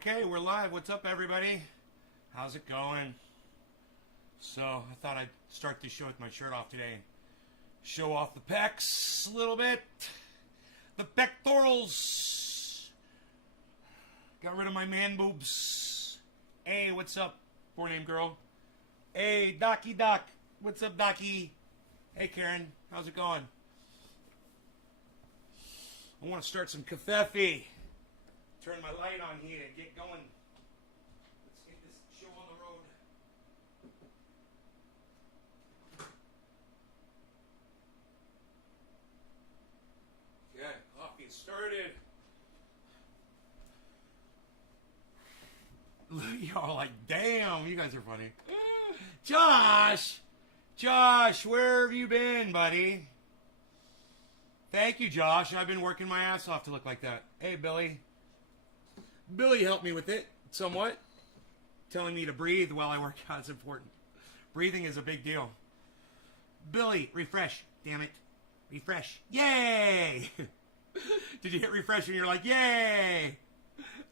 Okay, we're live. What's up, everybody? How's it going? So, I thought I'd start this show with my shirt off today and show off the pecs a little bit. The pectorals. Got rid of my man boobs. Hey, what's up, four-name girl? Hey, Docky Doc. What's up, Docky? Hey, Karen. How's it going? I want to start some kafefe. Turn my light on here and get going. Let's get this show on the road. Okay, coffee is started. Look, y'all like, damn, you guys are funny. Josh! Josh, where have you been, buddy? Thank you, Josh. I've been working my ass off to look like that. Hey, Billy. Billy helped me with it, somewhat. Telling me to breathe while I work out is important. Breathing is a big deal. Billy, refresh. Damn it. Refresh. Yay! Did you hit refresh and you're like, yay!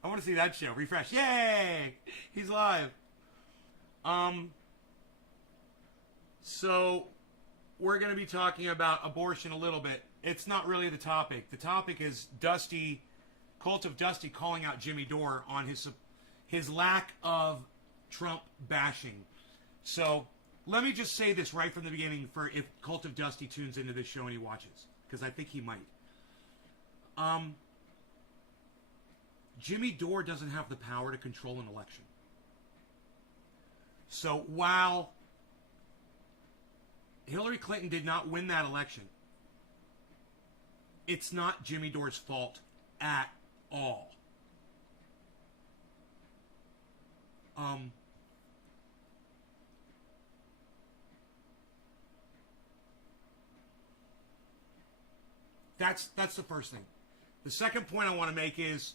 I want to see that show. Refresh. Yay! He's live. So, we're going to be talking about abortion a little bit. It's not really the topic. The topic is Dusty... Cult of Dusty calling out Jimmy Dore on his lack of Trump bashing. So let me just say this right from the beginning for if Cult of Dusty tunes into this show and he watches, because I think he might. Jimmy Dore doesn't have the power to control an election. So while Hillary Clinton did not win that election, it's not Jimmy Dore's fault at all. That's the first thing. The second point I want to make is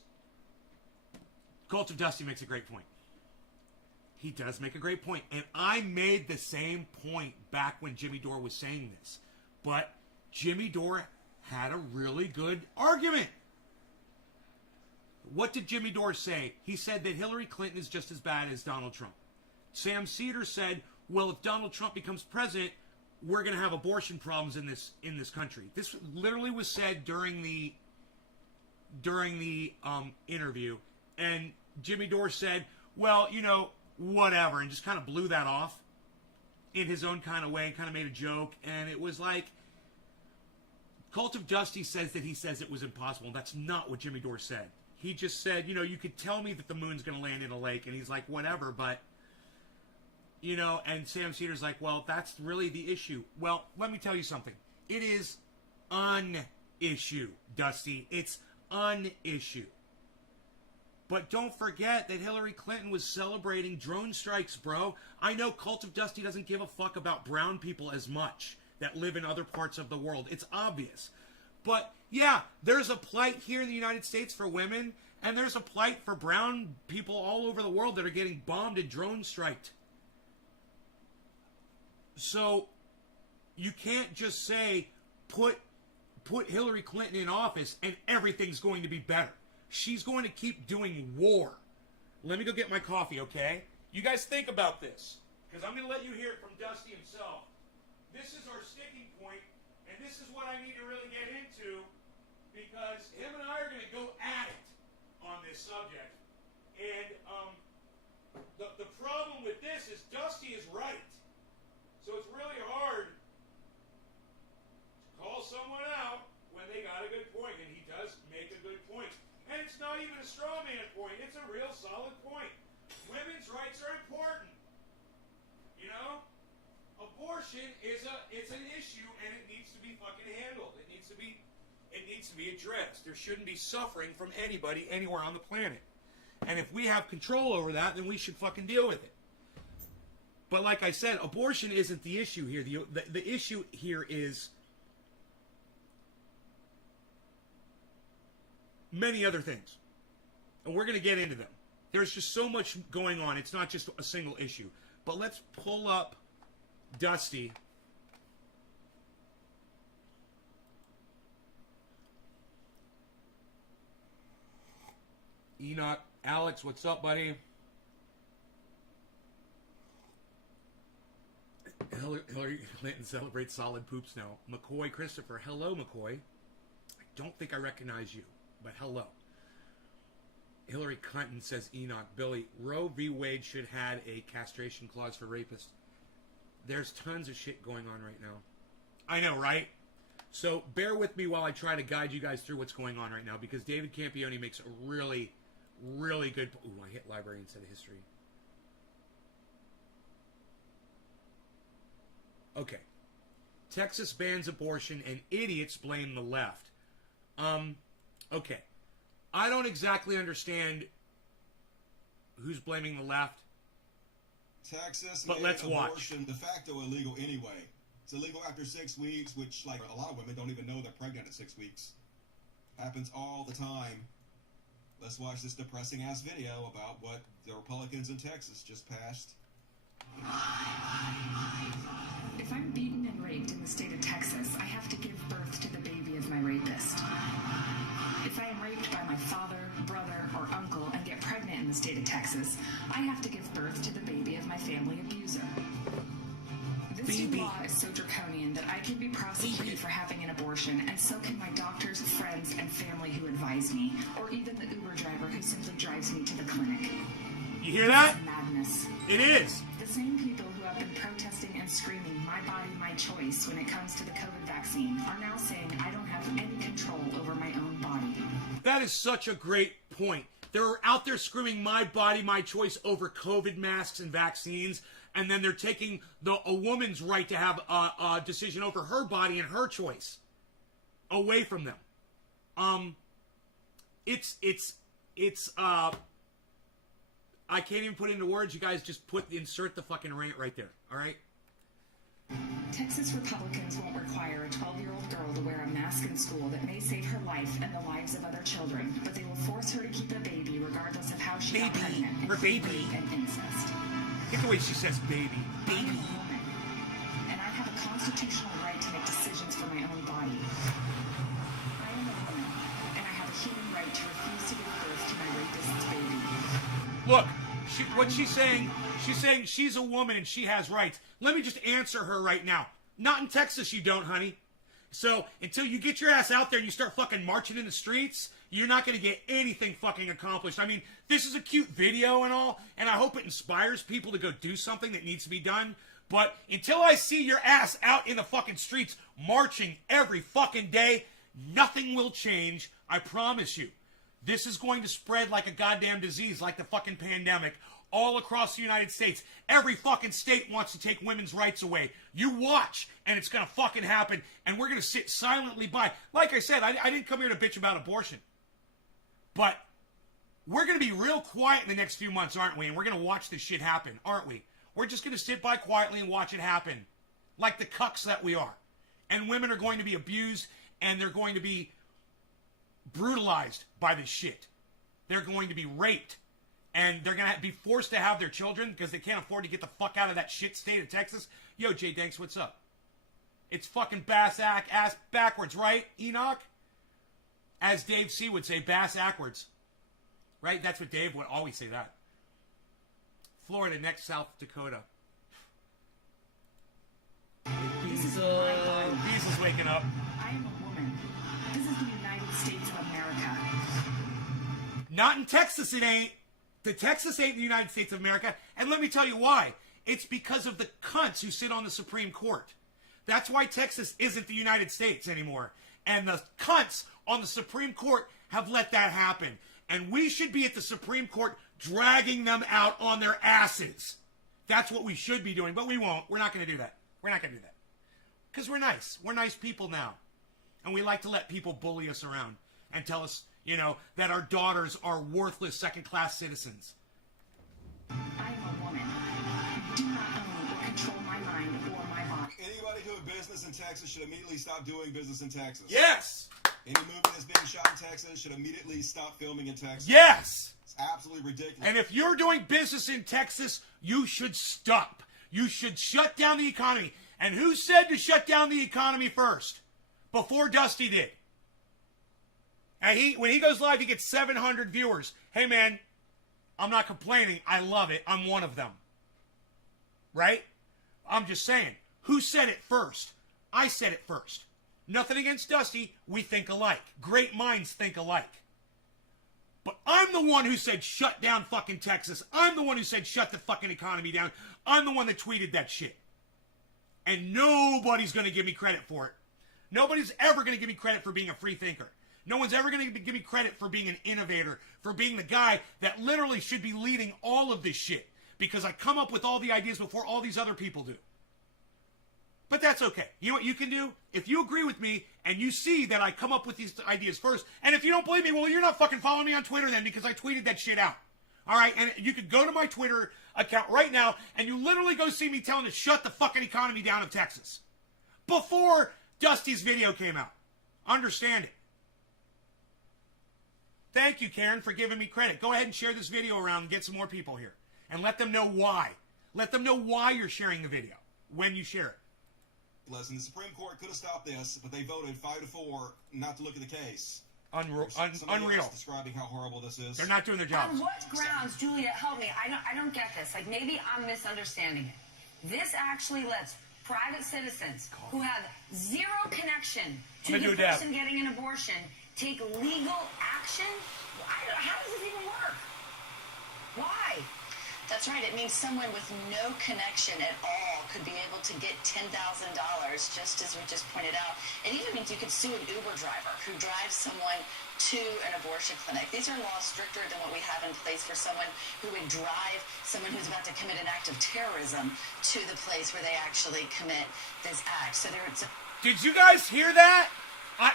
Cult of Dusty makes a great point. He does make a great point. And I made the same point back when Jimmy Dore was saying this. But Jimmy Dore had a really good argument. What did Jimmy Dore say? He said that Hillary Clinton is just as bad as Donald Trump. Sam Cedar said, well, if Donald Trump becomes president, we're going to have abortion problems in this country. This literally was said during the interview. And Jimmy Dore said, well, you know, whatever, and just kind of blew that off in his own kind of way, kind of made a joke. And it was like, Cult of Dusty says that he says it was impossible. That's not what Jimmy Dore said. He just said, you know, you could tell me that the moon's going to land in a lake. And he's like, whatever, but, you know, and Sam Cedar's like, well, that's really the issue. Well, let me tell you something. It is an issue, Dusty. It's an issue. But don't forget that Hillary Clinton was celebrating drone strikes, bro. I know Cult of Dusty doesn't give a fuck about brown people as much that live in other parts of the world. It's obvious. But, yeah, there's a plight here in the United States for women, and there's a plight for brown people all over the world that are getting bombed and drone striked. So, you can't just say, put Hillary Clinton in office and everything's going to be better. She's going to keep doing war. Let me go get my coffee, okay? You guys think about this, because I'm going to let you hear it from Dusty himself. This is our sticking point. And this is what I need to really get into, because him and I are going to go at it on this subject. And the problem with this is Dusty is right. So it's really hard to call someone out when they got a good point. And he does make a good point. And it's not even a straw man point. It's a real solid point. Women's rights are important. You know? Abortion is an issue, and it needs to be fucking handled. It needs to be addressed. There shouldn't be suffering from anybody anywhere on the planet. And if we have control over that, then we should fucking deal with it. But like I said, abortion isn't the issue here. The issue here is many other things. And we're going to get into them. There's just so much going on. It's not just a single issue. But let's pull up Dusty. Enoch Alex, what's up, buddy? Hillary Clinton celebrates solid poops now. McCoy Christopher. Hello, McCoy. I don't think I recognize you, but hello. Hillary Clinton says Enoch. Billy, Roe v. Wade should have had a castration clause for rapists. There's tons of shit going on right now. I know, right? So bear with me while I try to guide you guys through what's going on right now, because David Campione makes a really, really good... Ooh, I hit library instead of history. Okay. Texas bans abortion and idiots blame the left. Okay. I don't exactly understand who's blaming the left. Texas but made let's abortion watch. de facto illegal anyway. It's illegal after 6 weeks, which, like, a lot of women don't even know they're pregnant at 6 weeks. Happens all the time. Let's watch this depressing-ass video about what the Republicans in Texas just passed. If I'm beaten and raped in the state of Texas, I have to give birth to the baby of my rapist. If I am raped by my father, brother, or uncle and get pregnant in the state of Texas, I have to give birth to the baby of my family abuser. This new law is so draconian that I can be prosecuted for having an abortion, and so can my doctors, friends, and family who advise me, or even the Uber driver who simply drives me to the clinic. You hear that? This is madness. It is. The same people who have been protesting and screaming, "My body, my choice," when it comes to the COVID vaccine, are now saying I don't have any control over my own body. That is such a great point. They're out there screaming, "My body, my choice" over COVID masks and vaccines, and then they're taking a woman's right to have a decision over her body and her choice away from them. I can't even put it into words. You guys just insert the fucking rant right there. All right. Texas Republicans won't require a 12-year-old girl to wear a mask in school that may save her life and the lives of other children, but they will force her to keep a baby regardless of how she got pregnant, her baby, and incest. Get the way she says baby. I am a woman, and I have a constitutional right to make decisions for my own body. I am a woman, and I have a human right to refuse to give birth to my rapist's baby. Look, what she's saying she's a woman and she has rights. Let me just answer her right now. Not in Texas, you don't, honey. So until you get your ass out there and you start fucking marching in the streets, you're not going to get anything fucking accomplished. I mean, this is a cute video and all, and I hope it inspires people to go do something that needs to be done. But until I see your ass out in the fucking streets marching every fucking day, nothing will change. I promise you. This is going to spread like a goddamn disease, like the fucking pandemic, all across the United States. Every fucking state wants to take women's rights away. You watch, and it's going to fucking happen, and we're going to sit silently by. Like I said, I didn't come here to bitch about abortion. But we're going to be real quiet in the next few months, aren't we? And we're going to watch this shit happen, aren't we? We're just going to sit by quietly and watch it happen, like the cucks that we are. And women are going to be abused, and they're going to be brutalized by this shit. They're going to be raped, and they're going to be forced to have their children because they can't afford to get the fuck out of that shit state of Texas. Yo, Jay Danks, what's up? It's fucking ass backwards, right, Enoch? As Dave C would say, bass backwards. Right? That's what Dave would always say that. Florida, next South Dakota. Diesel's waking up. I am a woman. This is the United States of America. Not in Texas, it ain't. The Texas ain't the United States of America. And let me tell you why. It's because of the cunts who sit on the Supreme Court. That's why Texas isn't the United States anymore. And the cunts on the Supreme Court have let that happen. And we should be at the Supreme Court dragging them out on their asses. That's what we should be doing, but we won't. We're not going to do that. We're not going to do that. Because we're nice. We're nice people now. And we like to let people bully us around and tell us, you know, that our daughters are worthless second-class citizens. I am a woman. Do not own or control my mind or my body. Anybody doing business in Texas should immediately stop doing business in Texas. Yes! Any movie that's being shot in Texas should immediately stop filming in Texas. Yes! It's absolutely ridiculous. And if you're doing business in Texas, you should stop. You should shut down the economy. And who said to shut down the economy first? Before Dusty did. And when he goes live, he gets 700 viewers. Hey, man, I'm not complaining. I love it. I'm one of them. Right? I'm just saying. Who said it first? I said it first. Nothing against Dusty. We think alike. Great minds think alike. But I'm the one who said shut down fucking Texas. I'm the one who said shut the fucking economy down. I'm the one that tweeted that shit. And nobody's going to give me credit for it. Nobody's ever going to give me credit for being a free thinker. No one's ever going to give me credit for being an innovator, for being the guy that literally should be leading all of this shit. Because I come up with all the ideas before all these other people do. But that's okay. You know what you can do? If you agree with me and you see that I come up with these ideas first, and if you don't believe me, well, you're not fucking following me on Twitter then because I tweeted that shit out. All right? And you could go to my Twitter account right now and you literally go see me telling to shut the fucking economy down of Texas. Before Dusty's video came out. Understand it. Thank you, Karen, for giving me credit. Go ahead and share this video around and get some more people here. And let them know why. Let them know why you're sharing the video when you share it. Listen, the Supreme Court could have stopped this, but they voted 5-4 not to look at the case. Unreal. Describing how horrible this is. They're not doing their jobs. On what grounds, Julia, help me? I don't get this. Like, maybe I'm misunderstanding it. This actually lets private citizens who have zero connection to the person getting an abortion take legal action? How does this even work? Why? That's right. It means someone with no connection at all could be able to get $10,000, just as we just pointed out. It even means you could sue an Uber driver who drives someone to an abortion clinic. These are laws stricter than what we have in place for someone who would drive someone who's about to commit an act of terrorism to the place where they actually commit this act. So there's Did you guys hear that?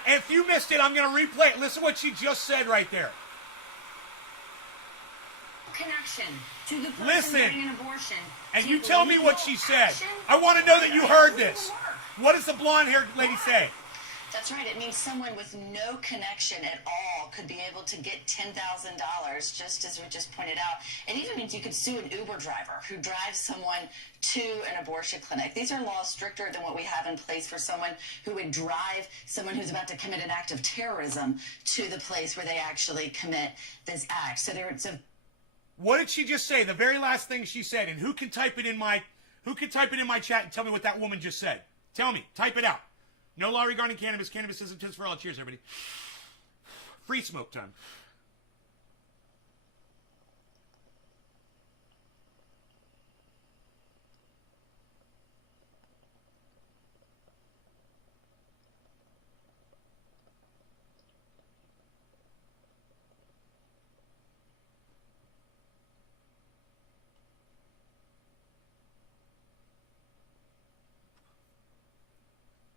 If you missed it, I'm going to replay it. Listen what she just said right there. Connection to the person getting an abortion. And you tell me what she said. I want to know that you heard this. What does the blonde-haired lady say? That's right. It means someone with no connection at all could be able to get $10,000, just as we just pointed out. It even means you could sue an Uber driver who drives someone to an abortion clinic. These are laws stricter than what we have in place for someone who would drive someone who's about to commit an act of terrorism to the place where they actually commit this act. So there's a What did she just say? The very last thing she said. And who can type it in my chat and tell me what that woman just said? Tell me. Type it out. No law regarding cannabis. Cannabis isn't just for all. Cheers, everybody. Free smoke time.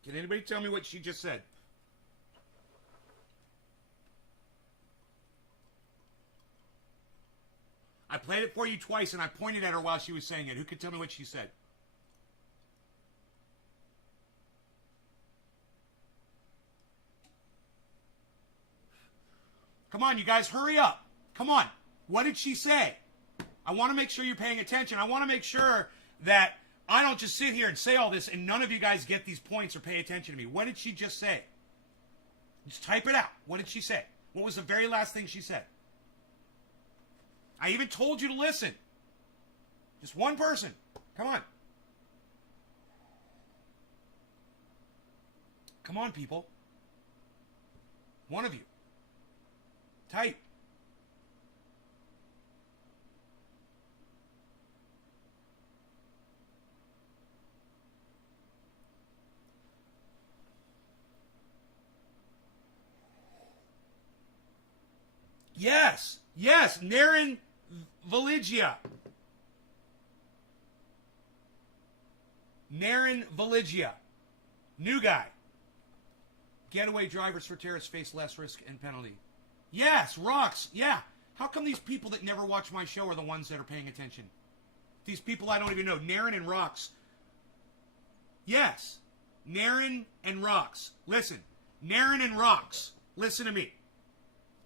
Can anybody tell me what she just said? I played it for you twice, and I pointed at her while she was saying it. Who could tell me what she said? Come on, you guys, hurry up. Come on. What did she say? I want to make sure you're paying attention. I want to make sure that I don't just sit here and say all this and none of you guys get these points or pay attention to me. What did she just say? Just type it out. What did she say? What was the very last thing she said? I even told you to listen. Just one person. Come on. Come on, people. One of you. Type. Yes, Naren Valigia. Naren Valigia. New guy. Getaway drivers for terrorists face less risk and penalty. Yes, rocks. Yeah. How come these people that never watch my show are the ones that are paying attention? These people I don't even know. Naren and Rocks. Yes. Naren and Rocks. Listen. Naren and Rocks. Listen to me.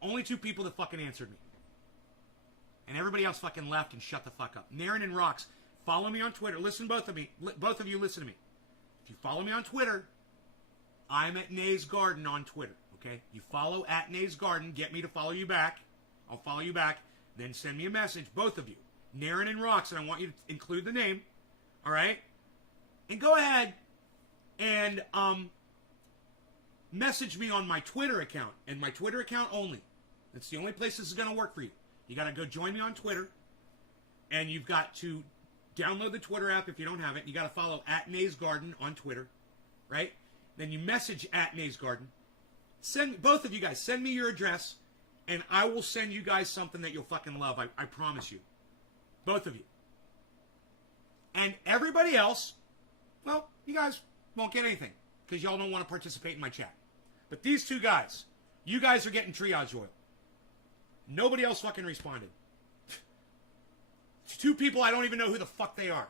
Only two people that fucking answered me. And everybody else fucking left and shut the fuck up. Naren and Rocks, follow me on Twitter. Listen, both of you listen to me. If you follow me on Twitter, I'm at Nay's Garden on Twitter, okay? You follow at Nay's Garden, get me to follow you back. I'll follow you back. Then send me a message, both of you. Naren and Rox, and I want you to include the name. All right? And go ahead and message me on my Twitter account, and my Twitter account only. That's the only place this is going to work for you. You got to go join me on Twitter, and you've got to download the Twitter app if you don't have it. You got to follow @NaysGarden on Twitter, right? Then you message @NaysGarden. Both of you guys, send me your address, and I will send you guys something that you'll fucking love. I promise you. Both of you. And everybody else, well, you guys won't get anything because y'all don't want to participate in my chat. But these two guys, you guys are getting triage oil. Nobody else fucking responded. Two people I don't even know who the fuck they are.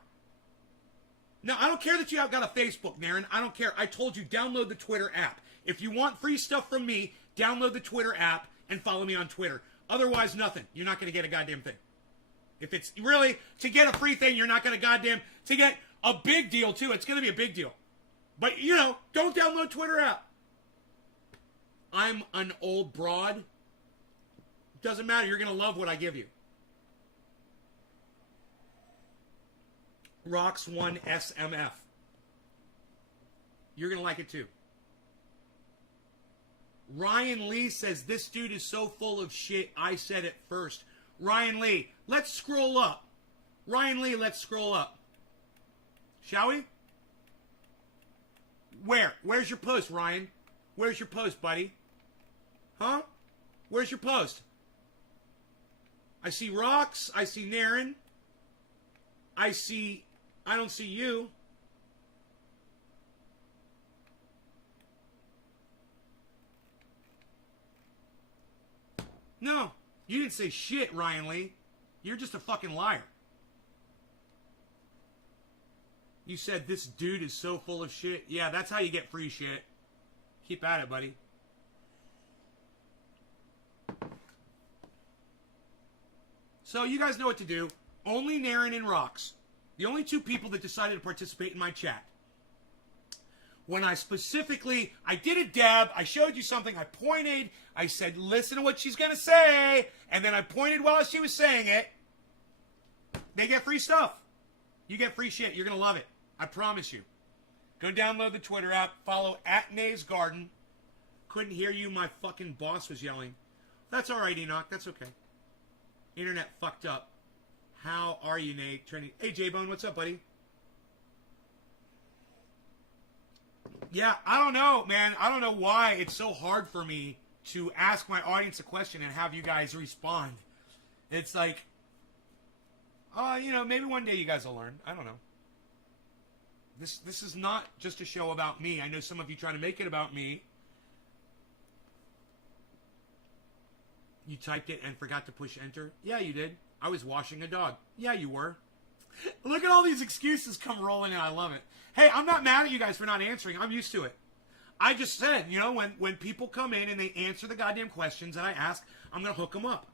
Now, I don't care that you have got a Facebook, Naren. I don't care. I told you, download the Twitter app. If you want free stuff from me, download the Twitter app and follow me on Twitter. Otherwise, nothing. You're not going to get a goddamn thing. If it's really, to get a free thing, you're not going to to get a big deal, too. It's going to be a big deal. But, don't download Twitter app. I'm an old broad. Doesn't matter. You're going to love what I give you. Rox1 SMF. You're going to like it too. Ryan Lee says, this dude is so full of shit, I said it first. Ryan Lee, let's scroll up. Ryan Lee, let's scroll up. Shall we? Where? Where's your post, Ryan? Where's your post, buddy? Huh? Where's your post? I see Rox. I see Naren. I don't see you. No, you didn't say shit, Ryan Lee. You're just a fucking liar. You said this dude is so full of shit. Yeah, that's how you get free shit. Keep at it, buddy. So you guys know what to do. Only Naren and Rox. The only two people that decided to participate in my chat. When I did a dab, I showed you something, I pointed, I said, listen to what she's going to say, and then I pointed while she was saying it. They get free stuff. You get free shit. You're going to love it. I promise you. Go download the Twitter app. Follow @NaysGarden. Couldn't hear you. My fucking boss was yelling. That's all right, Enoch. That's okay. Internet fucked up. How are you, Nate? Hey, J-Bone. What's up, buddy? Yeah, I don't know, man. I don't know why it's so hard for me to ask my audience a question and have you guys respond. It's like, maybe one day you guys will learn. I don't know. This is not just a show about me. I know some of you try to make it about me. You typed it and forgot to push enter? Yeah, you did. I was washing a dog. Yeah, you were. Look at all these excuses come rolling in. I love it. Hey, I'm not mad at you guys for not answering. I'm used to it. I just said, when people come in and they answer the goddamn questions that I ask, I'm going to hook them up.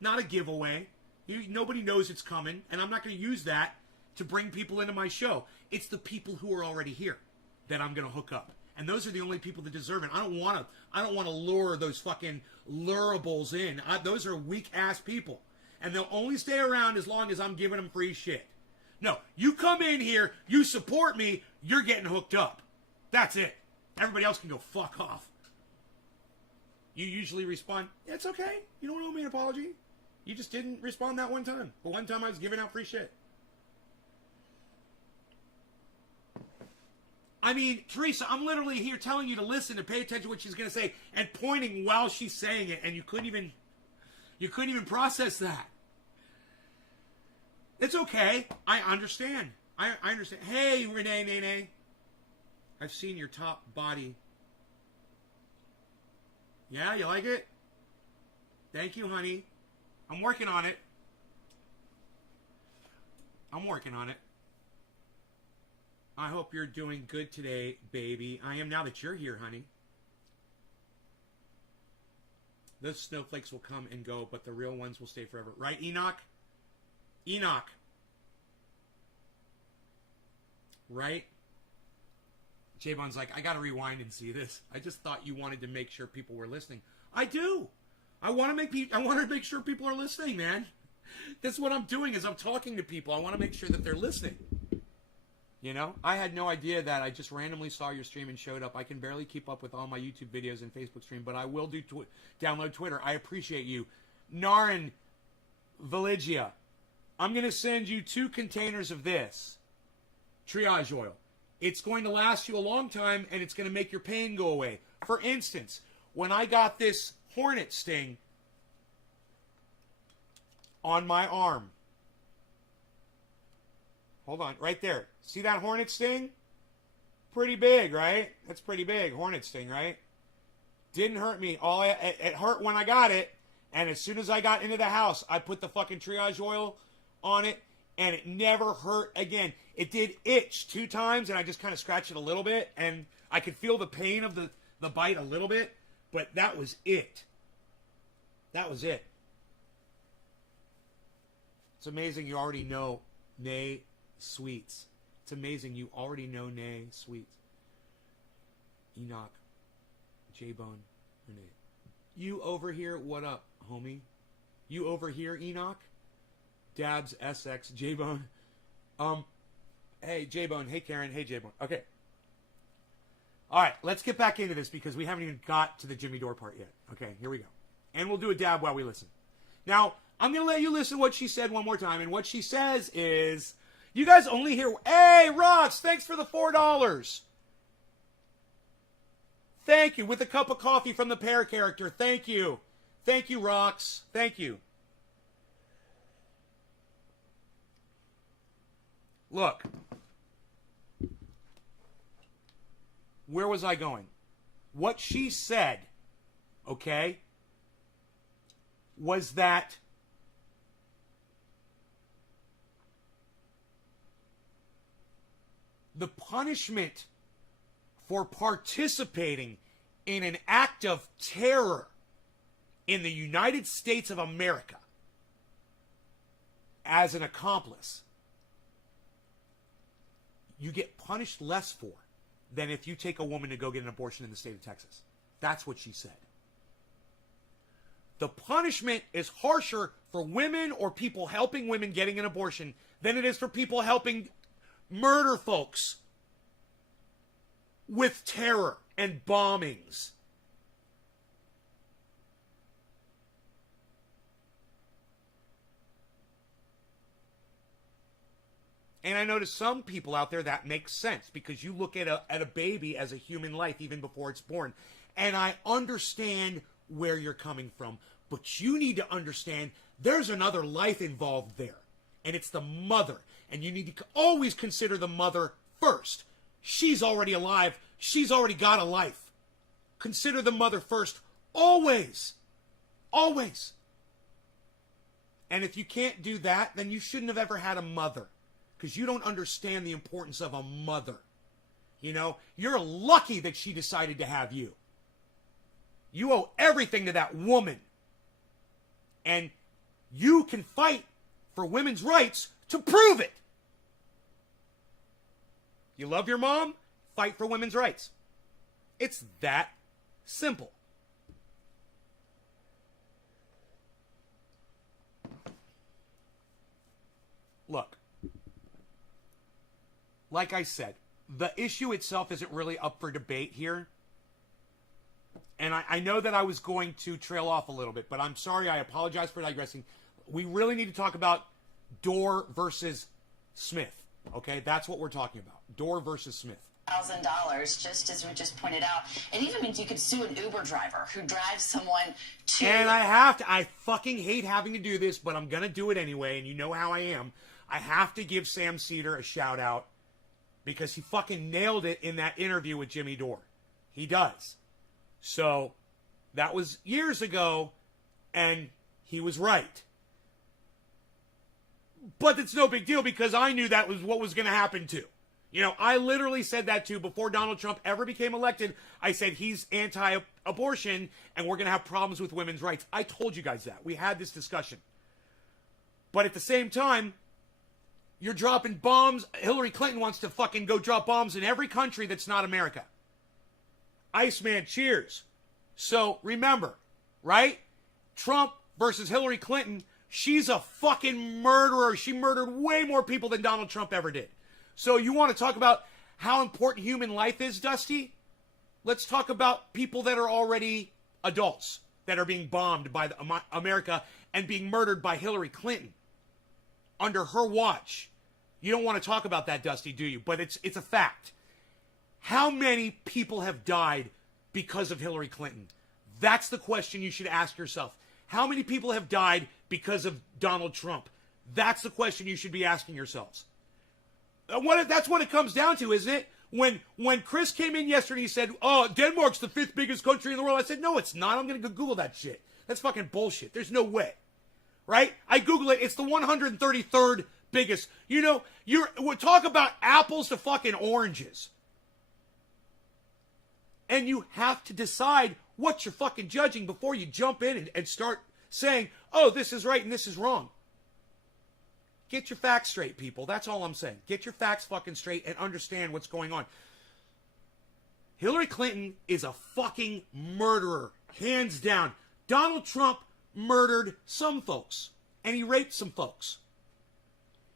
Not a giveaway. Nobody knows it's coming, and I'm not going to use that to bring people into my show. It's the people who are already here that I'm going to hook up. And those are the only people that deserve it. I don't want to lure those fucking lurables in. Those are weak-ass people. And they'll only stay around as long as I'm giving them free shit. No, you come in here, you support me, you're getting hooked up. That's it. Everybody else can go fuck off. You usually respond, yeah, it's okay. You don't owe me an apology. You just didn't respond that one time. But one time I was giving out free shit. I mean, Teresa, I'm literally here telling you to listen and pay attention to what she's going to say and pointing while she's saying it, and you couldn't even process that. It's okay. I understand. I understand. Hey, Renee Nene. I've seen your top body. Yeah, you like it? Thank you, honey. I'm working on it. I hope you're doing good today, baby. I am now that you're here, honey. Those snowflakes will come and go, but the real ones will stay forever. Right, Enoch? Enoch. Right? J-Bone's like, I gotta rewind and see this. I just thought you wanted to make sure people were listening. I do. I want to make sure people are listening, man. That's what I'm doing is I'm talking to people. I want to make sure that they're listening. You know, I had no idea that I just randomly saw your stream and showed up. I can barely keep up with all my YouTube videos and Facebook stream, but I will do download Twitter. I appreciate you. Narin Valigia, I'm going to send you 2 containers of this triage oil. It's going to last you a long time, and it's going to make your pain go away. For instance, when I got this hornet sting on my arm, hold on, right there. See that hornet sting? Pretty big, right? That's pretty big, hornet sting, right? Didn't hurt me. It hurt when I got it, and as soon as I got into the house, I put the fucking triage oil on it, and it never hurt again. It did itch 2 times, and I just kind of scratched it a little bit, and I could feel the pain of the bite a little bit, but that was it. That was it. It's amazing you already know Nay Sweets. It's amazing you already know Nay Sweets. Enoch, J-Bone, Renee. You over here, what up, homie? You over here, Enoch? Dabs, SX, J-Bone. Hey, J-Bone. Hey, Karen. Hey, J-Bone. Okay. All right, let's get back into this because we haven't even got to the Jimmy Dore part yet. Okay, here we go. And we'll do a dab while we listen. Now, I'm going to let you listen to what she said one more time. And what she says is, you guys only hear, hey, Ross, thanks for the $4. Thank you. With a cup of coffee from the Pear character. Thank you. Thank you, Rox. Thank you. Look. Where was I going? What she said, okay, was that the punishment for participating in an act of terror in the United States of America as an accomplice, you get punished less for than if you take a woman to go get an abortion in the state of Texas. That's what she said. The punishment is harsher for women or people helping women getting an abortion than it is for people helping murder folks with terror and bombings. And I know to some people out there that makes sense because you look at a baby as a human life even before it's born. And I understand where you're coming from. But you need to understand there's another life involved there. And it's the mother. And you need to always consider the mother first. She's already alive. She's already got a life. Consider the mother first. Always. Always. And if you can't do that, then you shouldn't have ever had a mother. Because you don't understand the importance of a mother. You know, you're lucky that she decided to have you. You owe everything to that woman. And you can fight for women's rights to prove it. You love your mom? Fight for women's rights. It's that simple. Look. Like I said, the issue itself isn't really up for debate here. And I know that I was going to trail off a little bit, but I'm sorry. I apologize for digressing. We really need to talk about Dore versus Smith. Okay, that's what we're talking about. Dore versus Smith. $1,000, just as we just pointed out. It even means you could sue an Uber driver who drives someone to... And I fucking hate having to do this, but I'm going to do it anyway, and you know how I am. I have to give Sam Cedar a shout out because he fucking nailed it in that interview with Jimmy Dore. He does. So, that was years ago, and he was right. But it's no big deal because I knew that was what was going to happen too. You know, I literally said that too before Donald Trump ever became elected. I said he's anti-abortion and we're going to have problems with women's rights. I told you guys that. We had this discussion. But at the same time, you're dropping bombs. Hillary Clinton wants to fucking go drop bombs in every country that's not America. Iceman, cheers. So remember, right? Trump versus Hillary Clinton, she's a fucking murderer. She murdered way more people than Donald Trump ever did. So you want to talk about how important human life is, Dusty? Let's talk about people that are already adults that are being bombed by America and being murdered by Hillary Clinton under her watch. You don't want to talk about that, Dusty, do you? But it's a fact. How many people have died because of Hillary Clinton? That's the question you should ask yourself. How many people have died because of Donald Trump? That's the question you should be asking yourselves. That's what it comes down to, isn't it? When Chris came in yesterday, he said, "Oh, Denmark's the 5th biggest country in the world." I said, "No, it's not. I'm going to go Google that shit. That's fucking bullshit. There's no way." Right? I Google it. It's the 133rd biggest. You know, we'll talk about apples to fucking oranges. And you have to decide what you're fucking judging before you jump in and start saying, "Oh, this is right and this is wrong." Get your facts straight, people. That's all I'm saying. Get your facts fucking straight and understand what's going on. Hillary Clinton is a fucking murderer, hands down. Donald Trump murdered some folks, and he raped some folks.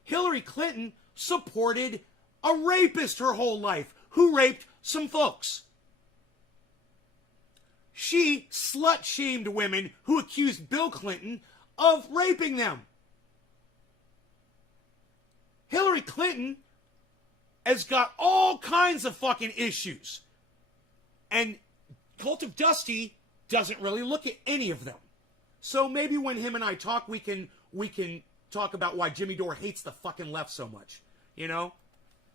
Hillary Clinton supported a rapist her whole life who raped some folks. She slut-shamed women who accused Bill Clinton of raping them. Hillary Clinton has got all kinds of fucking issues. And Cult of Dusty doesn't really look at any of them. So maybe when him and I talk, we can talk about why Jimmy Dore hates the fucking left so much. You know?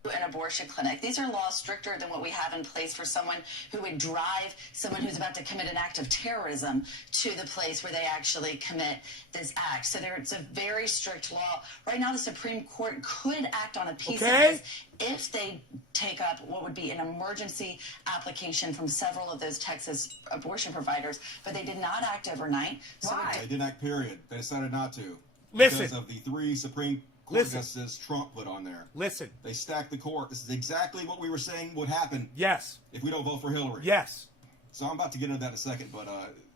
An abortion clinic. These are laws stricter than what we have in place for someone who would drive someone who's about to commit an act of terrorism to the place where they actually commit this act. So it's a very strict law. Right now, the Supreme Court could act on a piece of this if they take up what would be an emergency application from several of those Texas abortion providers, but they did not act overnight. Why? They didn't act, period. They decided not to. Listen. Because of the 3 Supreme Court justices Trump put on there. Listen. They stacked the court. This is exactly what we were saying would happen. Yes. If we don't vote for Hillary. Yes. So I'm about to get into that in a second, but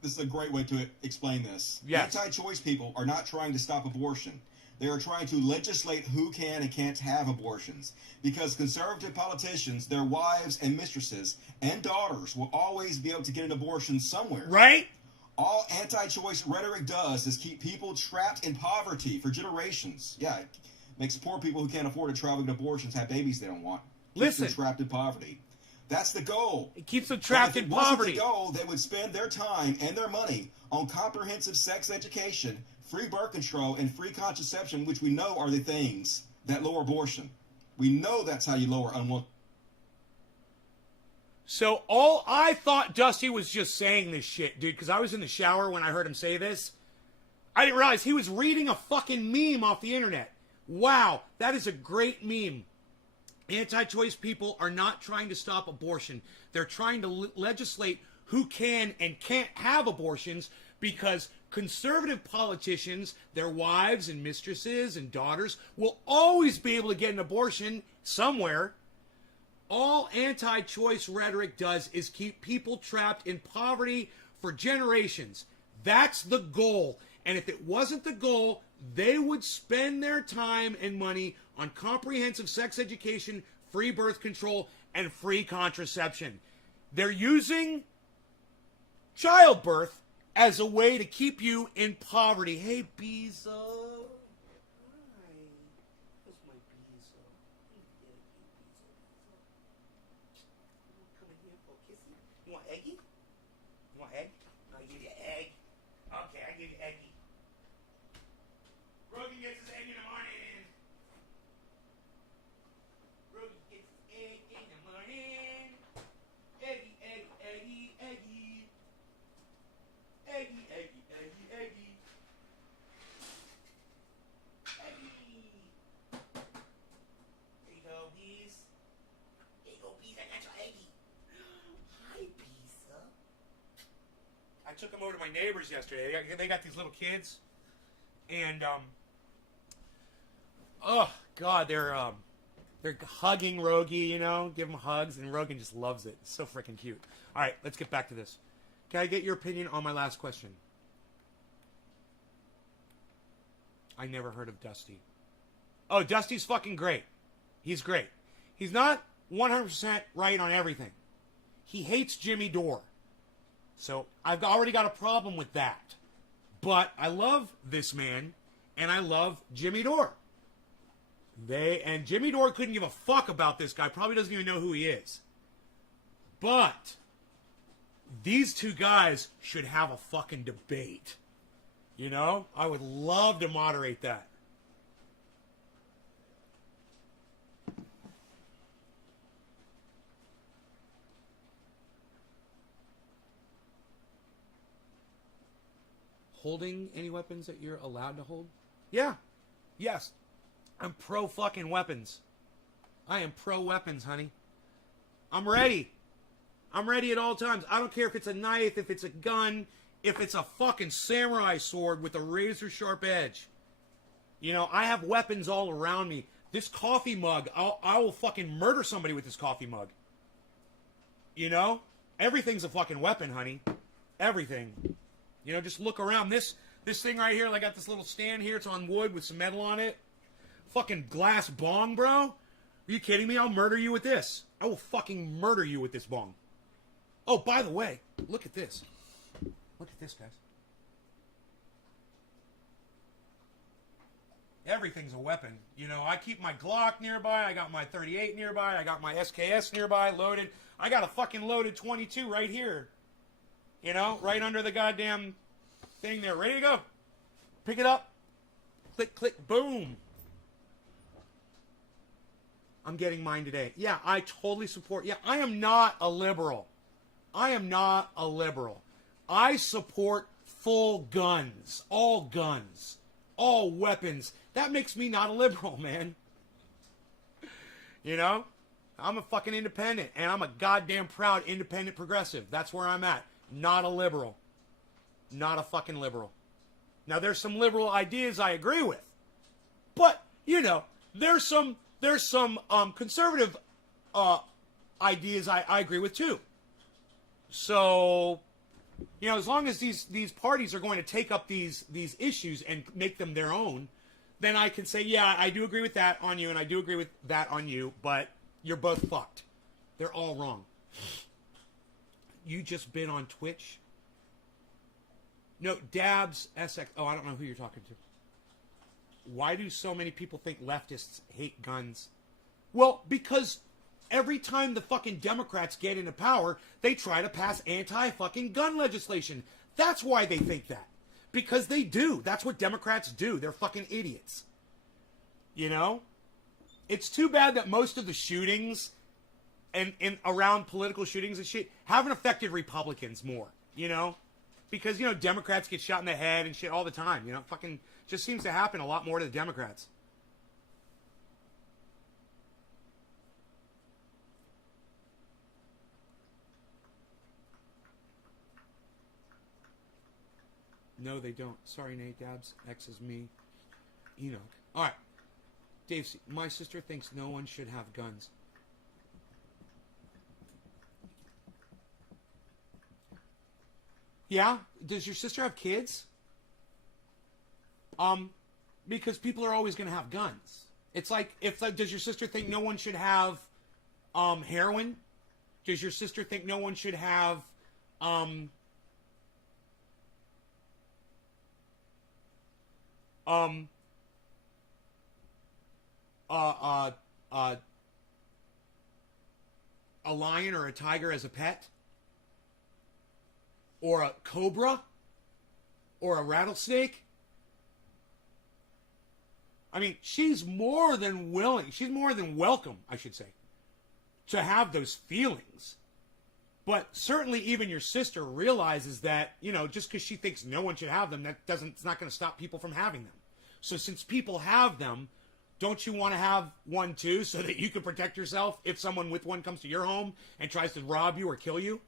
this is a great way to explain this. Yes. Anti-choice people are not trying to stop abortion. They are trying to legislate who can and can't have abortions. Because conservative politicians, their wives and mistresses and daughters will always be able to get an abortion somewhere. Right? All anti-choice rhetoric does is keep people trapped in poverty for generations. Yeah, it makes poor people who can't afford to travel to abortions have babies they don't want. Keeps them trapped in poverty. That's the goal. It keeps them trapped in poverty. If it wasn't the goal, they would spend their time and their money on comprehensive sex education, free birth control, and free contraception, which we know are the things that lower abortion. We know that's how you lower unwanted. So all I thought Dusty was just saying this shit, dude, because I was in the shower when I heard him say this. I didn't realize he was reading a fucking meme off the internet. Wow, that is a great meme. Anti-choice people are not trying to stop abortion. They're trying to legislate who can and can't have abortions because conservative politicians, their wives and mistresses and daughters, will always be able to get an abortion somewhere. All anti-choice rhetoric does is keep people trapped in poverty for generations. That's the goal. And if it wasn't the goal, they would spend their time and money on comprehensive sex education, free birth control, and free contraception. They're using childbirth as a way to keep you in poverty. Hey, Bezo. Hi. That's my Bezo. Come in here for a kissy. You want eggy? You want egg? I'll give you egg. Okay, I'll give you eggy. Rogan gets his egg in the morning. Rogan gets his egg in the morning. Eggy, eggy, eggy, eggy. Eggy, eggy, eggy, eggy. Eggy. There you go, bees. There you go, bees. I got your eggy. Hi, bees. I took them over to my neighbors yesterday. They got these little kids. And, oh, God, they're hugging Rogie, you know, give him hugs, and Rogan just loves it. It's so freaking cute. All right, let's get back to this. Can I get your opinion on my last question? I never heard of Dusty. Oh, Dusty's fucking great. He's great. He's not 100% right on everything. He hates Jimmy Dore. So I've already got a problem with that. But I love this man, and I love Jimmy Dore. And Jimmy Dore couldn't give a fuck about this guy. Probably doesn't even know who he is. But these two guys should have a fucking debate. You know? I would love to moderate that. Holding any weapons that you're allowed to hold? Yeah. Yes. I'm pro fucking weapons. I am pro weapons, honey. I'm ready. I'm ready at all times. I don't care if it's a knife, if it's a gun, if it's a fucking samurai sword with a razor sharp edge. You know, I have weapons all around me. This coffee mug, I will fucking murder somebody with this coffee mug. You know? Everything's a fucking weapon, honey. Everything. You know, just look around. This thing right here, I got this little stand here. It's on wood with some metal on it. Fucking glass bong, bro. Are you kidding me? I'll murder you with this. I will fucking murder you with this bong. Oh, by the way, look at this. Look at this, guys. Everything's a weapon. You know, I keep my Glock nearby. I got my 38 nearby. I got my SKS nearby loaded. I got a fucking loaded 22 right here. You know, right under the goddamn thing there. Ready to go. Pick it up. Click, click, boom. I'm getting mine today. Yeah, I totally support. Yeah, I am not a liberal. I am not a liberal. I support full guns. All weapons. That makes me not a liberal, man. You know? I'm a fucking independent, and I'm a goddamn proud independent progressive. That's where I'm at. Not a liberal. Not a fucking liberal. Now, there's some liberal ideas I agree with. But, you know, there's some conservative ideas I agree with, too. So, you know, as long as these parties are going to take up these issues and make them their own, then I can say, yeah, I do agree with that on you, and I do agree with that on you, but you're both fucked. They're all wrong. You just been on Twitch? No, Dabs SX. Oh, I don't know who you're talking to. Why do so many people think leftists hate guns? Well, because every time the fucking Democrats get into power, they try to pass anti-fucking gun legislation. That's why they think that. Because they do. That's what Democrats do. They're fucking idiots. You know? It's too bad that most of the shootings and around political shootings and shit haven't affected Republicans more, you know? Because, you know, Democrats get shot in the head and shit all the time, you know? Fucking just seems to happen a lot more to the Democrats. No, they don't. Sorry, Nate. Dabs. X is me. Enoch. All right. Dave, my sister thinks no one should have guns. Yeah? Does your sister have kids? Because people are always going to have guns. It's like, does your sister think no one should have, heroin? Does your sister think no one should have, a lion or a tiger as a pet? Or a cobra? Or a rattlesnake? I mean, she's more than willing, she's more than welcome, I should say, to have those feelings. But certainly even your sister realizes that, you know, just because she thinks no one should have them, it's not going to stop people from having them. So since people have them, don't you want to have one too so that you can protect yourself if someone with one comes to your home and tries to rob you or kill you?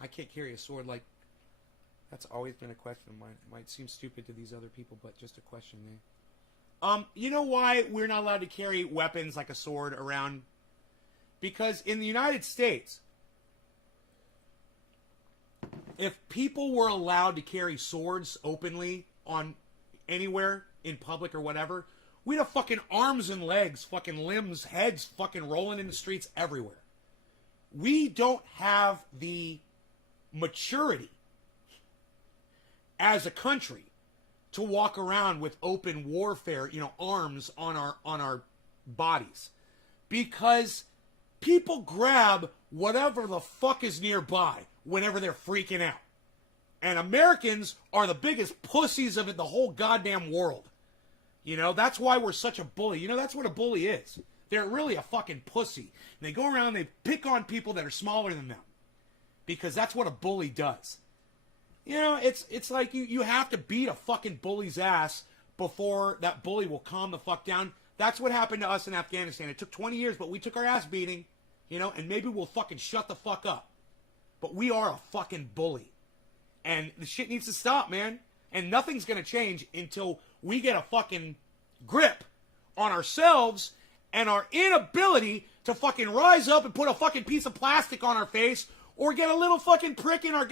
I can't carry a sword. Like, that's always been a question of mine. It might seem stupid to these other people, but just a question, man. You know why we're not allowed to carry weapons like a sword around? Because in the United States, if people were allowed to carry swords openly on anywhere in public or whatever, we'd have fucking arms and legs, fucking limbs, heads fucking rolling in the streets everywhere. We don't have the maturity as a country to walk around with open warfare, arms on our bodies, because people grab whatever the fuck is nearby whenever they're freaking out. And Americans are the biggest pussies of the whole goddamn world. That's why we're such a bully. That's what a bully is. They're really a fucking pussy. And they go around and they pick on people that are smaller than them, because that's what a bully does. It's like you have to beat a fucking bully's ass before that bully will calm the fuck down. That's what happened to us in Afghanistan. It took 20 years, but we took our ass beating, and maybe we'll fucking shut the fuck up. But we are a fucking bully. And the shit needs to stop, man. And nothing's going to change until we get a fucking grip on ourselves and our inability to fucking rise up and put a fucking piece of plastic on our face or get a little fucking prick in our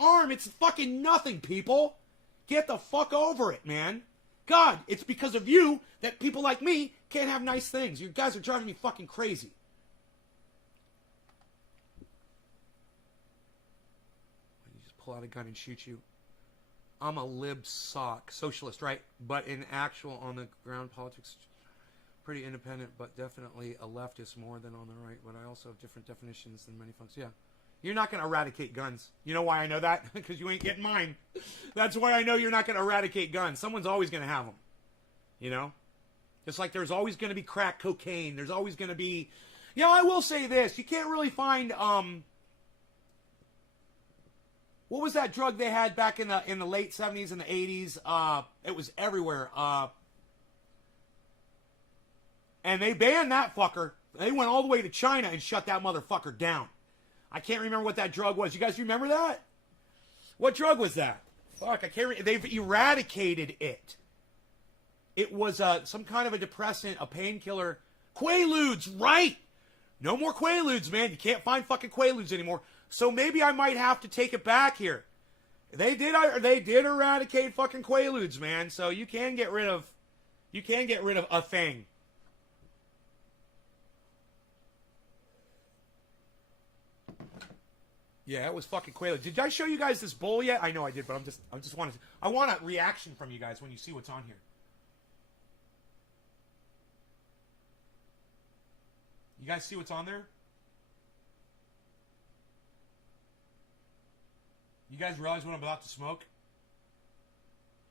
arm. It's fucking nothing, people. Get the fuck over it, man. God, it's because of you that people like me can't have nice things. You guys are driving me fucking crazy. You just pull out a gun and shoot you. I'm a lib sock. Socialist, right? But in actual on-the-ground politics, pretty independent, but definitely a leftist more than on the right. But I also have different definitions than many folks. Yeah. You're not going to eradicate guns. You know why I know that? Because you ain't getting mine. That's why I know you're not going to eradicate guns. Someone's always going to have them. Just like there's always going to be crack cocaine. There's always going to be... I will say this. You can't really find... What was that drug they had back in the late 70s and the 80s? It was everywhere. And they banned that fucker. They went all the way to China and shut that motherfucker down. I can't remember what that drug was. You guys remember that? What drug was that? Fuck, I can't remember. They've eradicated it. It was some kind of a depressant, a painkiller. Quaaludes, right? No more Quaaludes, man. You can't find fucking Quaaludes anymore. So maybe I might have to take it back here. They did eradicate fucking Quaaludes, man. So you can get rid of a thing. Yeah, it was fucking Quaaludes. Did I show you guys this bowl yet? I know I did, but I want a reaction from you guys when you see what's on here. You guys see what's on there? You guys realize what I'm about to smoke?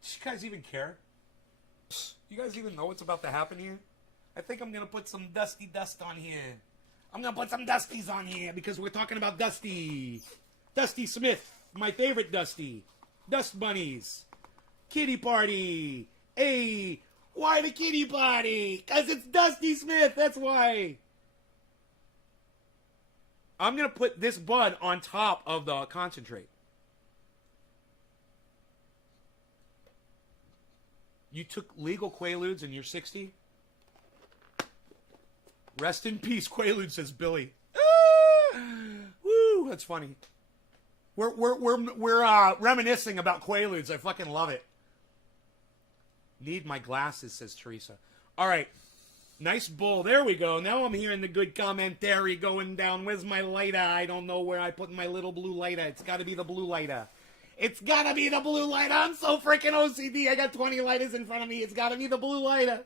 Do you guys even care? You guys even know what's about to happen here? I think I'm going to put some Dusty Dust on here. I'm going to put some Dusties on here because we're talking about Dusty. Dusty Smith, my favorite Dusty. Dust Bunnies. Kitty Party. Hey, why the kitty party? Because it's Dusty Smith, that's why. I'm going to put this bud on top of the concentrate. You took legal Quaaludes and you're 60? Rest in peace, Quaalude, says Billy. Woo, that's funny. We're reminiscing about Quaaludes. I fucking love it. Need my glasses, says Teresa. All right. Nice bull. There we go. Now I'm hearing the good commentary going down. Where's my lighter? I don't know where I put my little blue lighter. It's got to be the blue lighter. It's got to be the blue lighter. I'm so freaking OCD. I got 20 lighters in front of me. It's got to be the blue lighter.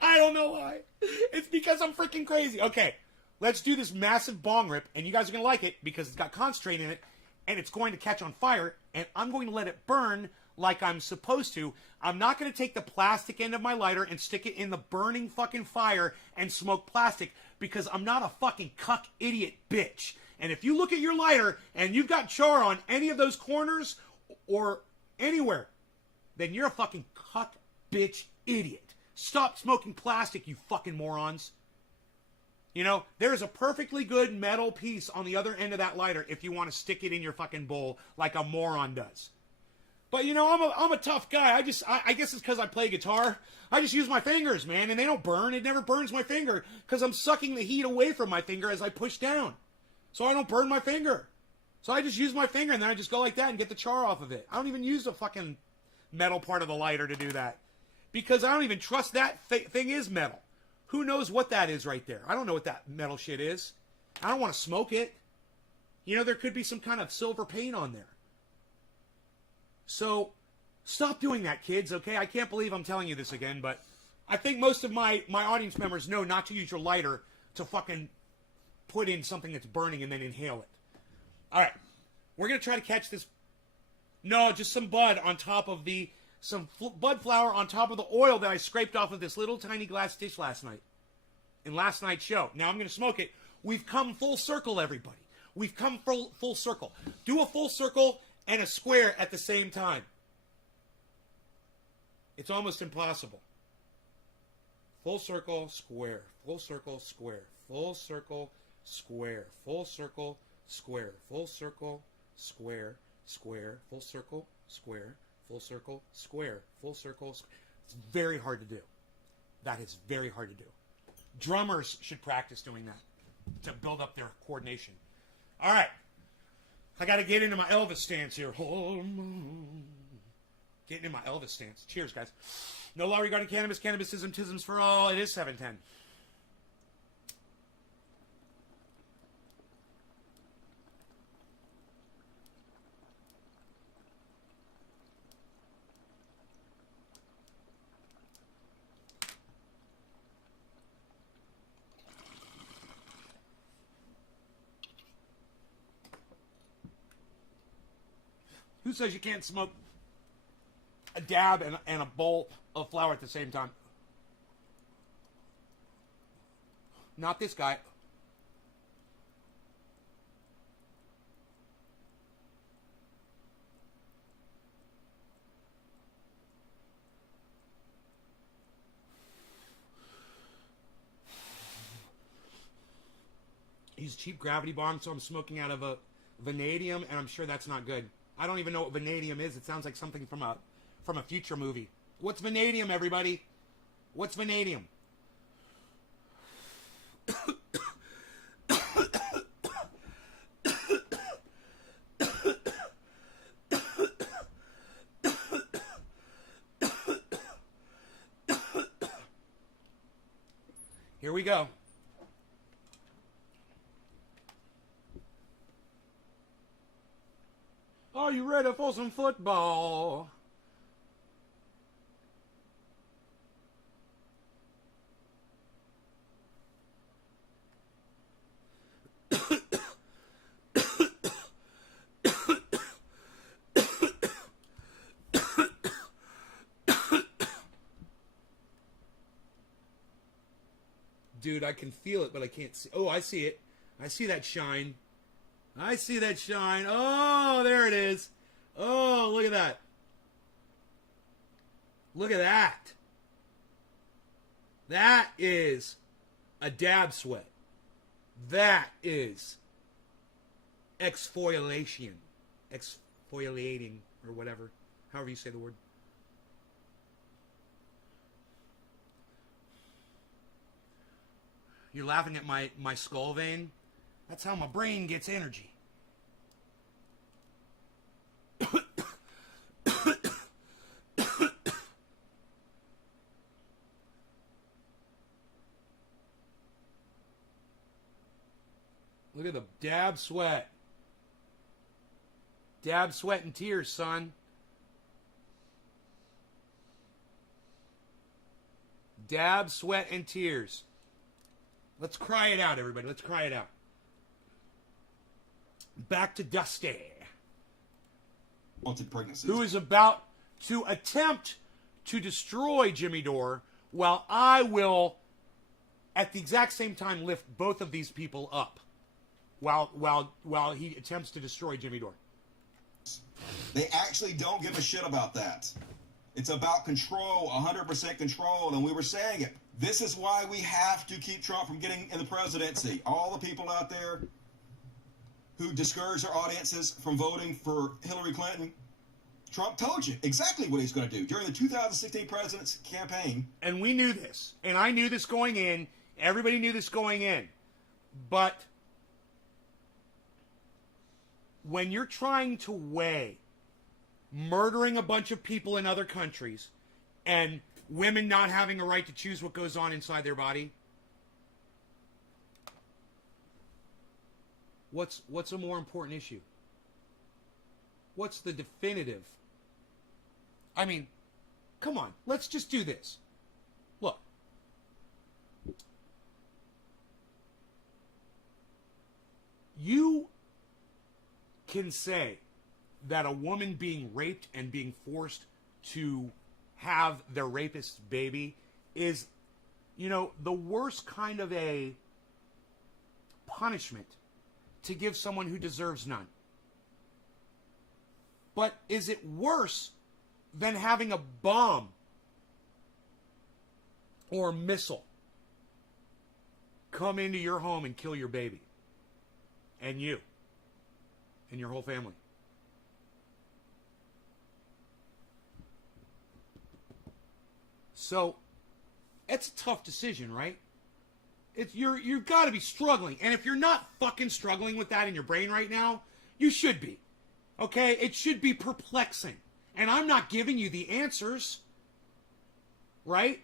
I don't know why. It's because I'm freaking crazy. Okay, let's do this massive bong rip, and you guys are going to like it because it's got concentrate in it, and it's going to catch on fire, and I'm going to let it burn like I'm supposed to. I'm not going to take the plastic end of my lighter and stick it in the burning fucking fire and smoke plastic because I'm not a fucking cuck idiot bitch. And if you look at your lighter and you've got char on any of those corners or anywhere, then you're a fucking cuck bitch idiot. Stop smoking plastic, you fucking morons. You know, there's a perfectly good metal piece on the other end of that lighter if you want to stick it in your fucking bowl like a moron does. But, you know, I'm a tough guy. I guess it's because I play guitar. I just use my fingers, man, and they don't burn. It never burns my finger because I'm sucking the heat away from my finger as I push down. So I don't burn my finger. So I just use my finger, and then I just go like that and get the char off of it. I don't even use a fucking... metal part of the lighter to do that. Because I don't even trust that thing is metal. Who knows what that is right there? I don't know what that metal shit is. I don't want to smoke it. You know, there could be some kind of silver paint on there. So, stop doing that, kids, okay? I can't believe I'm telling you this again, but I think most of my audience members know not to use your lighter to fucking put in something that's burning and then inhale it. All right. We're going to try to catch this. No, just some bud on top of some bud flower on top of the oil that I scraped off of this little tiny glass dish last night. In last night's show. Now I'm going to smoke it. We've come full circle, everybody. We've come full circle. Do a full circle and a square at the same time. It's almost impossible. Full circle, square. Full circle, square. Full circle, square. Full circle, square. Full circle, square. Square. Full circle, square. Full circle, square. Full circle, square. It's very hard to do. That is very hard to do. Drummers should practice doing that to build up their coordination. All right. I got to get into my Elvis stance here. Getting in my Elvis stance. Cheers, guys. No law regarding cannabis. Cannabisism, tisms for all. It is 7:10. Who says you can't smoke a dab and a bowl of flour at the same time? Not this guy. He's cheap gravity bomb, so I'm smoking out of a vanadium, and I'm sure that's not good. I don't even know what vanadium is. It sounds like something from a future movie. What's vanadium, everybody? What's vanadium? Here we go. Are you ready for some football? Dude, I can feel it, but I can't see. Oh, I see it. I see that shine. I see that shine. Oh, there it is. Oh, look at that. Look at that. That is a dab sweat. That is exfoliation. Exfoliating, or whatever. However you say the word. You're laughing at my skull vein? That's how my brain gets energy. Look at the dab sweat. Dab sweat and tears, son. Dab sweat and tears. Let's cry it out, everybody. Let's cry it out. Back to Dusty, Wanted pregnancies. who is about to attempt to destroy Jimmy Dore, while I will, at the exact same time, lift both of these people up, while he attempts to destroy Jimmy Dore. They actually don't give a shit about that. It's about control, 100% control, and we were saying it. This is why we have to keep Trump from getting in the presidency. All the people out there who discourage their audiences from voting for Hillary Clinton, Trump told you exactly what he's going to do during the 2016 president's campaign. And we knew this. And I knew this going in. Everybody knew this going in. But when you're trying to weigh murdering a bunch of people in other countries and women not having a right to choose what goes on inside their body? What's a more important issue? What's the definitive? I mean, come on, let's just do this. Look. You can say that a woman being raped and being forced to have their rapist's baby is, you know, the worst kind of a punishment to give someone who deserves none. But is it worse than having a bomb or a missile come into your home and kill your baby and you and your whole family? So it's a tough decision, right? You've got to be struggling. And if you're not fucking struggling with that in your brain right now, you should be. Okay? It should be perplexing. And I'm not giving you the answers. Right?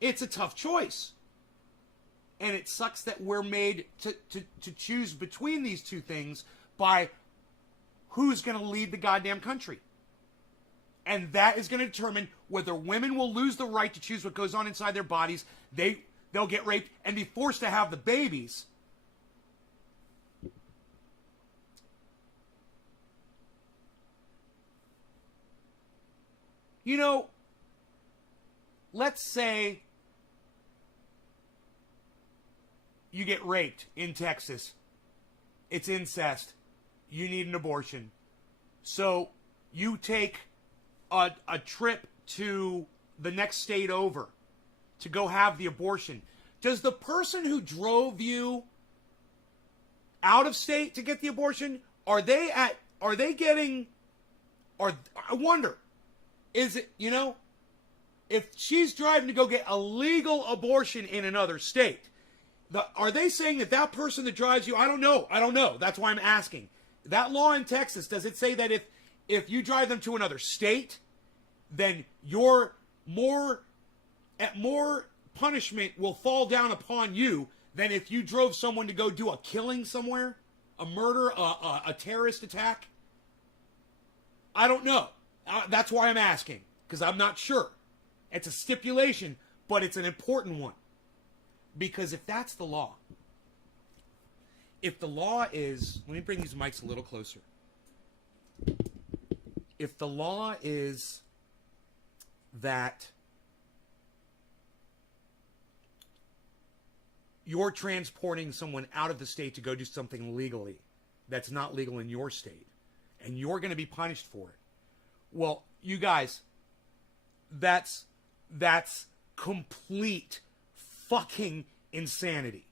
It's a tough choice. And it sucks that we're made to choose between these two things by who's going to lead the goddamn country. And that is going to determine whether women will lose the right to choose what goes on inside their bodies. They'll get raped and be forced to have the babies. You know, let's say you get raped in Texas. It's incest. You need an abortion. So you take a trip to the next state over to go have the abortion. Does the person who drove you out of state to get the abortion, I wonder, is it, you know, if she's driving to go get a legal abortion in another state, are they saying that person that drives you, I don't know. That's why I'm asking. That law in Texas, does it say that if you drive them to another state, then your more punishment will fall down upon you than if you drove someone to go do a killing somewhere, a murder, a terrorist attack? I don't know. That's why I'm asking, because I'm not sure. It's a stipulation, but it's an important one. Because if that's the law, if the law is, let me bring these mics a little closer. If the law is that you're transporting someone out of the state to go do something legally that's not legal in your state, and you're going to be punished for it, well, you guys, that's complete fucking insanity.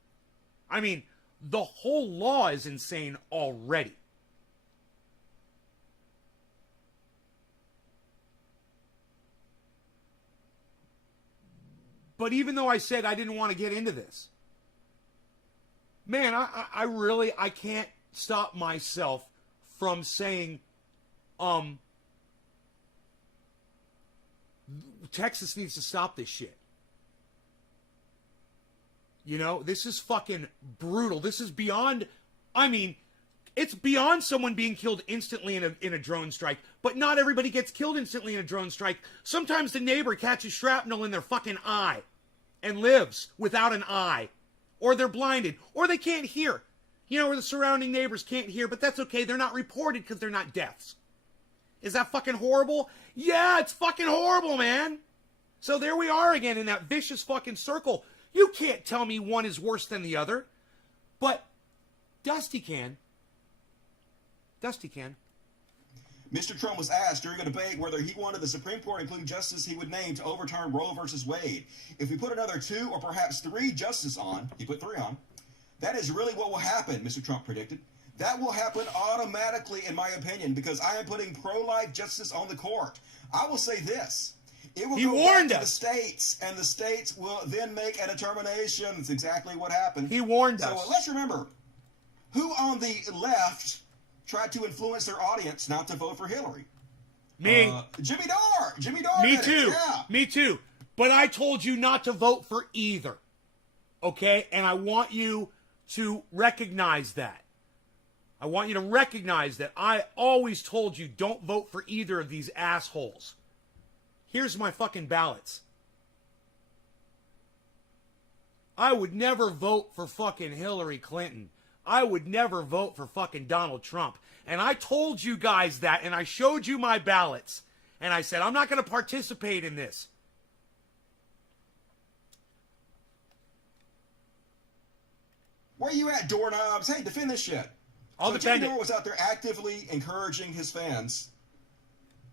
I mean, the whole law is insane already. But even though I said I didn't want to get into this, man, I really can't stop myself from saying, Texas needs to stop this shit. You know, this is fucking brutal. This is beyond, I mean, it's beyond someone being killed instantly in a drone strike. But not everybody gets killed instantly in a drone strike. Sometimes the neighbor catches shrapnel in their fucking eye and lives without an eye. Or they're blinded. Or they can't hear. You know, or the surrounding neighbors can't hear. But that's okay. They're not reported because they're not deaths. Is that fucking horrible? Yeah, it's fucking horrible, man. So there we are again in that vicious fucking circle. You can't tell me one is worse than the other. But Dusty can. Dusty can. Mr. Trump was asked during a debate whether he wanted the Supreme Court include justice he would name to overturn Roe versus Wade. If we put another 2 or perhaps 3 justices on, he put 3 on, that is really what will happen, Mr. Trump predicted. That will happen automatically, in my opinion, because I am putting pro-life justice on the court. I will say this. It will go back to the states, and the states will then make a determination. It's exactly what happened. He warned us. So let's remember, who on the left tried to influence their audience not to vote for Hillary. Me. Jimmy Dore. Jimmy Dore. Me did it. too. Yeah. Me too. But I told you not to vote for either. Okay? And I want you to recognize that. I want you to recognize that I always told you don't vote for either of these assholes. Here's my fucking ballots. I would never vote for fucking Hillary Clinton. I would never vote for fucking Donald Trump. And I told you guys that, and I showed you my ballots. And I said, I'm not going to participate in this. Where you at, doorknobs? Hey, defend this shit. I'll so defend Jimmy it. Dore was out there actively encouraging his fans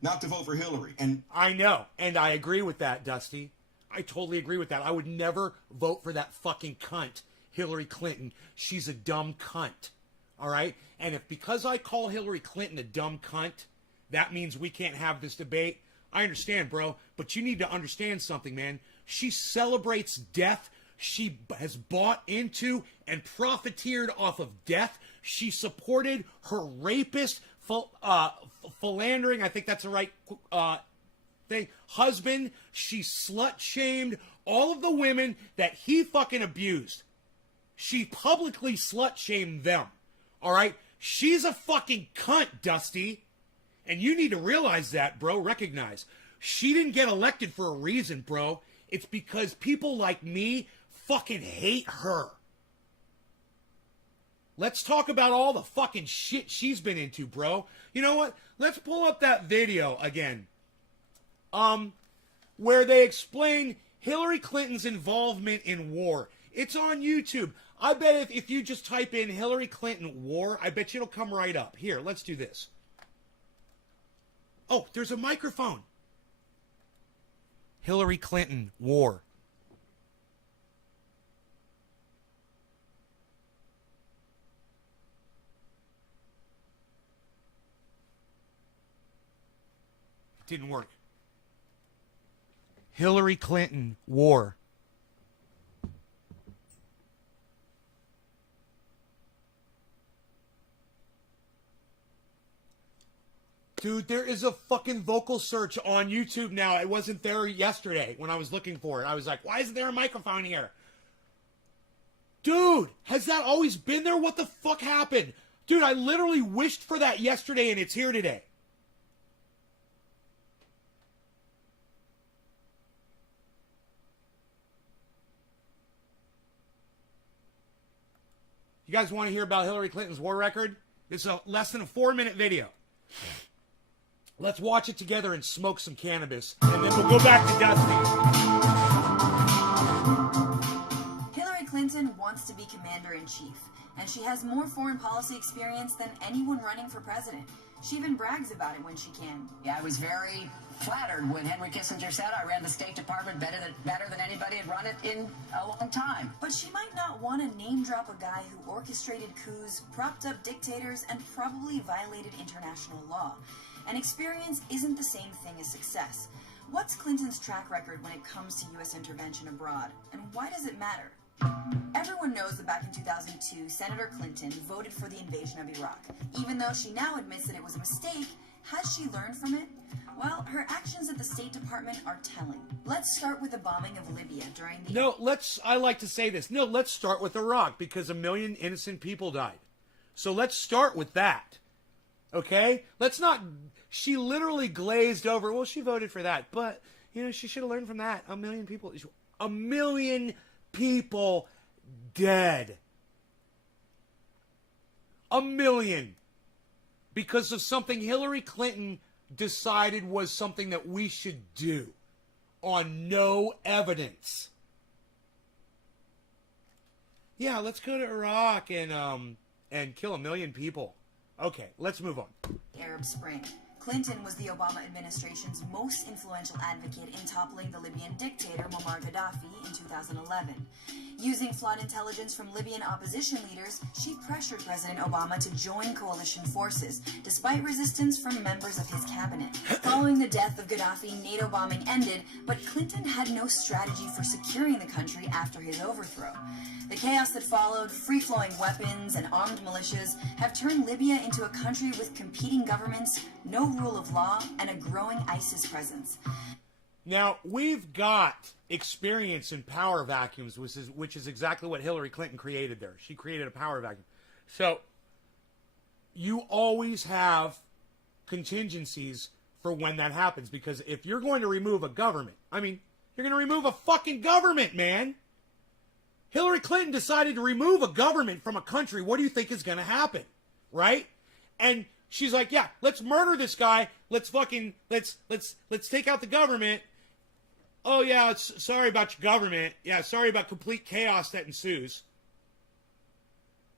not to vote for Hillary. And I know, and I agree with that, Dusty. I totally agree with that. I would never vote for that fucking cunt, Hillary Clinton. She's a dumb cunt, all right? And if because I call Hillary Clinton a dumb cunt, that means we can't have this debate, I understand, bro, but you need to understand something, man. She celebrates death. She has bought into and profiteered off of death. She supported her rapist, philandering, I think that's the right thing, husband. She slut-shamed all of the women that he fucking abused. She publicly slut-shamed them, all right? She's a fucking cunt, Dusty. And you need to realize that, bro. Recognize. She didn't get elected for a reason, bro. It's because people like me fucking hate her. Let's talk about all the fucking shit she's been into, bro. You know what? Let's pull up that video again. Where they explain Hillary Clinton's involvement in war. It's on YouTube. I bet if you just type in Hillary Clinton war, I bet you it'll come right up. Here, let's do this. Oh, there's a microphone. Hillary Clinton war. Didn't work. Hillary Clinton war. Dude, there is a fucking vocal search on YouTube now. It wasn't there yesterday when I was looking for it. I was like, why isn't there a microphone here? Dude, has that always been there? What the fuck happened? Dude, I literally wished for that yesterday and it's here today. You guys want to hear about Hillary Clinton's war record? It's a less than a 4-minute video. Let's watch it together and smoke some cannabis, and then we'll go back to Dusty. Hillary Clinton wants to be commander-in-chief, and she has more foreign policy experience than anyone running for president. She even brags about it when she can. Yeah, I was very flattered when Henry Kissinger said I ran the State Department better than anybody had run it in a long time. But she might not want to name-drop a guy who orchestrated coups, propped up dictators, and probably violated international law. And experience isn't the same thing as success. What's Clinton's track record when it comes to U.S. intervention abroad? And why does it matter? Everyone knows that back in 2002, Senator Clinton voted for the invasion of Iraq. Even though she now admits that it was a mistake, has she learned from it? Well, her actions at the State Department are telling. Let's start with the bombing of Libya during the... I like to say this. No, let's start with Iraq because 1 million innocent people died. So let's start with that. Okay? Let's not... She literally glazed over. Well, she voted for that. But, you know, she should have learned from that. 1 million people... 1 million people dead. 1 million. Because of something Hillary Clinton decided was something that we should do. On no evidence. Yeah, let's go to Iraq and kill 1 million people. Okay, let's move on. Arab Spring. Clinton was the Obama administration's most influential advocate in toppling the Libyan dictator Muammar Gaddafi in 2011. Using flawed intelligence from Libyan opposition leaders, she pressured President Obama to join coalition forces, despite resistance from members of his cabinet. Following the death of Gaddafi, NATO bombing ended, but Clinton had no strategy for securing the country after his overthrow. The chaos that followed, free-flowing weapons and armed militias, have turned Libya into a country with competing governments, no rule of law, and a growing ISIS presence. Now, we've got experience in power vacuums, which is exactly what Hillary Clinton created there. She created a power vacuum. So, you always have contingencies for when that happens, because if you're going to remove a government, I mean, you're going to remove a fucking government, man. Hillary Clinton decided to remove a government from a country. What do you think is going to happen? Right? And she's like, yeah, let's murder this guy. Let's take out the government. Oh, yeah, sorry about your government. Yeah, sorry about complete chaos that ensues.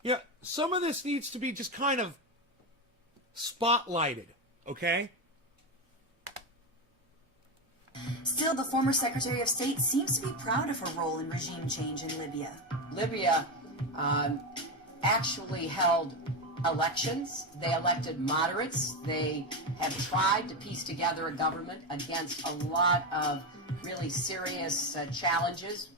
Yeah, some of this needs to be just kind of spotlighted, okay? Still, the former Secretary of State seems to be proud of her role in regime change in Libya. Libya actually held elections. They elected moderates. They have tried to piece together a government against a lot of really serious challenges.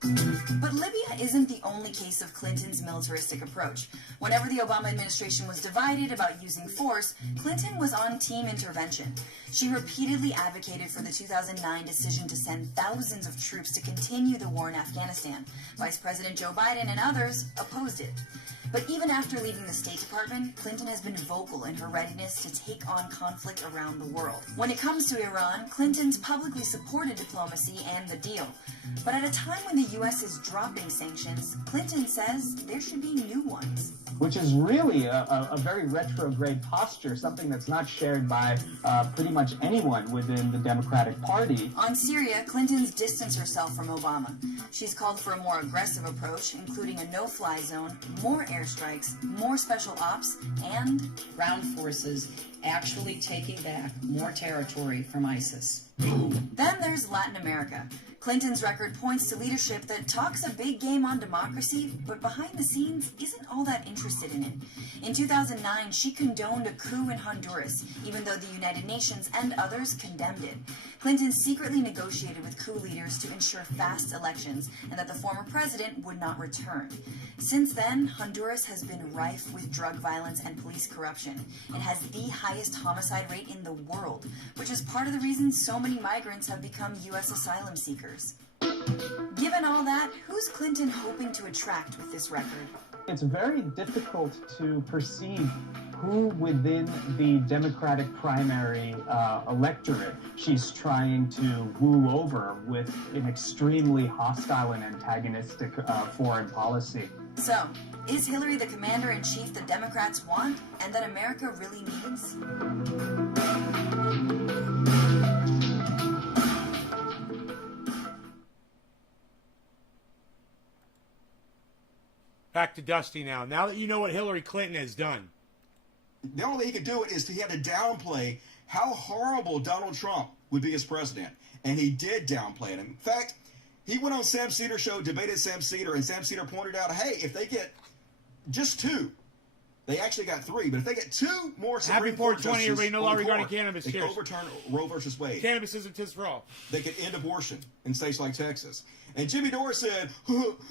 But Libya isn't the only case of Clinton's militaristic approach. Whenever the Obama administration was divided about using force, Clinton was on team intervention. She repeatedly advocated for the 2009 decision to send thousands of troops to continue the war in Afghanistan. Vice President Joe Biden and others opposed it. But even after leaving the State Department, Clinton has been vocal in her readiness to take on conflict around the world. When it comes to Iran, Clinton's publicly supported diplomacy and the deal. But at a time when the U.S. is dropping sanctions, Clinton says there should be new ones. Which is really a very retrograde posture, something that's not shared by pretty much anyone within the Democratic Party. On Syria, Clinton's distanced herself from Obama. She's called for a more aggressive approach, including a no-fly zone, more airstrikes, more special ops, and Ground forces actually taking back more territory from ISIS. Then there's Latin America. Clinton's record points to leadership that talks a big game on democracy, but behind the scenes isn't all that interested in it. In 2009, she condoned a coup in Honduras, even though the United Nations and others condemned it. Clinton secretly negotiated with coup leaders to ensure fast elections and that the former president would not return. Since then, Honduras has been rife with drug violence and police corruption. It has the highest homicide rate in the world, which is part of the reason so many migrants have become U.S. asylum seekers. Given all that, who's Clinton hoping to attract with this record? It's very difficult to perceive who within the Democratic primary electorate she's trying to woo over with an extremely hostile and antagonistic foreign policy. So, is Hillary the commander-in-chief the Democrats want and that America really needs? Back to Dusty now. Now that you know what Hillary Clinton has done. The only way he could do it is he had to downplay how horrible Donald Trump would be as president. And he did downplay it. In fact, he went on Sam Cedars' show, debated Sam Cedars, and Sam Cedars pointed out, hey, if they get just two, they actually got three, but if they get two more Supreme Court justices, Happy 420, everybody. No law regarding cannabis. they can overturn Roe versus Wade. Cannabis isn't tis for all. They could end abortion in states like Texas. And Jimmy Dore said,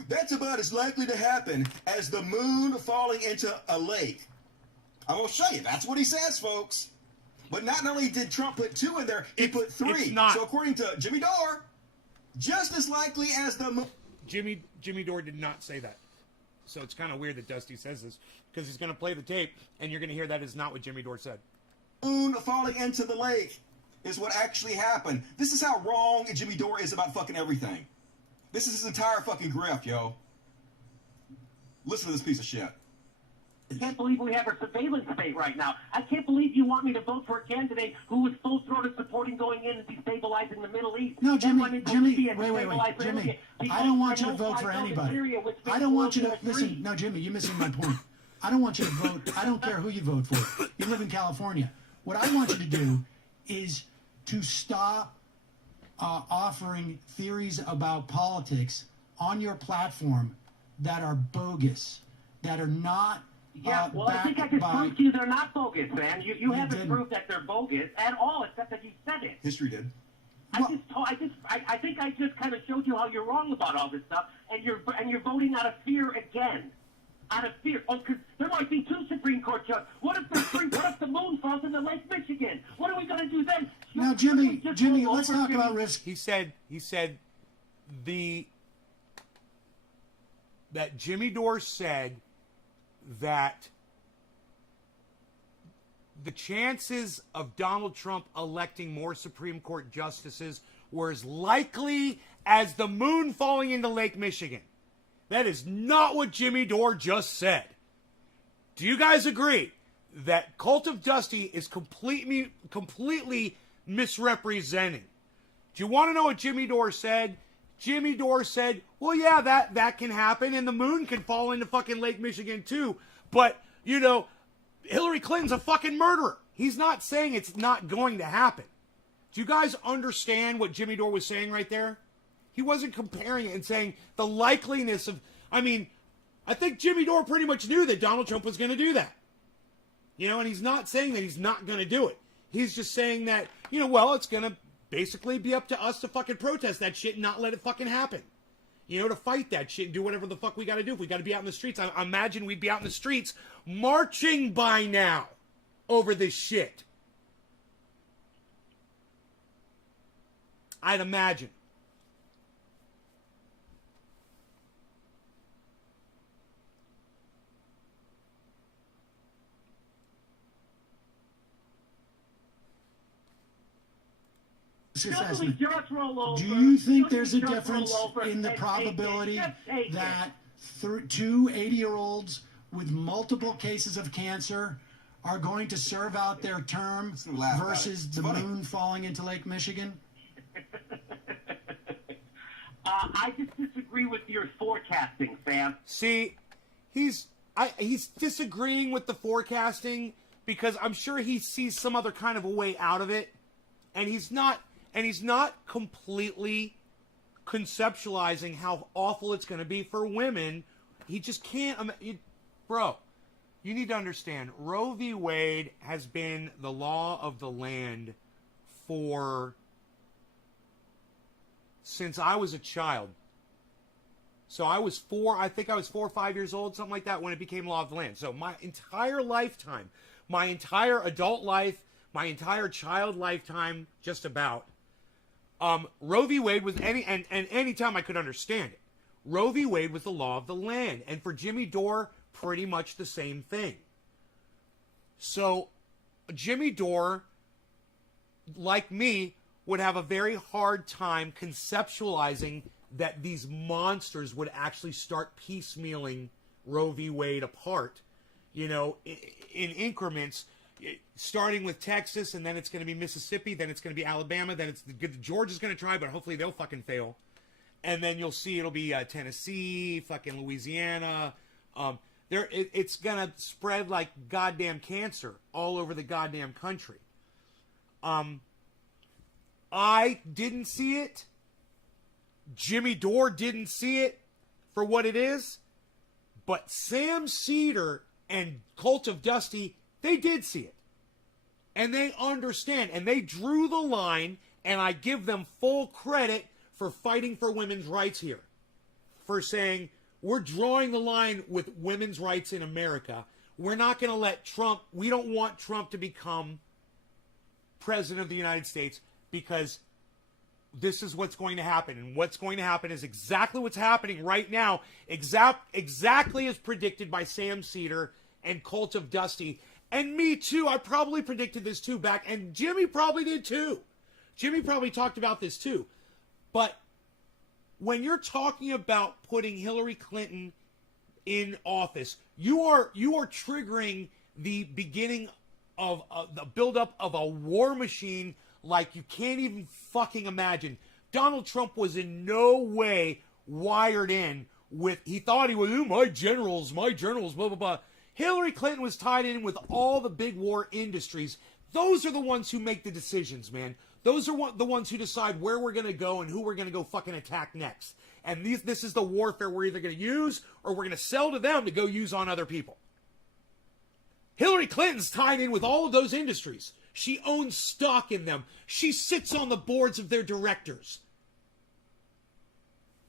that's about as likely to happen as the moon falling into a lake. I'm going to show you. That's what he says, folks. But not only did Trump put two in there, he put three. It's not. So according to Jimmy Dore, just as likely as the moon. Jimmy Dore did not say that. So it's kind of weird that Dusty says this, because he's going to play the tape, and you're going to hear that is not what Jimmy Dore said. Moon falling into the lake is what actually happened. This is how wrong Jimmy Dore is about fucking everything. This is his entire fucking grift, yo. Listen to this piece of shit. I can't believe we have a surveillance state right now. I can't believe you want me to vote for a candidate who was full-throated supporting going in and destabilizing the Middle East. No, Jimmy, wait, Jimmy, I don't want you to vote for anybody. I don't want you to, listen, no, Jimmy, you're missing my point. I don't want you to vote, I don't care who you vote for. You live in California. What I want you to do is to stop offering theories about politics on your platform that are bogus, that are not. Yeah, well, I think I can prove to you they're not bogus, man. You haven't proved that they're bogus at all, except that you said it. History did. I think I just kind of showed you how you're wrong about all this stuff, and you're voting out of fear again. Out of fear. Oh, because there might be 2 Supreme Court judges. What if the moon falls into Lake Michigan? What are we going to do then? Now, Jimmy, let's talk about risk. He said that Jimmy Dore said that the chances of Donald Trump electing more Supreme Court justices were as likely as the moon falling into Lake Michigan. That is not what Jimmy Dore just said. Do you guys agree that Cult of Dusty is completely misrepresenting? Do you want to know what Jimmy Dore said? Jimmy Dore said, well, yeah, that can happen, and the moon can fall into fucking Lake Michigan too. But, you know, Hillary Clinton's a fucking murderer. He's not saying it's not going to happen. Do you guys understand what Jimmy Dore was saying right there? He wasn't comparing it and saying the likeliness of... I mean, I think Jimmy Dore pretty much knew that Donald Trump was going to do that. You know, and he's not saying that he's not going to do it. He's just saying that, you know, well, it's going to basically be up to us to fucking protest that shit and not let it fucking happen. You know, to fight that shit and do whatever the fuck we got to do. If we got to be out in the streets, I imagine we'd be out in the streets marching by now over this shit. I'd imagine. Do you think there's a difference in the probability that 2 80-year-olds with multiple cases of cancer are going to serve out their term versus the moon falling into Lake Michigan? I just disagree with your forecasting, Sam. See, he's disagreeing with the forecasting because I'm sure he sees some other kind of a way out of it, and he's not completely conceptualizing how awful it's going to be for women. He just can't. Bro, you need to understand, Roe v. Wade has been the law of the land since I was a child. So I think I was 4 or 5 years old, something like that, when it became law of the land. So my entire lifetime, my entire adult life, my entire child lifetime, just about, Roe v. Wade was any time I could understand it. Roe v. Wade was the law of the land. And for Jimmy Dore, pretty much the same thing. So Jimmy Dore, like me, would have a very hard time conceptualizing that these monsters would actually start piecemealing Roe v. Wade apart, you know, in increments, starting with Texas, and then it's going to be Mississippi, then it's going to be Alabama, then Georgia's going to try, but hopefully they'll fucking fail. And then you'll see it'll be Tennessee, fucking Louisiana. It's going to spread like goddamn cancer all over the goddamn country. I didn't see it. Jimmy Dore didn't see it for what it is. But Sam Cedar and Cult of Dusty, they did see it. And they understand. And they drew the line. And I give them full credit for fighting for women's rights here. For saying, we're drawing the line with women's rights in America. We're not going to let Trump, we don't want Trump to become president of the United States because this is what's going to happen. And what's going to happen is exactly what's happening right now, exactly as predicted by Sam Cedar and Cult of Dusty. And me too, I probably predicted this too back, and Jimmy probably did too. Jimmy probably talked about this too. But when you're talking about putting Hillary Clinton in office, you are triggering the beginning of the buildup of a war machine like you can't even fucking imagine. Donald Trump was in no way wired in with, he thought he was, my generals, blah, blah, blah. Hillary Clinton was tied in with all the big war industries. Those are the ones who make the decisions, man. Those are the ones who decide where we're going to go and who we're going to go fucking attack next. And this is the warfare we're either going to use or we're going to sell to them to go use on other people. Hillary Clinton's tied in with all of those industries. She owns stock in them. She sits on the boards of their directors.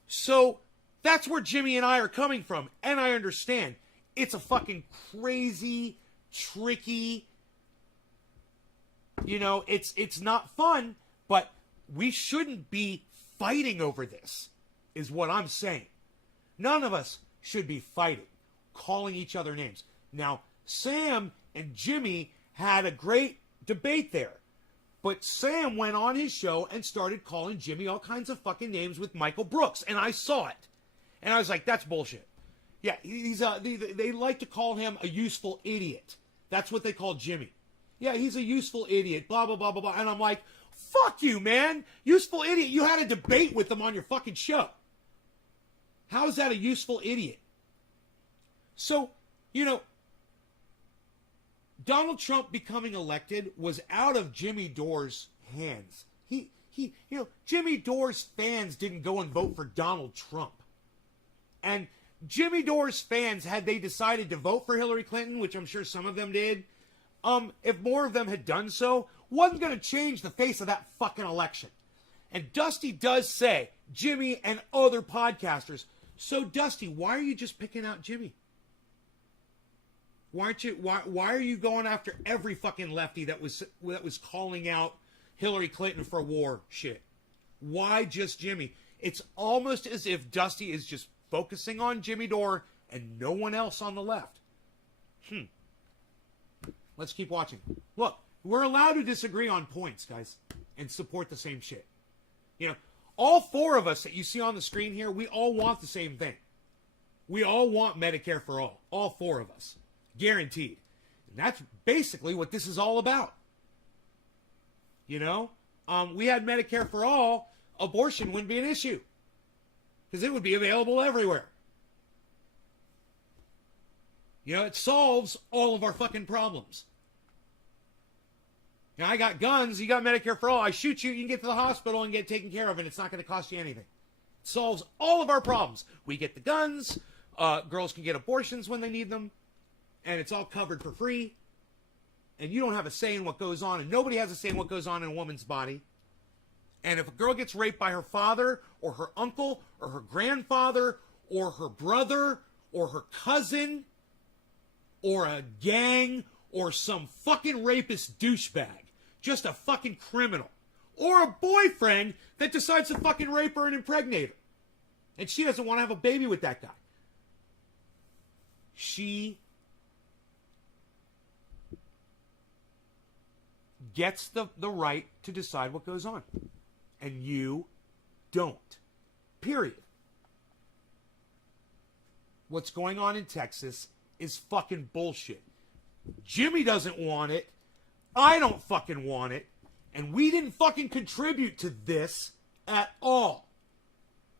So that's where Jimmy and I are coming from. And I understand. It's a fucking crazy, tricky, it's not fun, but we shouldn't be fighting over this, is what I'm saying. None of us should be fighting, calling each other names. Now, Sam and Jimmy had a great debate there, but Sam went on his show and started calling Jimmy all kinds of fucking names with Michael Brooks, and I saw it. And I was like, that's bullshit. Yeah, they like to call him a useful idiot. That's what they call Jimmy. Yeah, he's a useful idiot, blah, blah, blah, blah, blah. And I'm like, fuck you, man. Useful idiot. You had a debate with him on your fucking show. How is that a useful idiot? So, Donald Trump becoming elected was out of Jimmy Dore's hands. Jimmy Dore's fans didn't go and vote for Donald Trump. And Jimmy Dore's fans, had they decided to vote for Hillary Clinton, which I'm sure some of them did, if more of them had done so, wasn't going to change the face of that fucking election. And Dusty does say, Jimmy and other podcasters, so Dusty, why are you just picking out Jimmy? Why are you going after every fucking lefty that was calling out Hillary Clinton for war shit? Why just Jimmy? It's almost as if Dusty is just focusing on Jimmy Dore and no one else on the left. Let's keep watching. Look, we're allowed to disagree on points, guys, and support the same shit. All four of us that you see on the screen here, we all want the same thing. We all want Medicare for all four of us. Guaranteed. And that's basically what this is all about. We had Medicare for all, abortion wouldn't be an issue. Because it would be available everywhere. It solves all of our fucking problems. I got guns, you got Medicare for all. I shoot you, you can get to the hospital and get taken care of, and it's not going to cost you anything. It solves all of our problems. We get the guns, girls can get abortions when they need them, and it's all covered for free. And you don't have a say in what goes on, and nobody has a say in what goes on in a woman's body. And if a girl gets raped by her father, or her uncle, or her grandfather, or her brother, or her cousin, or a gang, or some fucking rapist douchebag, just a fucking criminal, or a boyfriend that decides to fucking rape her and impregnate her, and she doesn't want to have a baby with that guy, she gets the right to decide what goes on. And you don't. Period. What's going on in Texas is fucking bullshit. Jimmy doesn't want it. I don't fucking want it. And we didn't fucking contribute to this at all.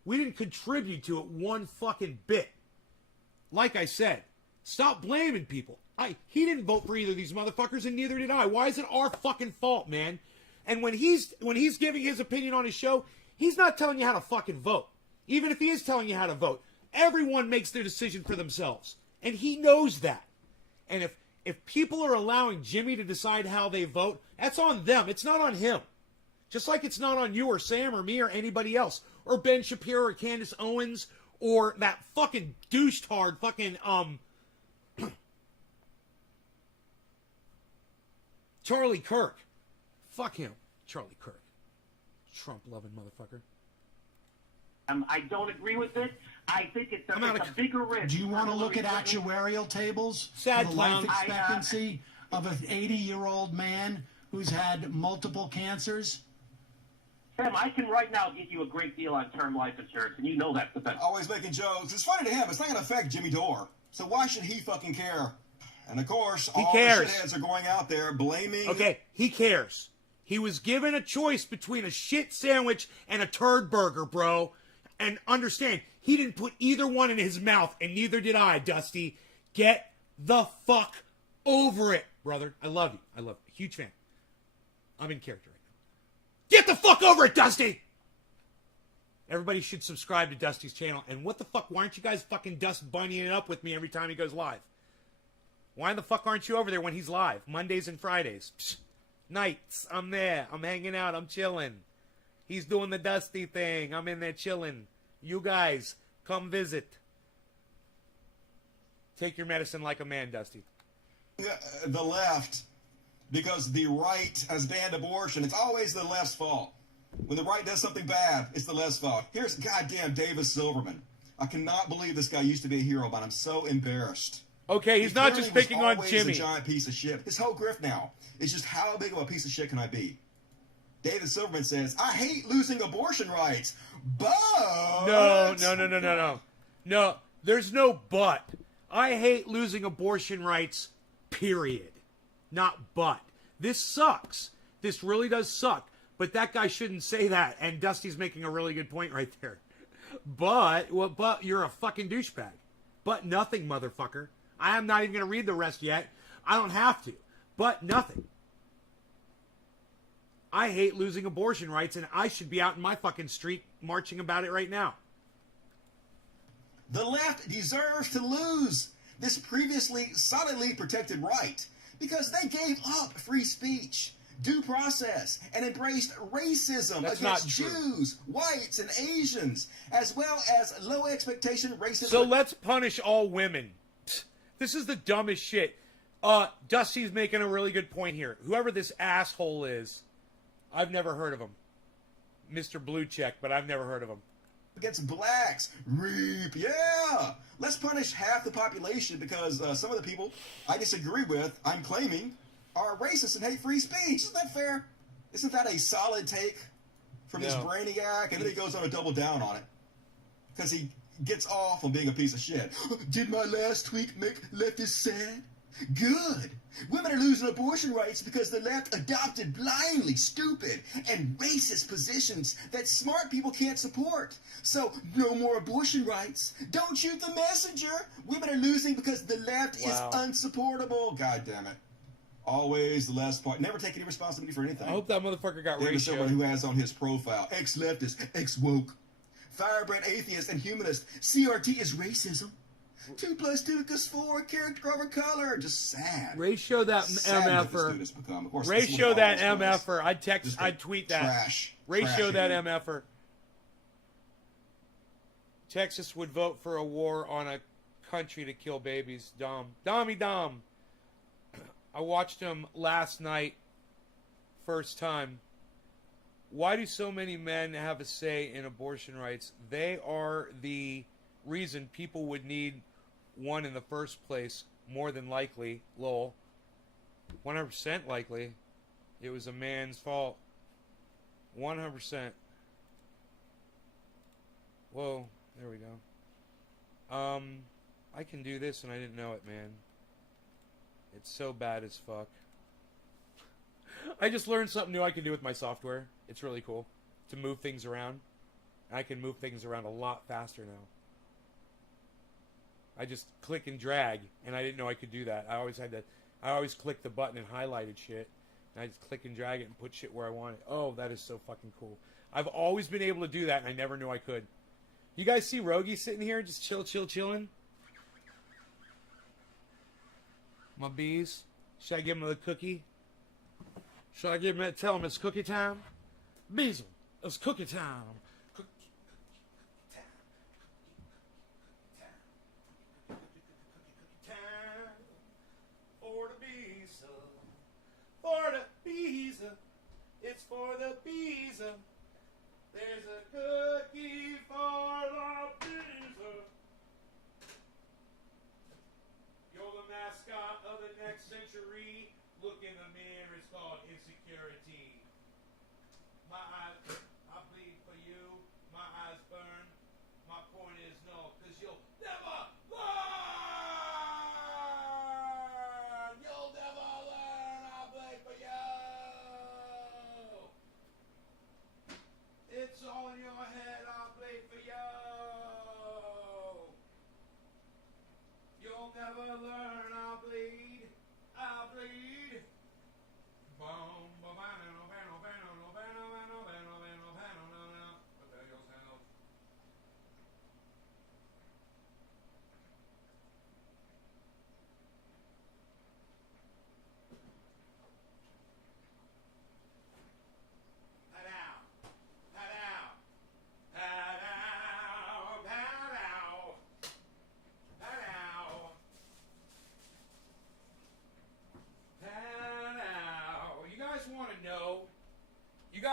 We didn't contribute to it one fucking bit. Like I said, stop blaming people. He didn't vote for either of these motherfuckers, and neither did I. Why is it our fucking fault, man? And when he's giving his opinion on his show, he's not telling you how to fucking vote. Even if he is telling you how to vote, everyone makes their decision for themselves. And he knows that. And if people are allowing Jimmy to decide how they vote, that's on them. It's not on him. Just like it's not on you or Sam or me or anybody else. Or Ben Shapiro or Candace Owens or that fucking douche-tard fucking, Charlie Kirk. Fuck him. Charlie Kirk. Trump-loving motherfucker. I don't agree with it. I think it's a bigger risk. Do you want to look at actuarial tables Sad for the life expectancy of an 80-year-old man who's had multiple cancers? Sam, I can right now get you a great deal on term life insurance, and you know that's the best. Always making jokes. It's funny to him. It's not going to affect Jimmy Dore. So why should he fucking care? And of course, all the shitheads are going out there blaming... Okay, he cares. He was given a choice between a shit sandwich and a turd burger, bro. And understand, he didn't put either one in his mouth, and neither did I, Dusty. Get the fuck over it, brother. I love you. I love you. Huge fan. I'm in character right now. Get the fuck over it, Dusty! Everybody should subscribe to Dusty's channel. And what the fuck, why aren't you guys fucking Dust bunnying it up with me every time he goes live? Why the fuck aren't you over there when he's live? Mondays and Fridays. Psh, nights, I'm there. I'm hanging out. I'm chilling. He's doing the Dusty thing. I'm in there chilling. You guys, come visit. Take your medicine like a man, Dusty. The left, because the right has banned abortion. It's always the left's fault. When the right does something bad, it's the left's fault. Here's goddamn David Silverman. I cannot believe this guy used to be a hero, but I'm so embarrassed. Okay, he's not just picking on Jimmy. He's a giant piece of shit. His whole grift now is just how big of a piece of shit can I be? David Silverman says, I hate losing abortion rights, but... No, there's no but. I hate losing abortion rights, period. Not but. This sucks. This really does suck. But that guy shouldn't say that. And Dusty's making a really good point right there. But you're a fucking douchebag. But nothing, motherfucker. I am not even going to read the rest yet. I don't have to. But nothing. I hate losing abortion rights, and I should be out in my fucking street marching about it right now. The left deserves to lose this previously solidly protected right because they gave up free speech, due process, and embraced racism against Jews, whites, and Asians, as well as low expectation racism. So let's punish all women. This is the dumbest shit. Dusty's making a really good point here. Whoever this asshole is, I've never heard of him. Mr. Blue Check, but I've never heard of him. Against blacks, rape, yeah. Let's punish half the population because some of the people I disagree with, I'm claiming, are racist and hate free speech. Isn't that fair? Isn't that a solid take from this brainiac? And then he goes on to double down on it because he gets off on being a piece of shit. Did my last tweet make leftists sad? Good. Women are losing abortion rights because the left adopted blindly stupid and racist positions that smart people can't support. So, no more abortion rights. Don't shoot the messenger. Women are losing because the left is unsupportable. God damn it. Always the last part. Never take any responsibility for anything. I hope that motherfucker got David ratio. Silverman, who has on his profile, ex-leftist, ex-woke, firebrand atheist, and humanist. CRT is racism. 2 + 2 = 4, character over color. Just sad. Ratio that MFer. Ratio that MFer. I'd tweet that. Trash. Ratio that MFer. Texas would vote for a war on a country to kill babies. Dumb. Dommy dumb. I watched him last night. First time. Why do so many men have a say in abortion rights? They are the reason people would need one in the first place, more than likely. Lol. 100% likely. It was a man's fault. 100%. Whoa, there we go. I can do this and I didn't know it, man. It's so bad as fuck. I just learned something new I can do with my software. It's really cool. To move things around. I can move things around a lot faster now. I just click and drag, and I didn't know I could do that. I always click the button and highlighted shit, and I just click and drag it and put shit where I want it. Oh, that is so fucking cool. I've always been able to do that, and I never knew I could. You guys see Rogie sitting here just chilling? My bees. Should I give him a cookie? Should I give him tell him it's cookie time? Beezel, it's cookie time. For the bees, it's for the bees. There's a cookie for the bees. You're the mascot of the next century. Look in the mirror, it's called insecurity. My eyes, I bleed for you. My eyes burn. My point is no, because you'll never learn. You'll never learn. I bleed for you. It's all in your head. I bleed for you. You'll never learn. I bleed. I bleed. Boom, boom, boom.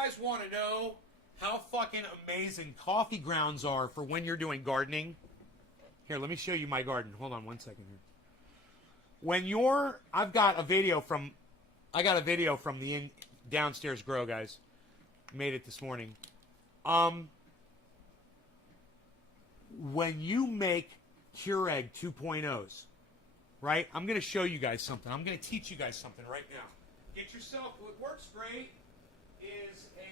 guys want to know how fucking amazing coffee grounds are for when you're doing gardening? Here, let me show you my garden. Hold on one second here. When you're, I got a video from the downstairs grow, guys. Made it this morning. When you make Keurig 2.0s, right? I'm going to show you guys something. I'm going to teach you guys something right now. Get yourself, what works great is a,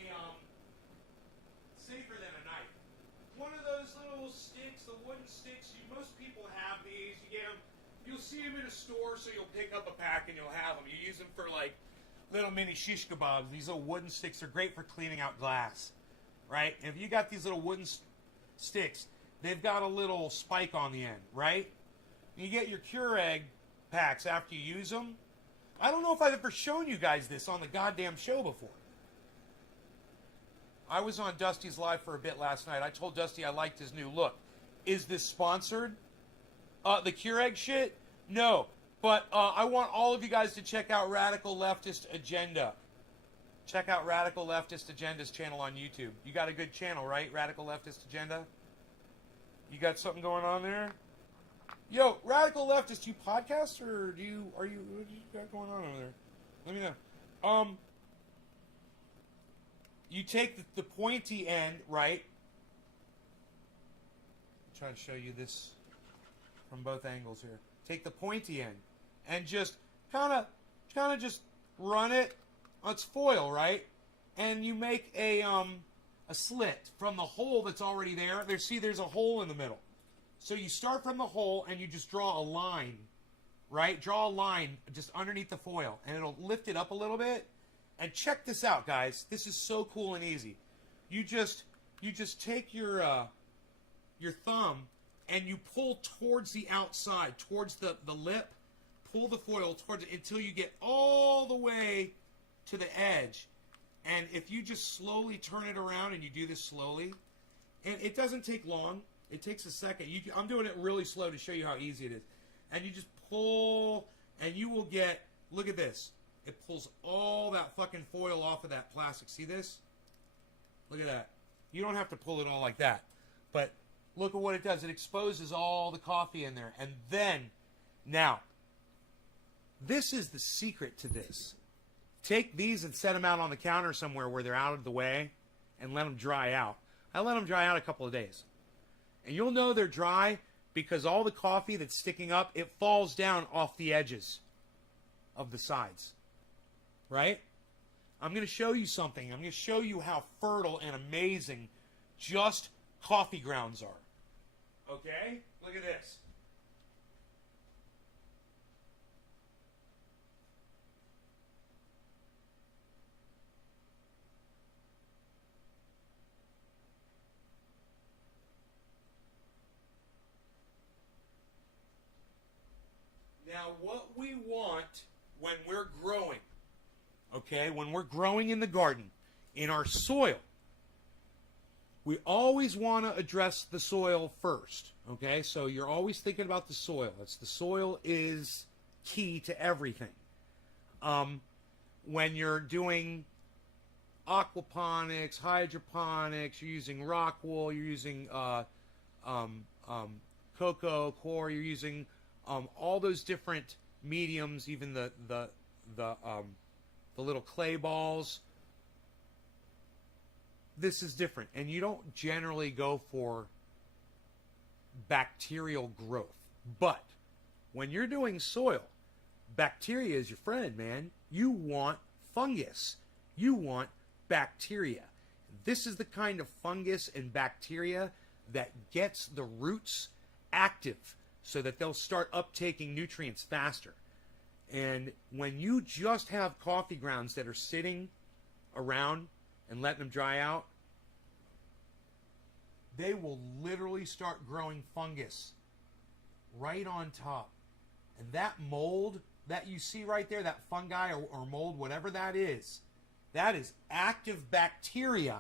safer than a knife. One of those little sticks, the wooden sticks, most people have these. You get them, you'll see them in a store, so you'll pick up a pack and you'll have them. You use them for like little mini shish kebabs. These little wooden sticks are great for cleaning out glass, right? And if you got these little wooden sticks, they've got a little spike on the end, right? You get your Keurig packs after you use them. I don't know if I've ever shown you guys this on the goddamn show before. I was on Dusty's Live for a bit last night. I told Dusty I liked his new look. Is this sponsored? The Keurig shit? No. But I want all of you guys to check out Radical Leftist Agenda. Check out Radical Leftist Agenda's channel on YouTube. You got a good channel, right? Radical Leftist Agenda? You got something going on there? Yo, Radical Leftist, you podcast or what do you got going on over there? Let me know. You take the pointy end, right? I'm trying to show you this from both angles here. Take the pointy end and just kind of just run it. It's foil, right? And you make a slit from the hole that's already there. There's a hole in the middle. So you start from the hole and you just draw a line, right? Draw a line just underneath the foil, and it'll lift it up a little bit. And check this out, guys. This is so cool and easy. You just take your thumb and you pull towards the outside, towards the lip. Pull the foil towards it until you get all the way to the edge. And if you just slowly turn it around, and you do this slowly, and it doesn't take long. It takes a second. I'm doing it really slow to show you how easy it is. And you just pull, and you will get, look at this. It pulls all that fucking foil off of that plastic. See this? Look at that. You don't have to pull it all like that. But look at what it does. It exposes all the coffee in there. And then, now, this is the secret to this. Take these and set them out on the counter somewhere where they're out of the way and let them dry out. I let them dry out a couple of days. And you'll know they're dry because all the coffee that's sticking up, it falls down off the edges of the sides. Right? I'm going to show you something. I'm going to show you how fertile and amazing just coffee grounds are. Okay? Look at this. Now, what we want when we're growing, okay, when we're growing in the garden, in our soil, we always want to address the soil first, okay? So you're always thinking about the soil. The soil is key to everything. When you're doing aquaponics, hydroponics, you're using rock wool, you're using cocoa coir, you're using all those different mediums, even the little clay balls. This is different, and you don't generally go for bacterial growth. But when you're doing soil, bacteria is your friend, man. You want fungus. You want bacteria. This is the kind of fungus and bacteria that gets the roots active so that they'll start uptaking nutrients faster. And when you just have coffee grounds that are sitting around and letting them dry out, they will literally start growing fungus right on top. And that mold that you see right there, that fungi or mold, whatever that is active bacteria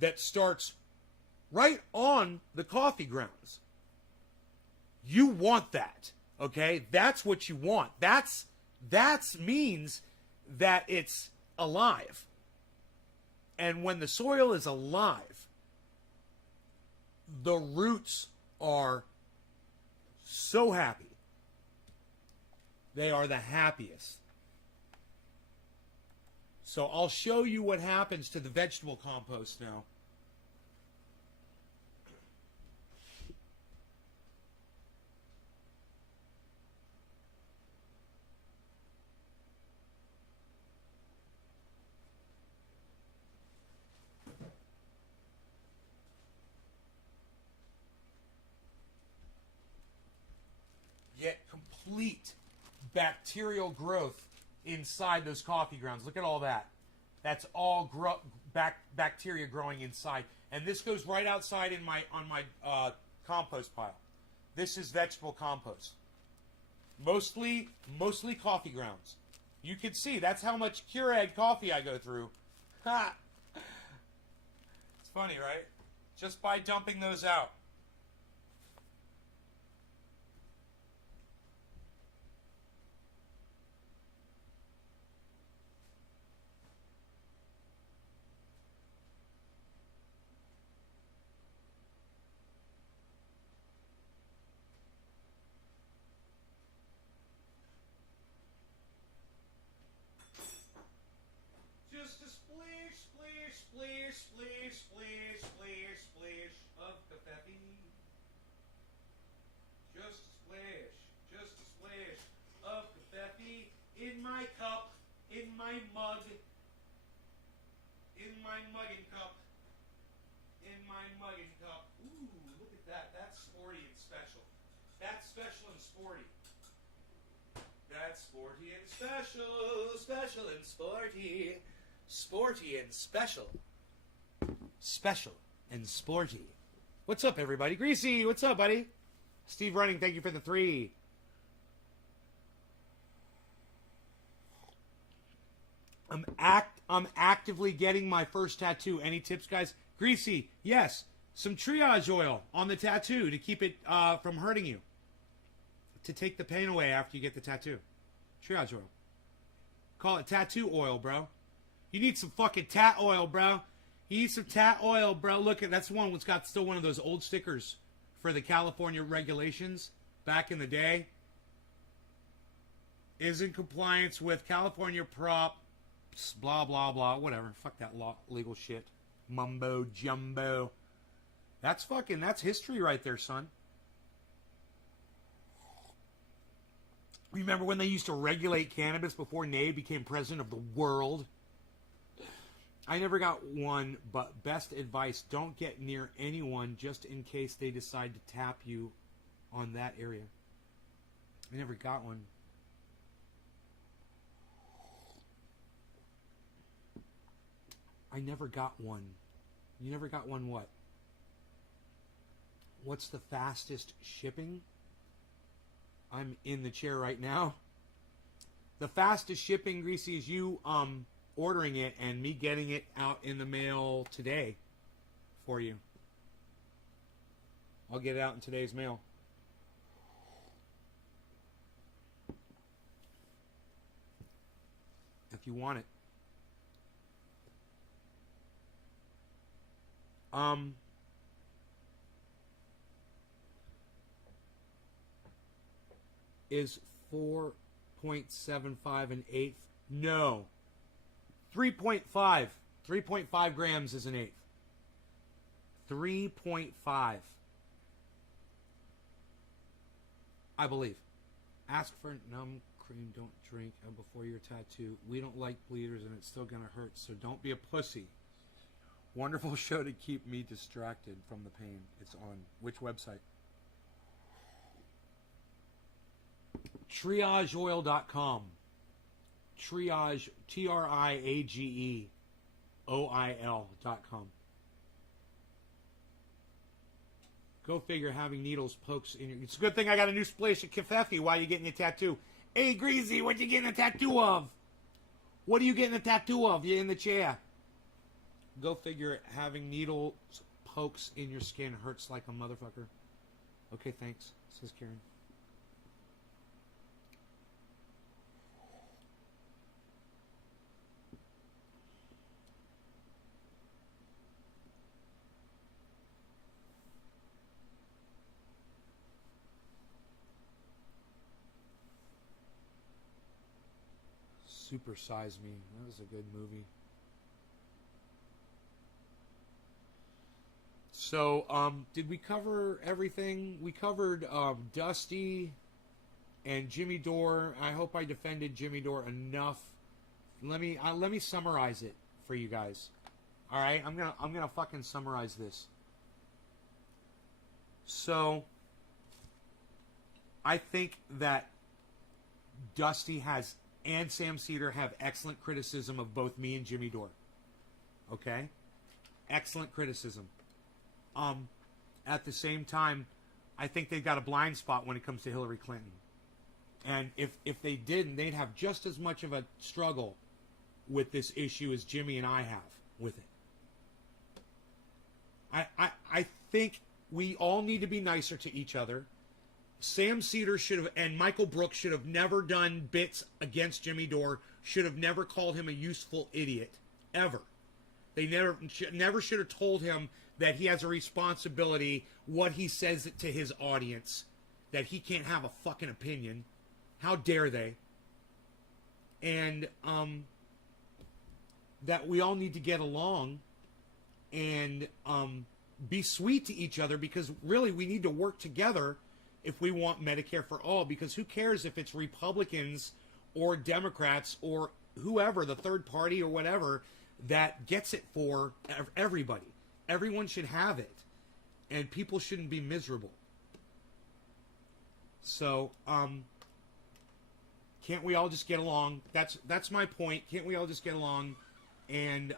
that starts right on the coffee grounds. You want that, okay? That's what you want. That's means that it's alive, And when the soil is alive, the roots are so happy. They are the happiest. So I'll show you what happens to the vegetable compost now. Get complete bacterial growth inside those coffee grounds. Look at all that. That's all bacteria growing inside. And this goes right outside on my compost pile. This is vegetable compost. Mostly coffee grounds. You can see that's how much Keurig coffee I go through. Ha! It's funny, right? Just by dumping those out. Just a splish, splish, splish, splish, splish, splish, splish of confetti. Just a splish of confetti in my cup, in my mug, in my mugging cup, in my mugging cup. Ooh, look at that. That's sporty and special. That's special and sporty. That's sporty and special, special and sporty. Sporty and special. Special and sporty. What's up, everybody? Greasy, what's up, buddy? Steve Running, thank you for the 3. I'm actively getting my first tattoo. Any tips, guys? Greasy, yes. Some triage oil on the tattoo to keep it from hurting you. To take the pain away after you get the tattoo. Triage oil. Call it tattoo oil, bro. You need some fucking tat oil, bro. You need some tat oil, bro. Look, that's one that's got still one of those old stickers for the California regulations back in the day. Is in compliance with California Prop, blah, blah, blah, whatever. Fuck that legal shit. Mumbo jumbo. That's history right there, son. Remember when they used to regulate cannabis before Nate became president of the world? I never got one, but best advice, don't get near anyone just in case they decide to tap you on that area. I never got one. I never got one. You never got one what? What's the fastest shipping? I'm in the chair right now. The fastest shipping, Greasy, is you ordering it and me getting it out in the mail today for you. I'll get it out in today's mail. If you want it. Is 4.75 an eighth? No. 3.5. 3.5 grams is an eighth. 3.5. I believe. Ask for numb cream. Don't drink before your tattoo. We don't like bleeders and it's still going to hurt, so don't be a pussy. Wonderful show to keep me distracted from the pain. It's on which website? TriageOil.com. Triage, TriageOil.com. Go figure, having needles pokes in your... It's a good thing I got a new splash of Kefefi while you're getting a tattoo. Hey, Greasy, what you getting a tattoo of? What are you getting a tattoo of? You're in the chair. Go figure, having needles pokes in your skin hurts like a motherfucker. Okay, thanks, says Karen. Super Size Me. That was a good movie. So, did we cover everything? We covered Dusty and Jimmy Dore. I hope I defended Jimmy Dore enough. Let me summarize it for you guys. All right, I'm gonna fucking summarize this. So, I think that Dusty has and Sam Cedar have excellent criticism of both me and Jimmy Dore. Okay, excellent criticism. At the same time, I think they've got a blind spot when it comes to Hillary Clinton. And if they didn't, they'd have just as much of a struggle with this issue as Jimmy and I have with it. I think we all need to be nicer to each other. Sam Cedar should have, and Michael Brooks should have never done bits against Jimmy Dore, should have never called him a useful idiot, ever. They never should have told him that he has a responsibility, what he says to his audience, that he can't have a fucking opinion. How dare they? And that we all need to get along and be sweet to each other, because really we need to work together if we want Medicare for all, because who cares if it's Republicans or Democrats or whoever, the third party or whatever, that gets it for everybody. Everyone should have it, and people shouldn't be miserable. So, can't we all just get along? That's my point. Can't we all just get along and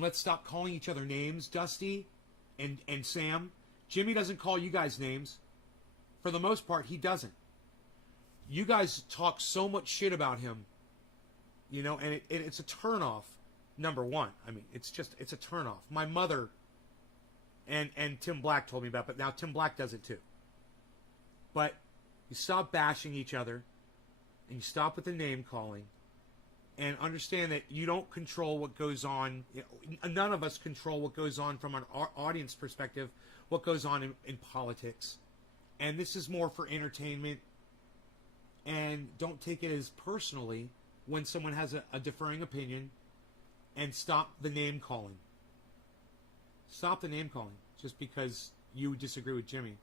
let's stop calling each other names, Dusty and Sam. Jimmy doesn't call you guys names. For the most part, he doesn't. You guys talk so much shit about him, you know, and it's a turnoff. Number one, I mean, it's a turnoff. My mother and Tim Black told me about it, but now Tim Black does it too. But you stop bashing each other, and you stop with the name calling, and understand that you don't control what goes on. None of us control what goes on from an audience perspective, what goes on in politics. And this is more for entertainment. And don't take it as personally when someone has a differing opinion, and stop the name calling. Stop the name calling just because you disagree with Jimmy.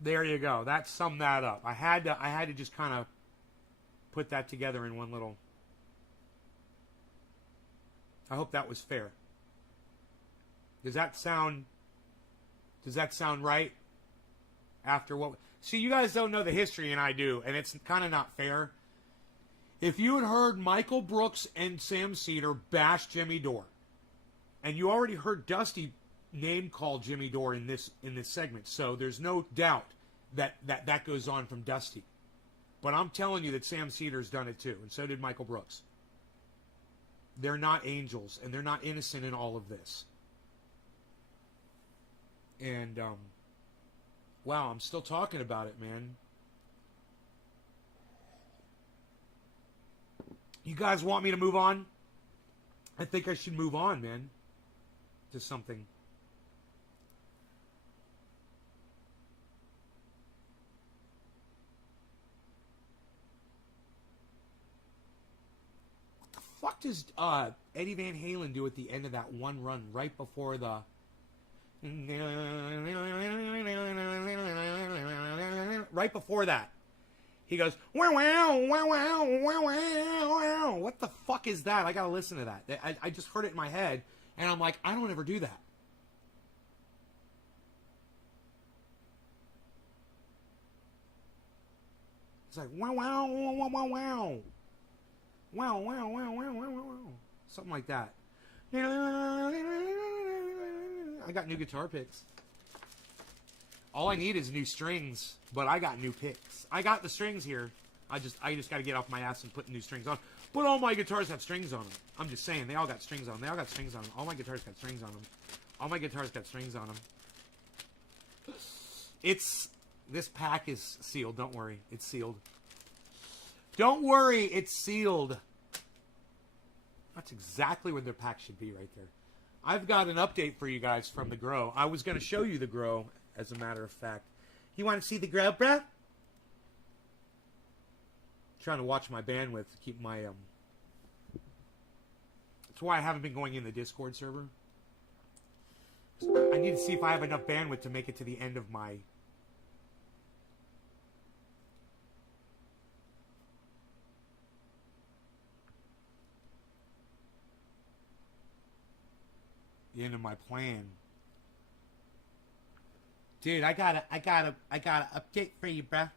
There you go. That summed that up. I had to just kind of put that together in one little. I hope that was fair. Does that sound right? After what? See, you guys don't know the history, and I do, and it's kind of not fair. If you had heard Michael Brooks and Sam Cedar bash Jimmy Dore, and you already heard Dusty name call Jimmy Dore in this segment, so there's no doubt that goes on from Dusty. But I'm telling you that Sam Cedar's done it too, and so did Michael Brooks. They're not angels, and they're not innocent in all of this. And, wow, I'm still talking about it, man. You guys want me to move on? I think I should move on, man, to something. What the fuck does Eddie Van Halen do at the end of that one run right before the... Right before that, he goes, wow, wow, wow, wow, wow, wow. What the fuck is that? I gotta listen to that. I just heard it in my head, and I'm like, I don't ever do that. It's like, wow, wow, wow, wow, wow, wow. Wow, wow, wow, wow, wow, wow. Something like that. I got new guitar picks. All I need is new strings, but I got new picks. I got the strings here. I just got to get off my ass and put new strings on. But all my guitars have strings on them. I'm just saying, they all got strings on them. They all got strings on them. All my guitars got strings on them. All my guitars got strings on them. This pack is sealed. Don't worry, it's sealed. Don't worry, it's sealed. That's exactly where their pack should be right there. I've got an update for you guys from the grow. I was going to show you the grow, as a matter of fact. You want to see the grow, bruh? Trying to watch my bandwidth to keep my That's why I haven't been going in the Discord server. I need to see if I have enough bandwidth to make it to the end of my plan. Dude, I got a update for you, bruh.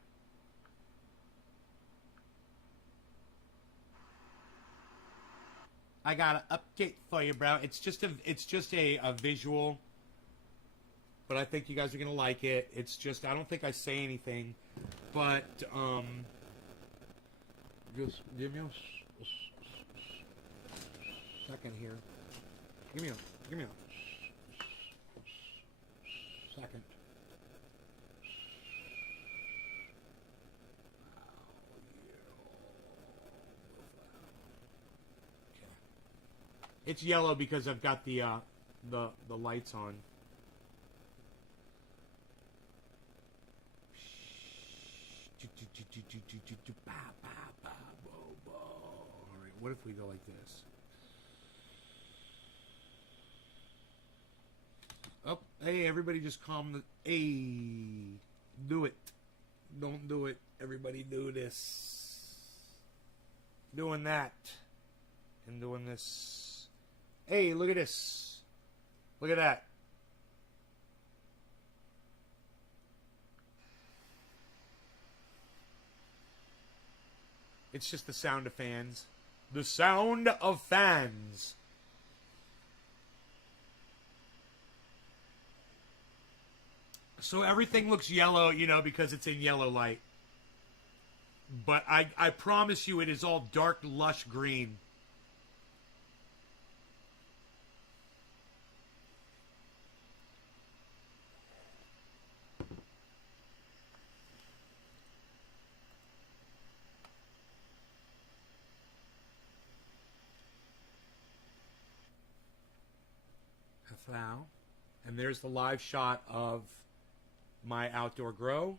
I got an update for you, bro. It's just a visual, but I think you guys are gonna like it. It's just I don't think I say anything, but just give me a second here. Give me a second. It's yellow because I've got the lights on. Alright, what if we go like this? Oh, hey, everybody just calm the... Hey, do it. Don't do it. Everybody do this. Doing that. And doing this. Hey, look at this. Look at that. It's just the sound of fans. The sound of fans. So everything looks yellow, you know, because it's in yellow light. But I promise you it is all dark, lush green. Now, and there's the live shot of my outdoor grow.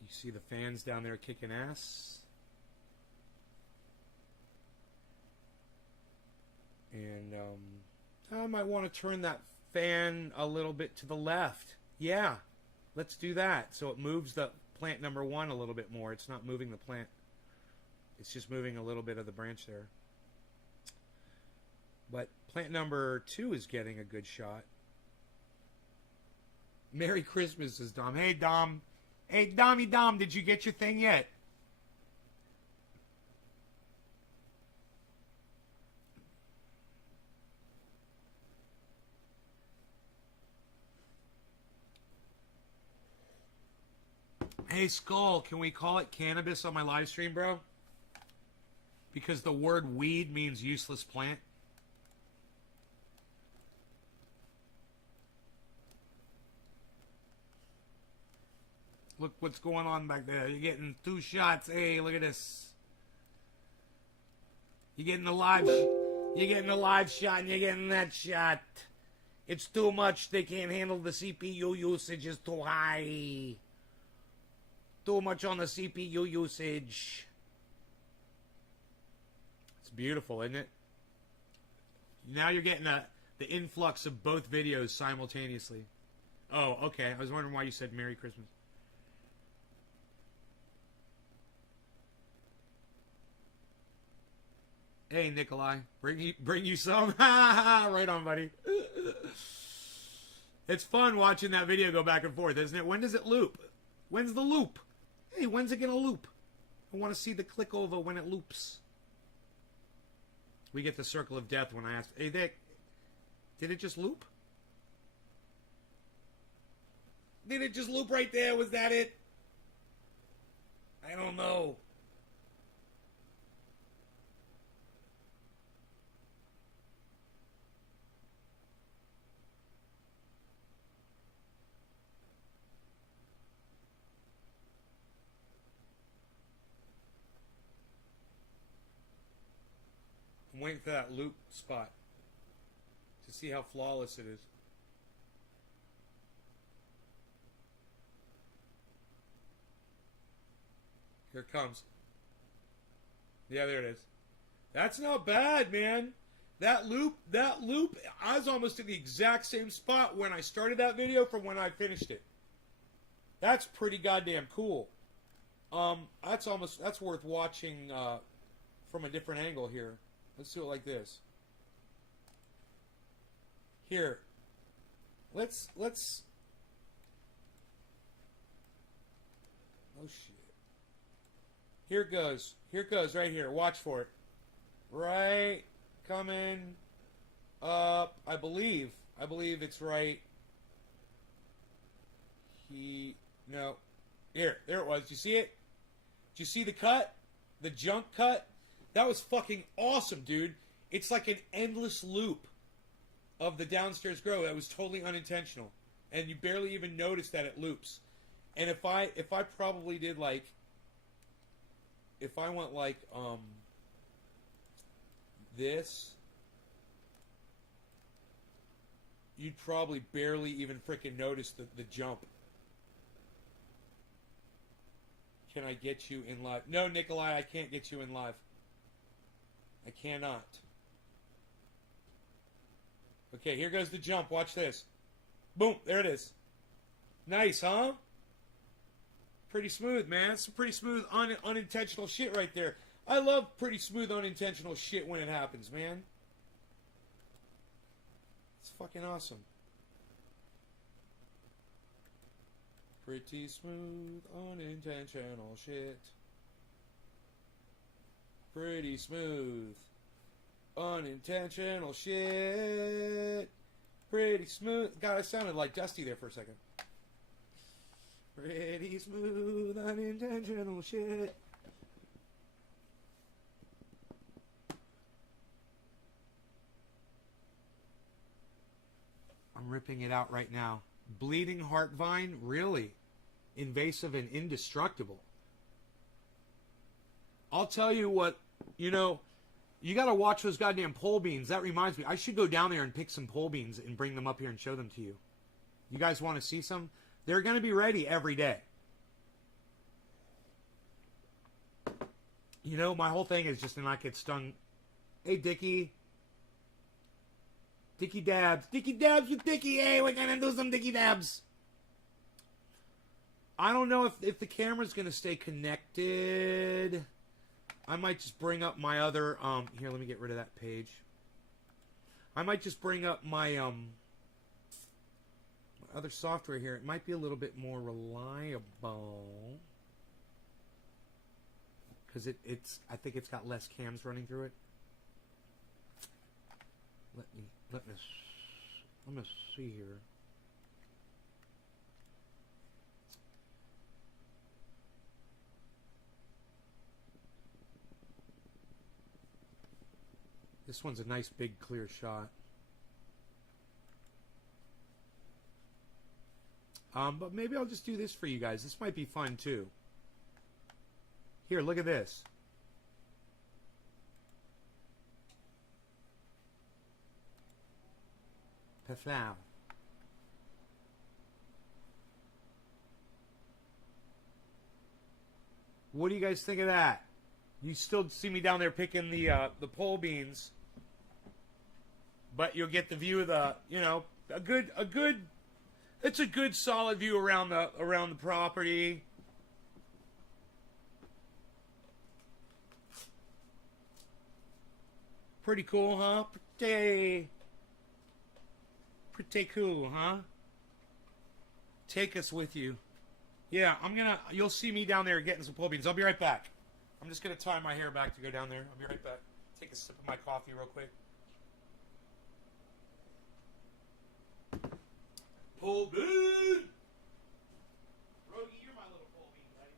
You see the fans down there kicking ass. And I might want to turn that fan a little bit to the left. Yeah, let's do that. So it moves the plant number 1 a little bit more. It's not moving the plant. It's just moving a little bit of the branch there. But plant number 2 is getting a good shot. Merry Christmas, says Dom. Hey, Dom. Hey, Dommy Dom, did you get your thing yet? Hey, Skull, can we call it cannabis on my live stream, bro? Because the word weed means useless plant. Look what's going on back there. You're getting 2 shots. Hey, look at this. You're getting a live shot and you're getting that shot. It's too much. They can't handle the CPU usage is too high. Too much on the CPU usage. It's beautiful, isn't it? Now you're getting the influx of both videos simultaneously. Oh, okay. I was wondering why you said Merry Christmas. Hey, Nikolai. Bring you some. Right on, buddy. It's fun watching that video go back and forth, isn't it? When does it loop? When's the loop? Hey, when's it going to loop? I want to see the click over when it loops. We get the circle of death when I ask, hey, Dick, did it just loop? Did it just loop right there? Was that it? I don't know. I'm waiting for that loop spot to see how flawless it is. Here it comes. Yeah, there it is. That's not bad, man. That loop, I was almost in the exact same spot when I started that video from when I finished it. That's pretty goddamn cool. That's worth watching from a different angle here. Let's do it like this. Here. Let's oh shit. Here it goes. Here it goes right here. Watch for it. Right coming up. I believe it's right. No. There it was. Did you see it? Did you see the cut? The junk cut? That was fucking awesome, dude. It's like an endless loop of the downstairs grow. That was totally unintentional. And you barely even notice that it loops. And if I probably did like, if I went like this, you'd probably barely even freaking notice the jump. Can I get you in live? No, Nikolai, I can't get you in live. I cannot. Okay, here goes the jump. Watch this. Boom, there it is. Nice, huh? Pretty smooth, man. It's some pretty smooth, unintentional shit right there. I love pretty smooth, unintentional shit when it happens, man. It's fucking awesome. Pretty smooth, unintentional shit. Pretty smooth, unintentional shit. Pretty smooth. God, I sounded like Dusty there for a second. Pretty smooth, unintentional shit. I'm ripping it out right now. Bleeding heart vine? Really? Invasive and indestructible. I'll tell you what, you know, you got to watch those goddamn pole beans. That reminds me, I should go down there and pick some pole beans and bring them up here and show them to you. You guys want to see some? They're going to be ready every day. You know, my whole thing is just to not get stung. Hey, Dickie. Dickie dabs. Dickie dabs with Dickie. Hey, we're going to do some Dickie dabs. I don't know if the camera's going to stay connected. I might just bring up my other... here, let me get rid of that page. I might just bring up my other software here. It might be a little bit more reliable. Because I think it's got less cams running through it. Let me see here. This one's a nice big clear shot. But maybe I'll just do this for you guys. This might be fun too. Here, look at this. Peflau. What do you guys think of that? You still see me down there picking the pole beans, but you'll get the view of the, you know, it's a good solid view around the property. Pretty cool, huh? Pretty cool, huh? Take us with you. Yeah, you'll see me down there getting some pole beans. I'll be right back. I'm just going to tie my hair back to go down there. I'll be right back. Take a sip of my coffee real quick. Pole bean! Rogie, you're my little pole bean, buddy.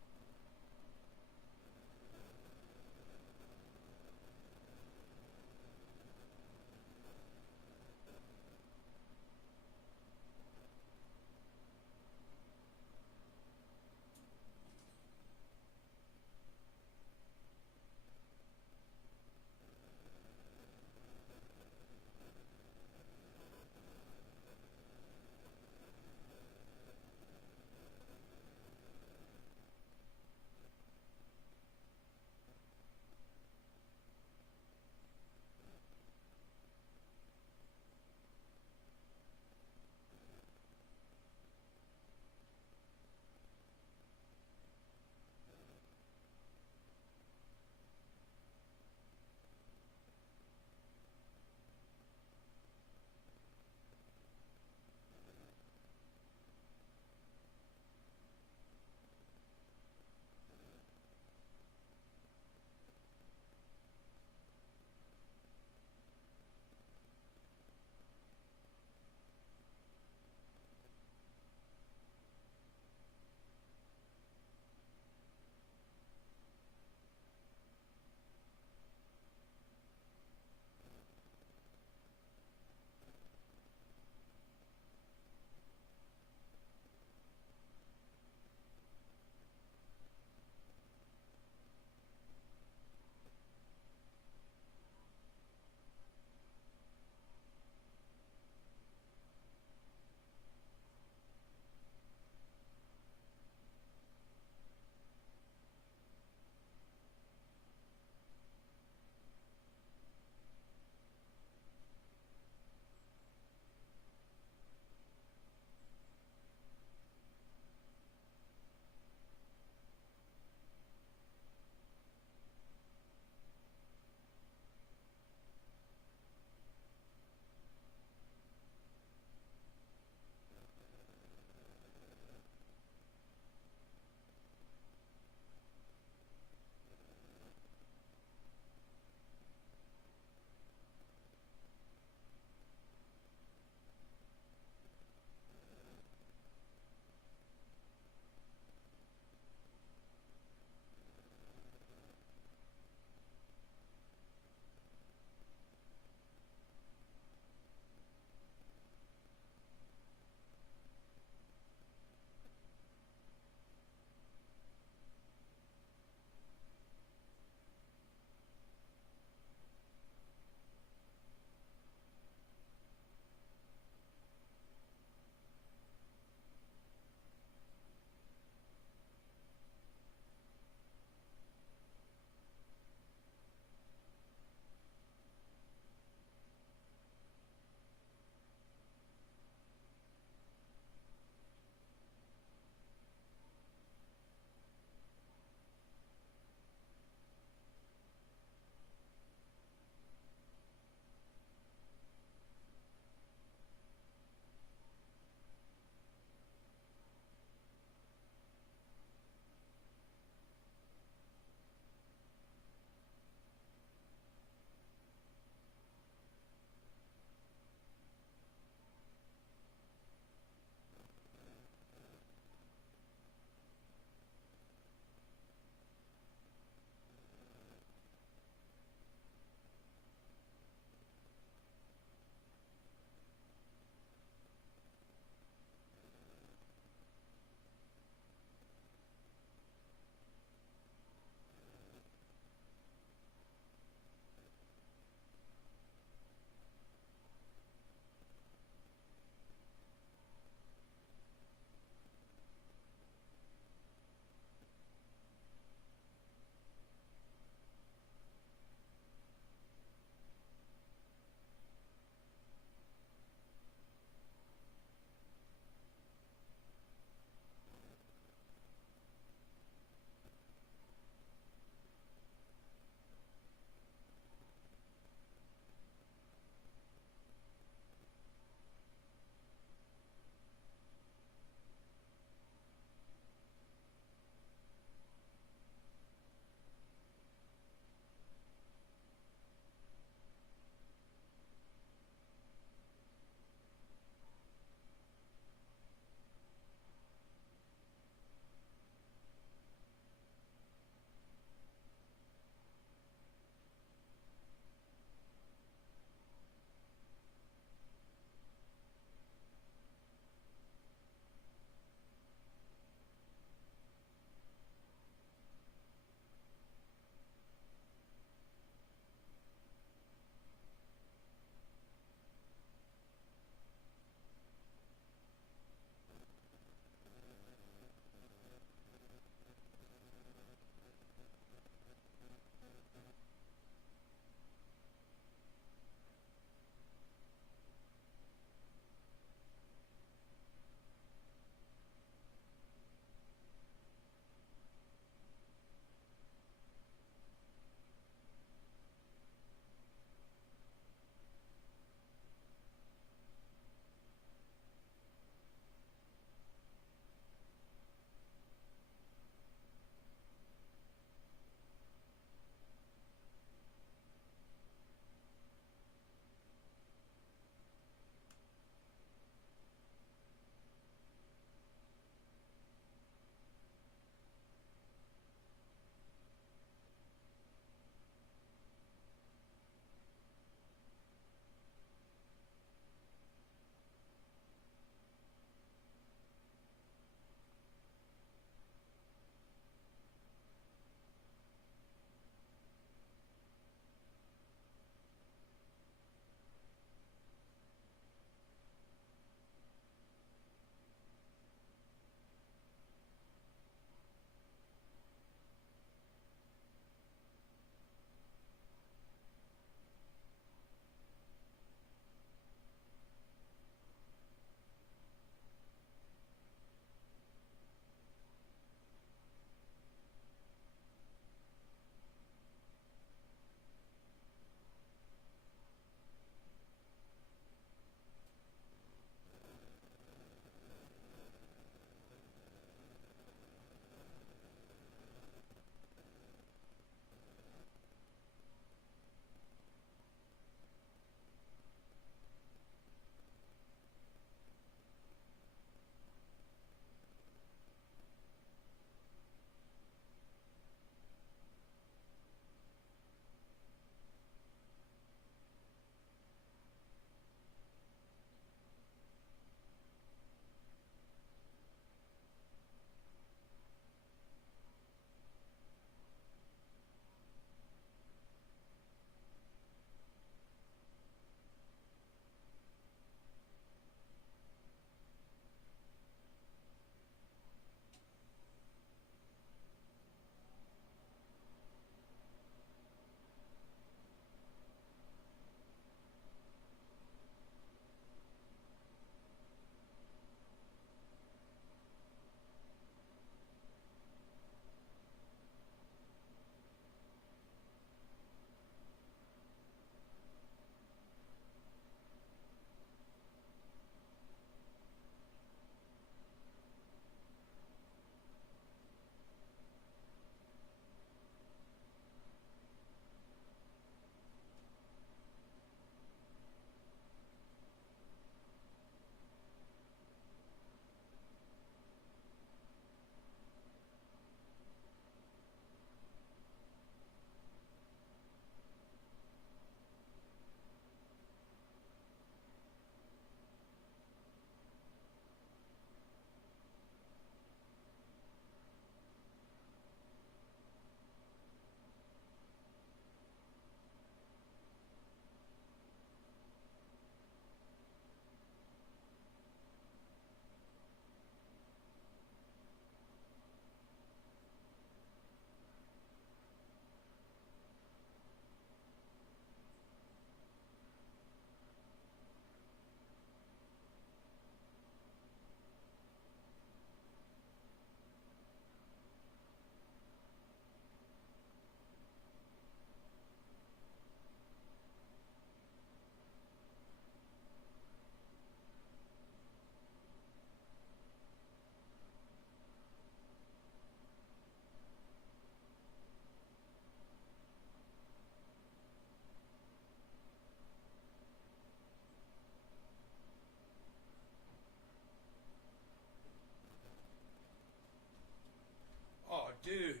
Dude.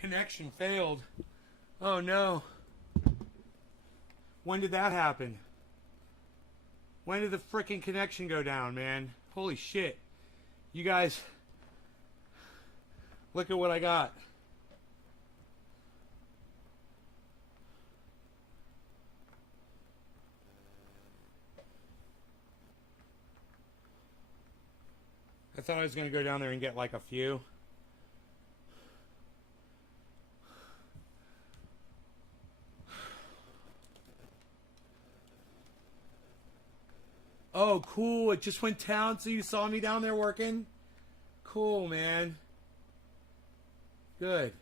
Connection failed. Oh no. When did that happen? When did the freaking connection go down, man? Holy shit. You guys, look at what I got. I thought I was going to go down there and get like a few. Oh, cool. It just went down, so you saw me down there working? Cool, man. Good.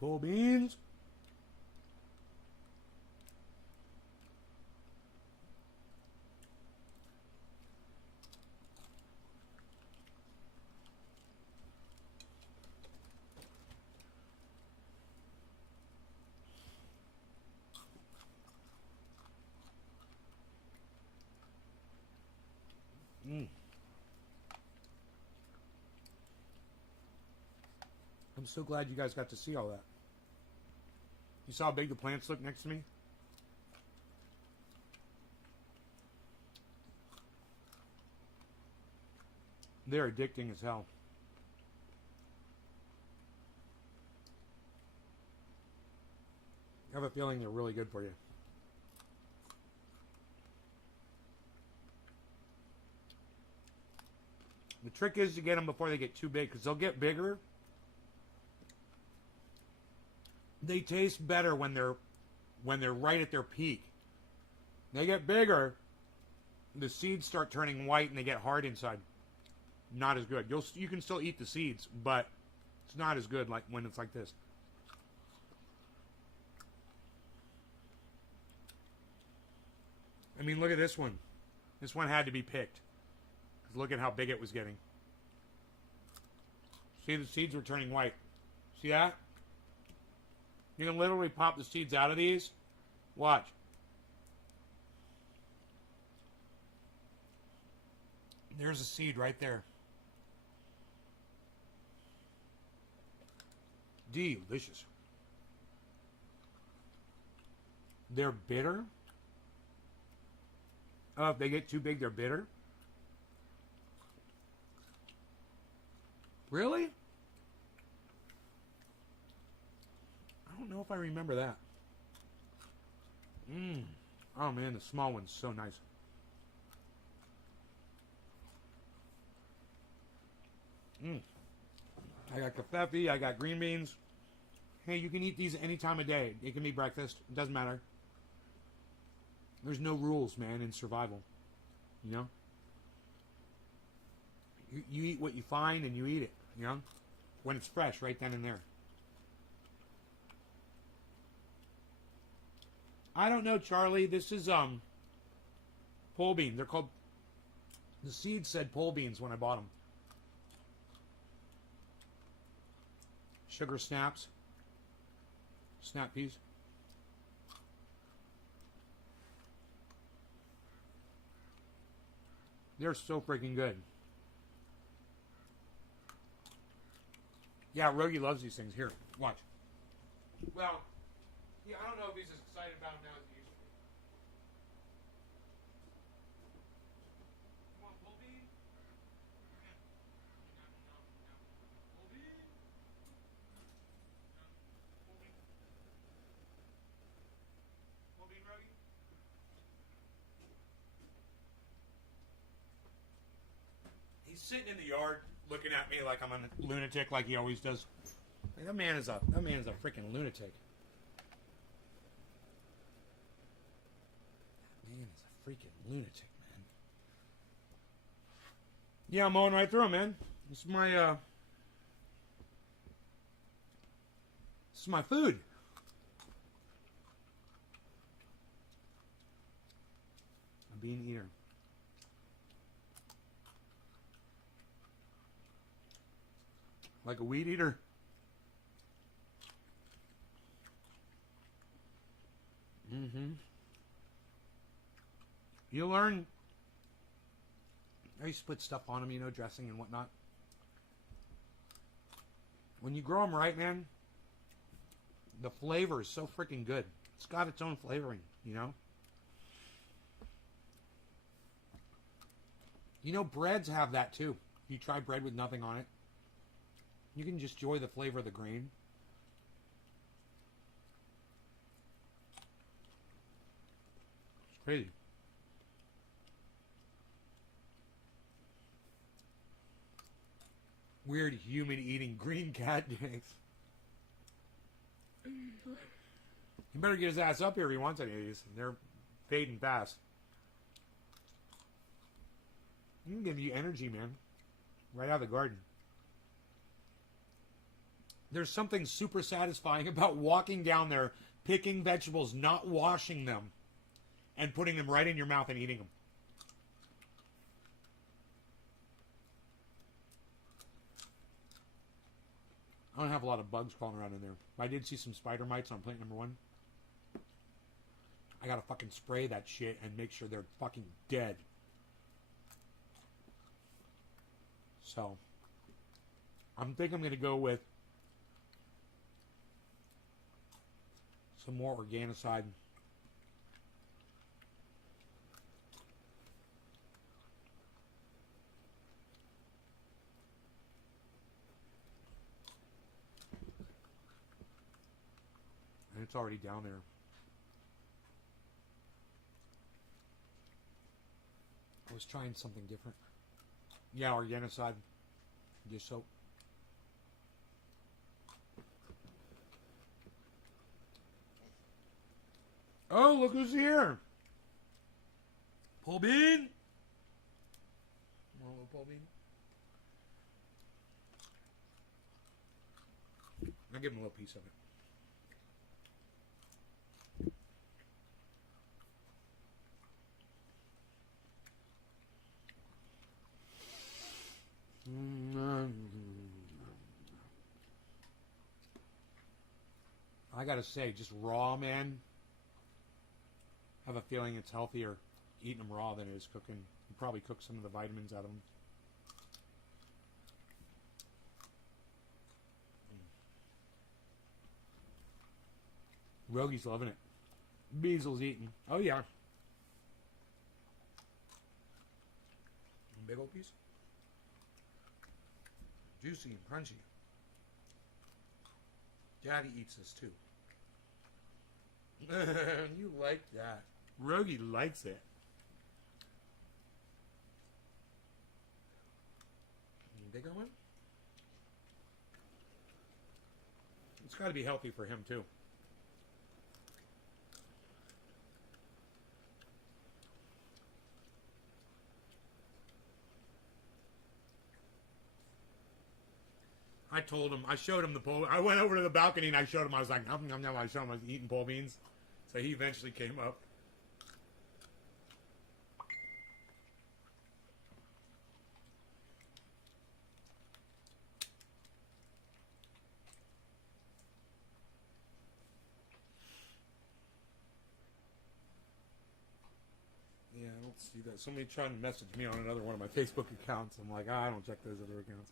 Pull beans. I'm so glad you guys got to see all that. You saw how big the plants look next to me? They're addicting as hell. I have a feeling they're really good for you. The trick is to get them before they get too big, because they'll get bigger. They taste better when they're right at their peak. They get bigger, the seeds start turning white and they get hard inside. Not as good. You can still eat the seeds, but it's not as good like when it's like this. I mean, look at this one. This one had to be picked. Look at how big it was getting. See, the seeds were turning white. See that? You can literally pop the seeds out of these. Watch. There's a seed right there. Delicious. They're bitter. Oh, if they get too big, they're bitter. Really? I don't know if I remember that. Oh man, the small one's so nice. I got kefefe, I got green beans. Hey, you can eat these any time of day. It can be breakfast. It doesn't matter. There's no rules, man, in survival. You know? You eat what you find and you eat it, you know? When it's fresh, right then and there. I don't know, Charlie. This is pole bean. They're called. The seed said pole beans when I bought them. Sugar snaps. Snap peas. They're so freaking good. Yeah, Rogie loves these things. Here, watch. Well, yeah, I don't know if he's as excited about them now as he used to be. You want pole bean? Pole bean? Pole bean? Pole bean, Rogie? He's sitting in the yard looking at me like I'm a lunatic, like he always does. Like, that man is a freaking lunatic. That man is a freaking lunatic, man. Yeah, I'm mowing right through 'em, man. This is my food. A bean eater. Like a weed eater. Mm-hmm. You learn. I used to put stuff on them, you know, dressing and whatnot. When you grow them right, man, the flavor is so freaking good. It's got its own flavoring, you know? You know, breads have that too. You try bread with nothing on it. You can just enjoy the flavor of the grain. It's crazy. Weird human eating green cat eggs. He better get his ass up here if he wants any of these. They're fading fast. You can give you energy, man. Right out of the garden. There's something super satisfying about walking down there, picking vegetables, not washing them, and putting them right in your mouth and eating them. I don't have a lot of bugs crawling around in there. But I did see some spider mites on plant number 1. I gotta fucking spray that shit and make sure they're fucking dead. So, I think I'm gonna go with some more Organicide. And it's already down there. I was trying something different. Yeah, Organicide. Dish soap. Oh, look who's here. Paul Bean. Want a little Paul Bean? I'll give him a little piece of it. I gotta say, just raw, man. I have a feeling it's healthier eating them raw than it is cooking. You probably cook some of the vitamins out of them. Rogi's loving it. Beasel's eating. Oh yeah. Big old piece. Juicy and crunchy. Daddy eats this too. You like that. Rogi likes it. Bigger one? It's got to be healthy for him too. I told him, I showed him the pole. I went over to the balcony and I showed him. I was like, nom, nom, nom. I showed him I was eating pole beans. So he eventually came up. Yeah, I don't see that. Somebody trying to message me on another one of my Facebook accounts. I'm like, I don't check those other accounts.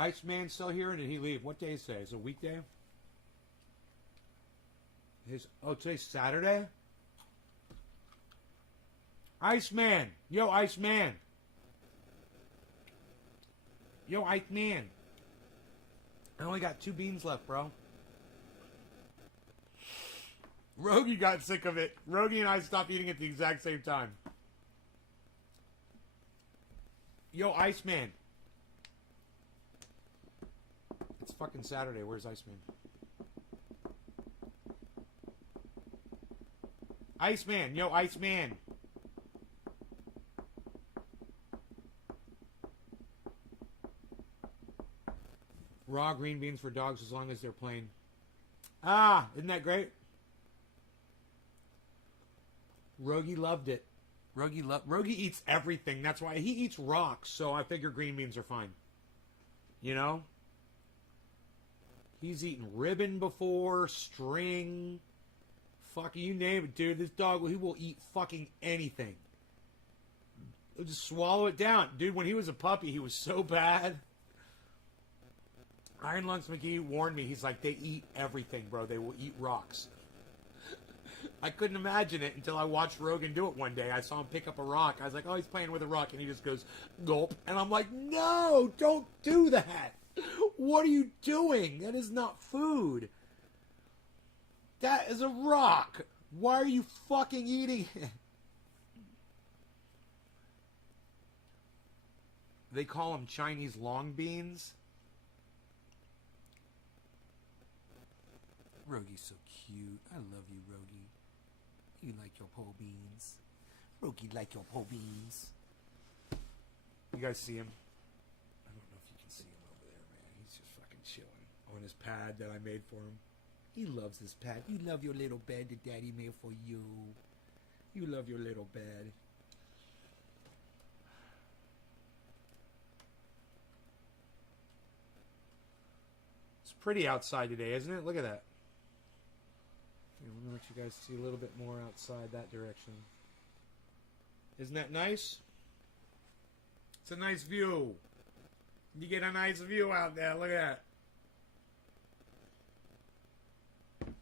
Iceman's still here, or did he leave? What day is today? Is it a weekday? Today's Saturday? Iceman! Yo, Iceman! Yo, Iceman! I only got 2 beans left, bro. Rogi got sick of it. Rogi and I stopped eating at the exact same time. Yo, Iceman! It's fucking Saturday. Where's Iceman? Iceman. Yo, Iceman. Raw green beans for dogs as long as they're plain. Ah, isn't that great? Rogie loved it. Rogie eats everything. That's why he eats rocks, so I figure green beans are fine. You know? He's eaten ribbon before, string, fuck you name it, dude. This dog, he will eat fucking anything. He'll just swallow it down. Dude, when he was a puppy, he was so bad. Iron Lungs McGee warned me. He's like, they eat everything, bro. They will eat rocks. I couldn't imagine it until I watched Rogan do it one day. I saw him pick up a rock. I was like, oh, he's playing with a rock. And he just goes, gulp. And I'm like, no, don't do that. What are you doing? That is not food. That is a rock. Why are you fucking eating it? They call them Chinese long beans. Rogie's so cute. I love you, Rogie. You like your po beans. Rogie like your po beans. You guys see him? I don't know if you can see him over there, man. He's just fucking chilling on his pad that I made for him. He loves his pad. You love your little bed that Daddy made for you. You love your little bed. It's pretty outside today, isn't it? Look at that. Let me let you guys see a little bit more outside that direction. Isn't that nice? It's a nice view. You get a nice view out there. Look at that.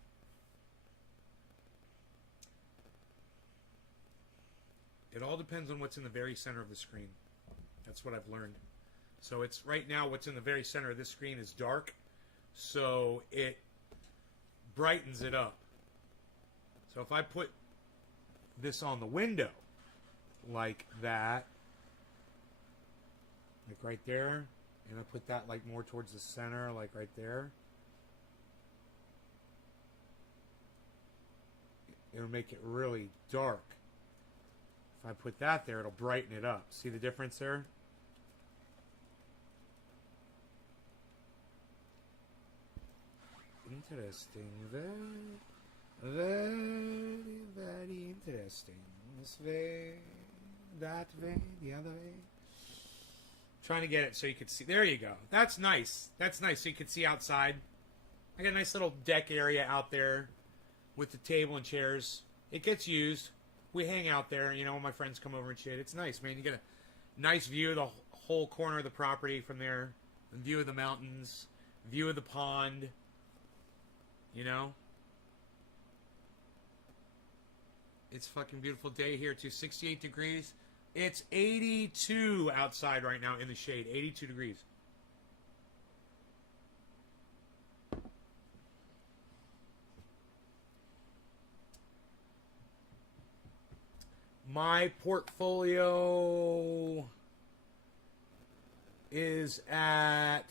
It all depends on what's in the very center of the screen. That's what I've learned. So it's right now what's in the very center of this screen is dark. So it brightens it up. So if I put this on the window like that, like right there, and I put that like more towards the center, like right there, it'll make it really dark. If I put that there, it'll brighten it up. See the difference there? Interesting. Very, very interesting. This way, that way, the other way. Trying to get it so you could see. There you go. That's nice. That's nice so you could see outside. I got a nice little deck area out there with the table and chairs. It gets used. We hang out there, you know, when my friends come over and shit. It's nice, man. You get a nice view of the whole corner of the property from there. A view of the mountains. View of the pond. You know? It's a fucking beautiful day here too. 68 degrees. It's 82 outside right now in the shade. 82 degrees. My portfolio is at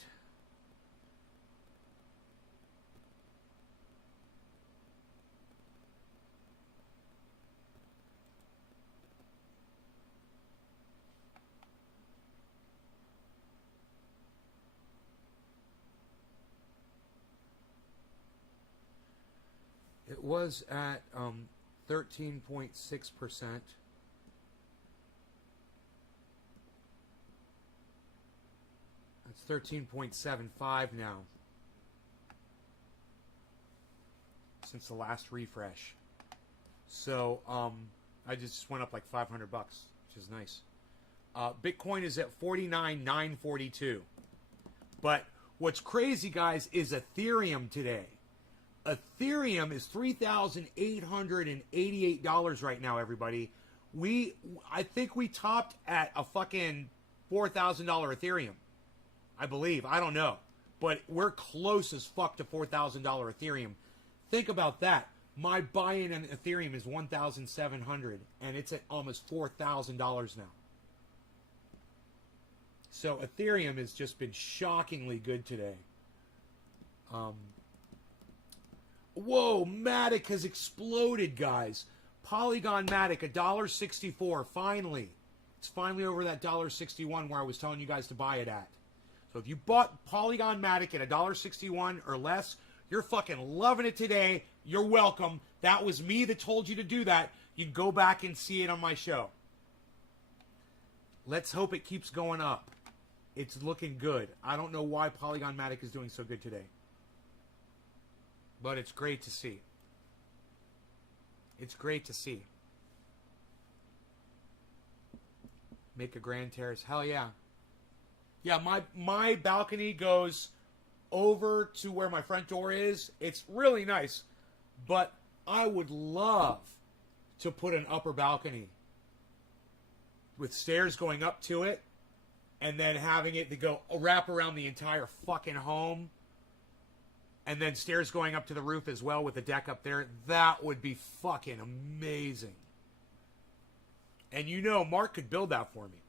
it was at 13.6%. That's 13.75 now. Since the last refresh. So I just went up like $500, which is nice. Bitcoin is at 49,942. But what's crazy, guys, is Ethereum today. Ethereum is $3,888 right now, everybody. I think we topped at a fucking $4,000 Ethereum. I believe. I don't know. But we're close as fuck to $4,000 Ethereum. Think about that. My buy-in on Ethereum is $1,700, and it's at almost $4,000 now. So Ethereum has just been shockingly good today. Whoa, Matic has exploded, guys. Polygon Matic, $1.64. Finally. It's finally over that $1.61 where I was telling you guys to buy it at. So if you bought Polygon Matic at $1.61 or less, you're fucking loving it today. You're welcome. That was me that told you to do that. You can go back and see it on my show. Let's hope it keeps going up. It's looking good. I don't know why Polygon Matic is doing so good today. But it's great to see. It's great to see. Make a grand terrace. Hell yeah. Yeah, my balcony goes over to where my front door is. It's really nice. But I would love to put an upper balcony with stairs going up to it and then having it to go wrap around the entire fucking home and then stairs going up to the roof as well with a deck up there. That would be fucking amazing. And you know, Mark could build that for me.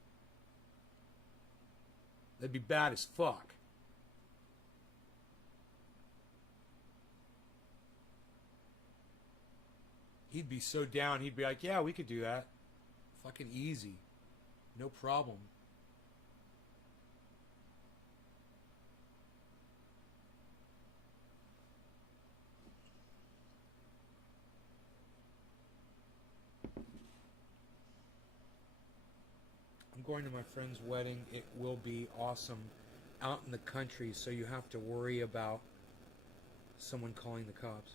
That'd be bad as fuck. He'd be so down. He'd be like, yeah, we could do that. Fucking easy. No problem. I'm going to my friend's wedding. It will be awesome out in the country, so you have to worry about someone calling the cops.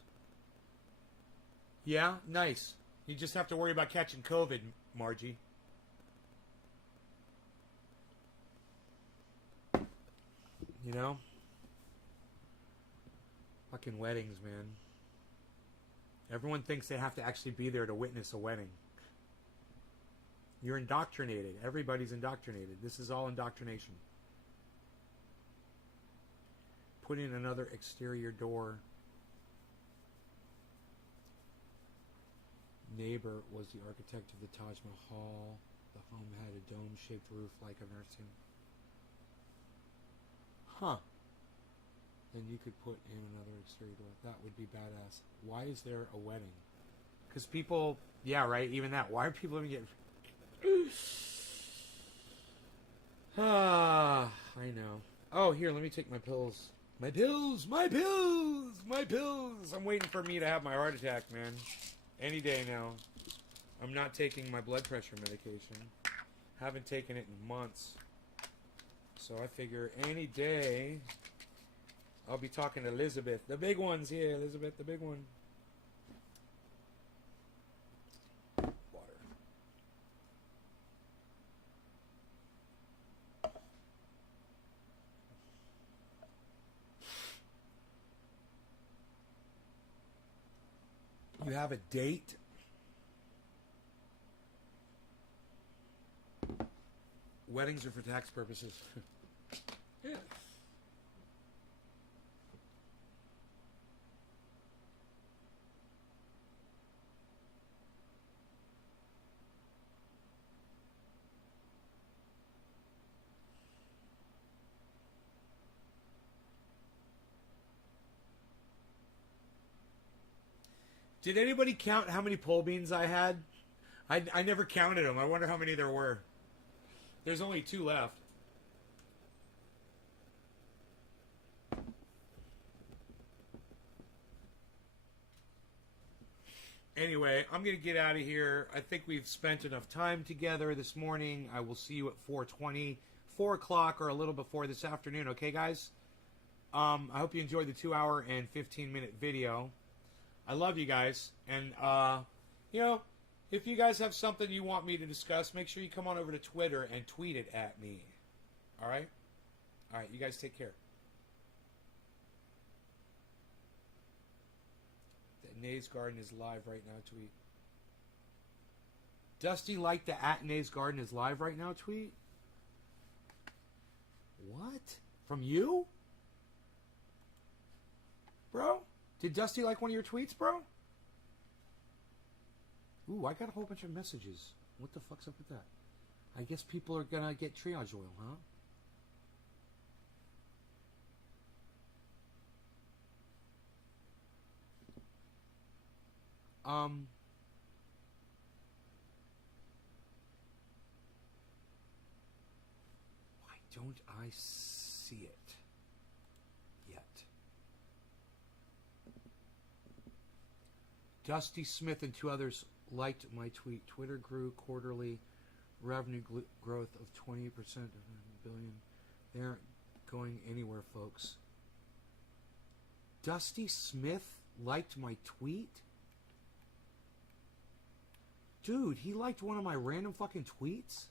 Yeah, nice. You just have to worry about catching COVID, Margie. You know? Fucking weddings, man. Everyone thinks they have to actually be there to witness a wedding. You're indoctrinated. Everybody's indoctrinated. This is all indoctrination. Put in another exterior door. Neighbor was the architect of the Taj Mahal. The home had a dome-shaped roof like a nursing. Huh. Then you could put in another exterior door. That would be badass. Why is there a wedding? Because people... Yeah, right? Even that. Why are people even getting... I know. Oh, here, let me take my pills. My pills! My pills! My pills! I'm waiting for me to have my heart attack, man. Any day now. I'm not taking my blood pressure medication. Haven't taken it in months. So I figure any day I'll be talking to Elizabeth. The big one's here, Elizabeth, the big one. Water. You have a date? Weddings are for tax purposes. Yeah. Did anybody count how many pole beans I had? I never counted them. I wonder how many there were. There's only 2 left. Anyway, I'm going to get out of here. I think we've spent enough time together this morning. I will see you at 4:20, 4 o'clock, or a little before this afternoon. Okay, guys? I hope you enjoyed the 2-hour and 15-minute video. I love you guys. And, you know, if you guys have something you want me to discuss, make sure you come on over to Twitter and tweet it at me. All right? All right, you guys take care. Nays Garden is live right now tweet. Dusty liked the at Nays Garden is live right now tweet? What? From you? Bro? Did Dusty like one of your tweets, bro? Ooh, I got a whole bunch of messages. What the fuck's up with that? I guess people are gonna get triage oil, huh? don't I see it yet? Dusty Smith and 2 others liked my tweet. Twitter grew quarterly revenue growth of 20% of $1 billion. They aren't going anywhere, folks. Dusty Smith liked my tweet? Dude, he liked one of my random fucking tweets?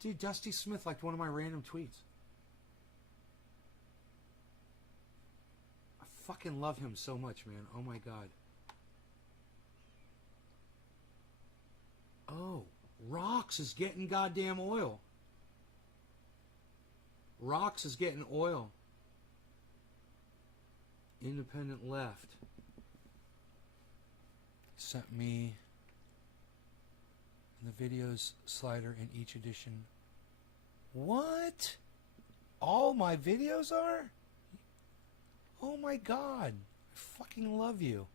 Dude, Dusty Smith liked one of my random tweets. I fucking love him so much, man. Oh my god. Oh, Rox is getting goddamn oil. Rox is getting oil. Independent left. Sent me the videos slider in each edition. What? All my videos are? Oh my god. I fucking love you.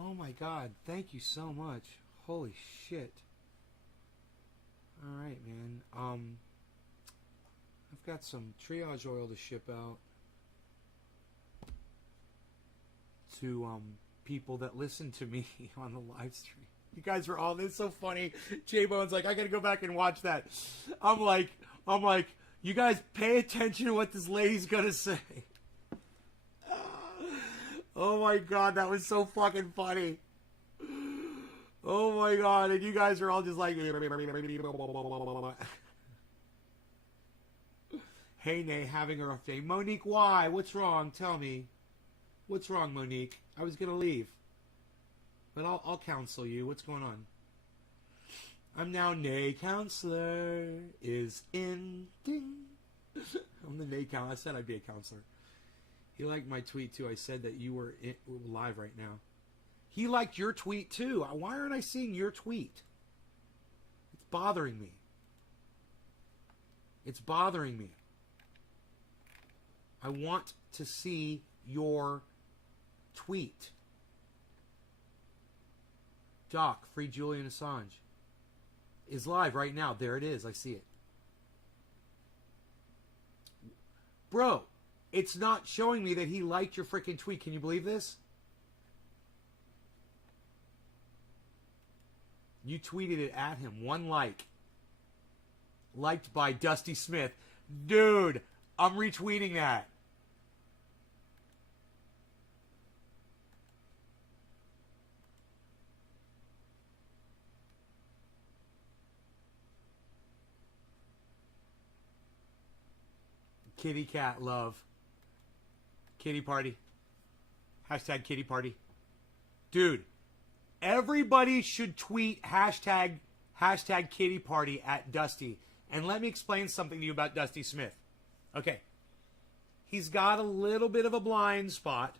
Oh my god. Thank you so much. Holy shit. Alright, man. I've got some triage oil to ship out to people that listen to me on the live stream. You guys were all, it's so funny. J-Bone's like, I gotta go back and watch that. I'm like, you guys pay attention to what this lady's gonna say. Oh my god, that was so fucking funny. Oh my god, and you guys are all just like... Hey, Nay, having a rough day. Monique, why? What's wrong? Tell me. What's wrong, Monique? I was going to leave. But I'll counsel you. What's going on? I'm now Nay counselor is in. Ding. I'm the Nay counselor. I said I'd be a counselor. He liked my tweet, too. I said that you were live right now. He liked your tweet, too. Why aren't I seeing your tweet? It's bothering me. It's bothering me. I want to see your tweet. Doc, free Julian Assange. Is live right now. There it is. I see it. Bro, it's not showing me that he liked your freaking tweet. Can you believe this? You tweeted it at him. 1 like. Liked by Dusty Smith. Dude, I'm retweeting that. Kitty cat love. Kitty party. Hashtag kitty party. Dude, everybody should tweet hashtag kitty party at Dusty. And let me explain something to you about Dusty Smith. Okay. He's got a little bit of a blind spot.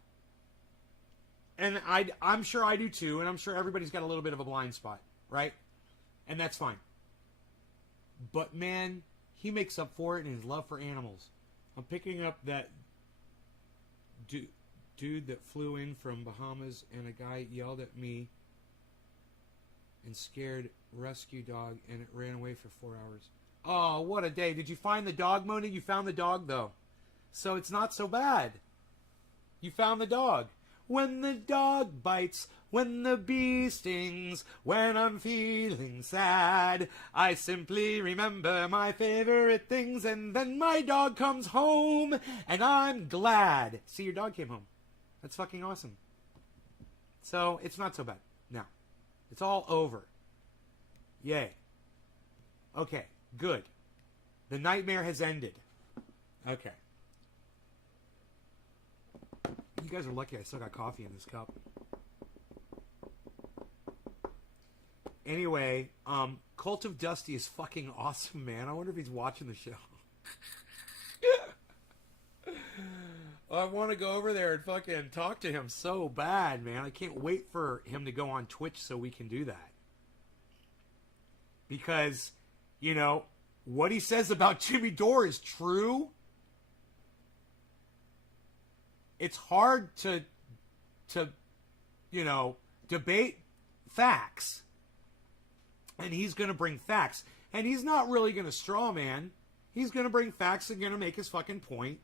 And I'm sure I do too. And I'm sure everybody's got a little bit of a blind spot. Right? And that's fine. But man, he makes up for it in his love for animals. I'm picking up that dude that flew in from Bahamas and a guy yelled at me and scared rescue dog and it ran away for 4 hours. Oh, what a day. Did you find the dog, Moni? You found the dog, though. So it's not so bad. You found the dog. When the dog bites, when the bee stings, when I'm feeling sad, I simply remember my favorite things, and then my dog comes home, and I'm glad. See, your dog came home. That's fucking awesome. So, it's not so bad. Now, it's all over. Yay. Okay, good. The nightmare has ended. Okay. You guys are lucky I still got coffee in this cup. Anyway, Cult of Dusty is fucking awesome, man. I wonder if he's watching the show. I want to go over there and fucking talk to him so bad, man. I can't wait for him to go on Twitch so we can do that. Because, you know, what he says about Jimmy Dore is true. It's hard to you know, debate facts. And he's going to bring facts. And he's not really going to straw man. He's going to bring facts and going to make his fucking point.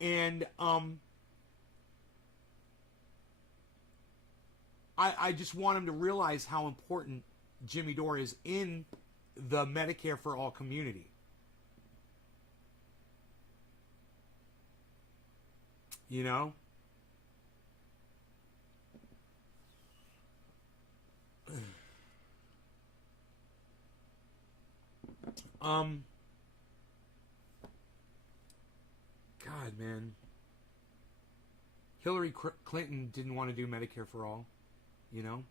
And I just want him to realize how important Jimmy Dore is in the Medicare for All community. You know? God, man. Hillary Clinton didn't want to do Medicare for all, you know?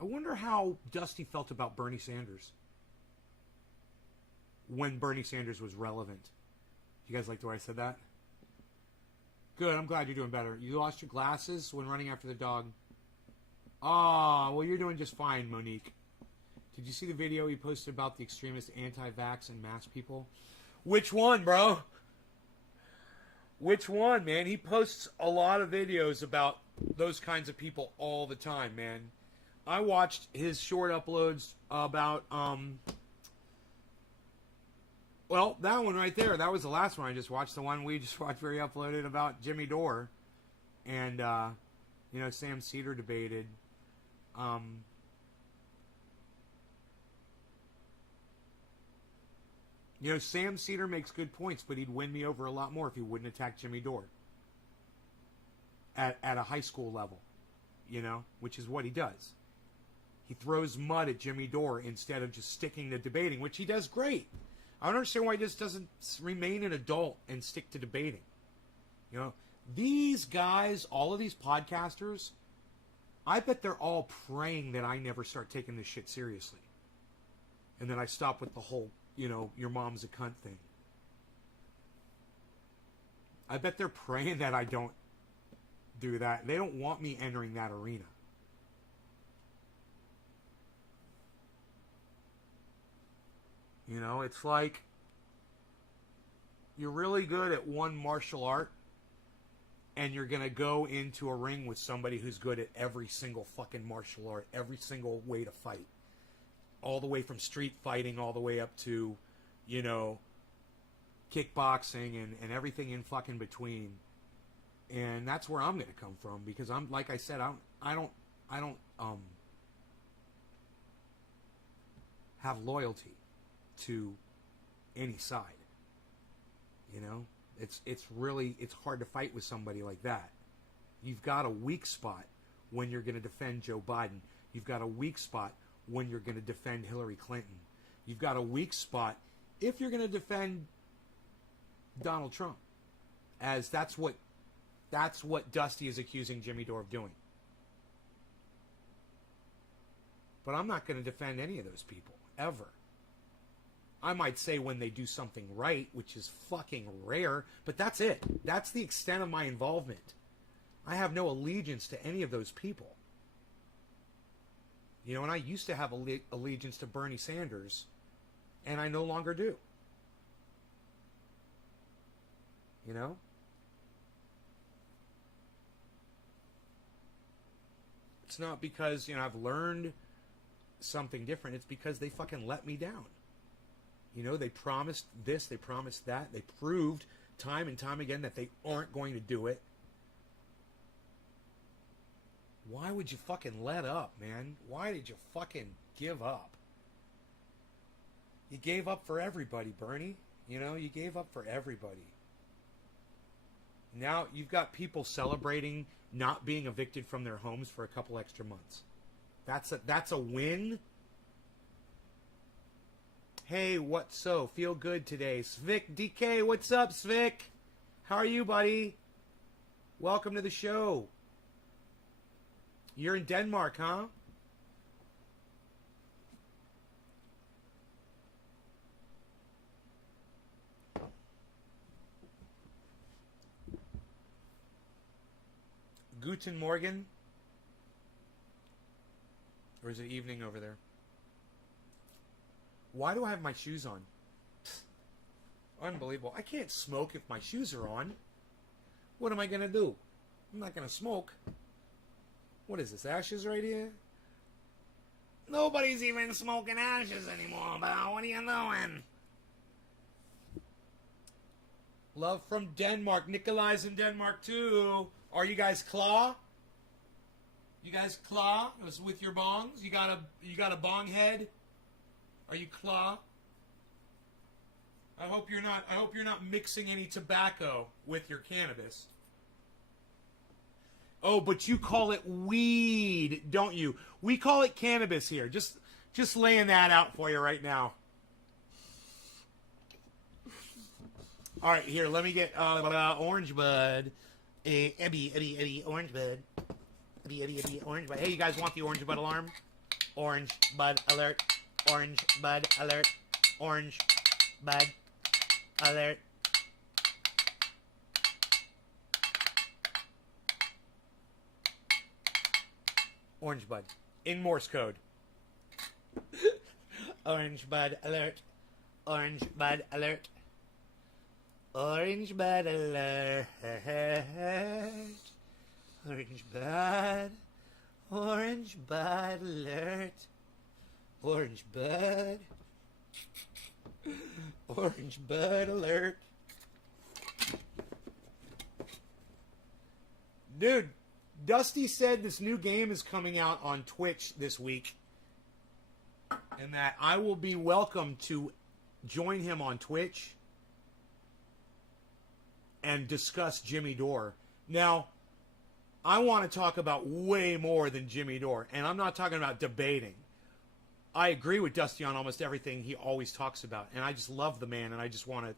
I wonder how Dusty felt about Bernie Sanders when Bernie Sanders was relevant. You guys like the way I said that? Good, I'm glad you're doing better. You lost your glasses when running after the dog. Oh, well, you're doing just fine, Monique. Did you see the video he posted about the extremist anti-vax and mask people? Which one, bro? Which one, man? He posts a lot of videos about those kinds of people all the time, man. I watched his short uploads about, well, that one right there. That was the last one I just watched. The one we just watched where he uploaded about Jimmy Dore. And, you know, Sam Cedar debated. You know, Sam Cedar makes good points, but he'd win me over a lot more if he wouldn't attack Jimmy Dore at a high school level, you know, which is what he does. He throws mud at Jimmy Dore instead of just sticking to debating, which he does great. I don't understand why he just doesn't remain an adult and stick to debating. You know, these guys, all of these podcasters, I bet they're all praying that I never start taking this shit seriously. And then I stop with the whole, you know, your mom's a cunt thing. I bet they're praying that I don't do that. They don't want me entering that arena. You know, it's like you're really good at one martial art and you're going to go into a ring with somebody who's good at every single fucking martial art, every single way to fight. All the way from street fighting all the way up to, you know, kickboxing and everything in fucking between. And that's where I'm going to come from because I'm, like I said, I don't have loyalty to any side. You know, it's hard to fight with somebody like that. You've got a weak spot when you're going to defend Joe Biden. You've got a weak spot when you're going to defend Hillary Clinton. You've got a weak spot if you're going to defend Donald Trump. As that's what Dusty is accusing Jimmy Dore of doing. But I'm not going to defend any of those people, ever. I might say when they do something right, which is fucking rare, but that's it. That's the extent of my involvement. I have no allegiance to any of those people. You know, and I used to have allegiance to Bernie Sanders, and I no longer do. You know? It's not because, you know, I've learned something different. It's because they fucking let me down. You know, they promised this, they promised that. They proved time and time again that they aren't going to do it. Why would you fucking let up, man? Why did you fucking give up? You gave up for everybody, Bernie. You know, you gave up for everybody. Now you've got people celebrating not being evicted from their homes for a couple extra months. That's a win. Hey, what's so? Feel good today. Svik DK, what's up, Svik? How are you, buddy? Welcome to the show. You're in Denmark, huh? Guten Morgen? Or is it evening over there? Why do I have my shoes on? Unbelievable. I can't smoke if my shoes are on. What am I going to do? I'm not going to smoke. What is this, ashes right here? Nobody's even smoking ashes anymore, pal. What are you doing? Love from Denmark. Nikolai's in Denmark, too. Are you guys claw? You guys claw? It was with your bongs? You got a bong head? Are you claw? I hope you're not mixing any tobacco with your cannabis. Oh, but you call it weed, don't you? We call it cannabis here. Just laying that out for you right now. All right, here, let me get orange bud. Eddie, orange bud. Eddie, orange bud. Hey, you guys want the orange bud alarm? Orange bud alert. Orange bud alert. Orange bud alert. Orange bud. In Morse code. Orange bud alert. Orange bud alert. Orange bud alert. Orange bud. Orange bud alert. Orange bud. Orange bud alert. Dude, Dusty said this new game is coming out on Twitch this week, and that I will be welcome to join him on Twitch and discuss Jimmy Dore. Now, I want to talk about way more than Jimmy Dore, and I'm not talking about debating. I agree with Dusty on almost everything he always talks about, and I just love the man, and I just want to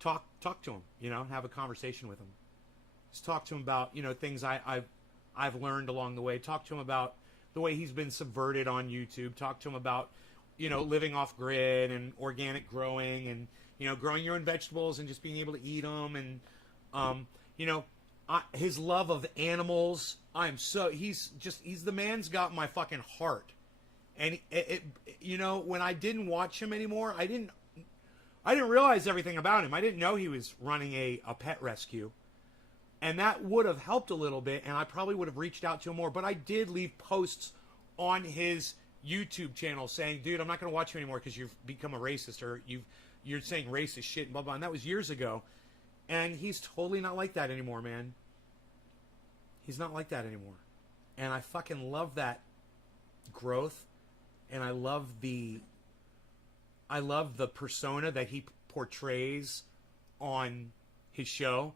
talk to him, you know, have a conversation with him. Just talk to him about, you know, things I've learned along the way. Talk to him about the way he's been subverted on YouTube. Talk to him about, you know, living off grid and organic growing and, you know, growing your own vegetables and just being able to eat them. And, you know, his love of animals. He's the man's got my fucking heart. And you know, when I didn't watch him anymore, I didn't realize everything about him. I didn't know he was running a pet rescue. And that would have helped a little bit, and I probably would have reached out to him more. But I did leave posts on his YouTube channel saying, dude, I'm not going to watch you anymore because you've become a racist, or you're saying racist shit, and blah, blah. And that was years ago. And he's totally not like that anymore, man. He's not like that anymore. And I fucking love that growth. And I love the persona that he portrays on his show.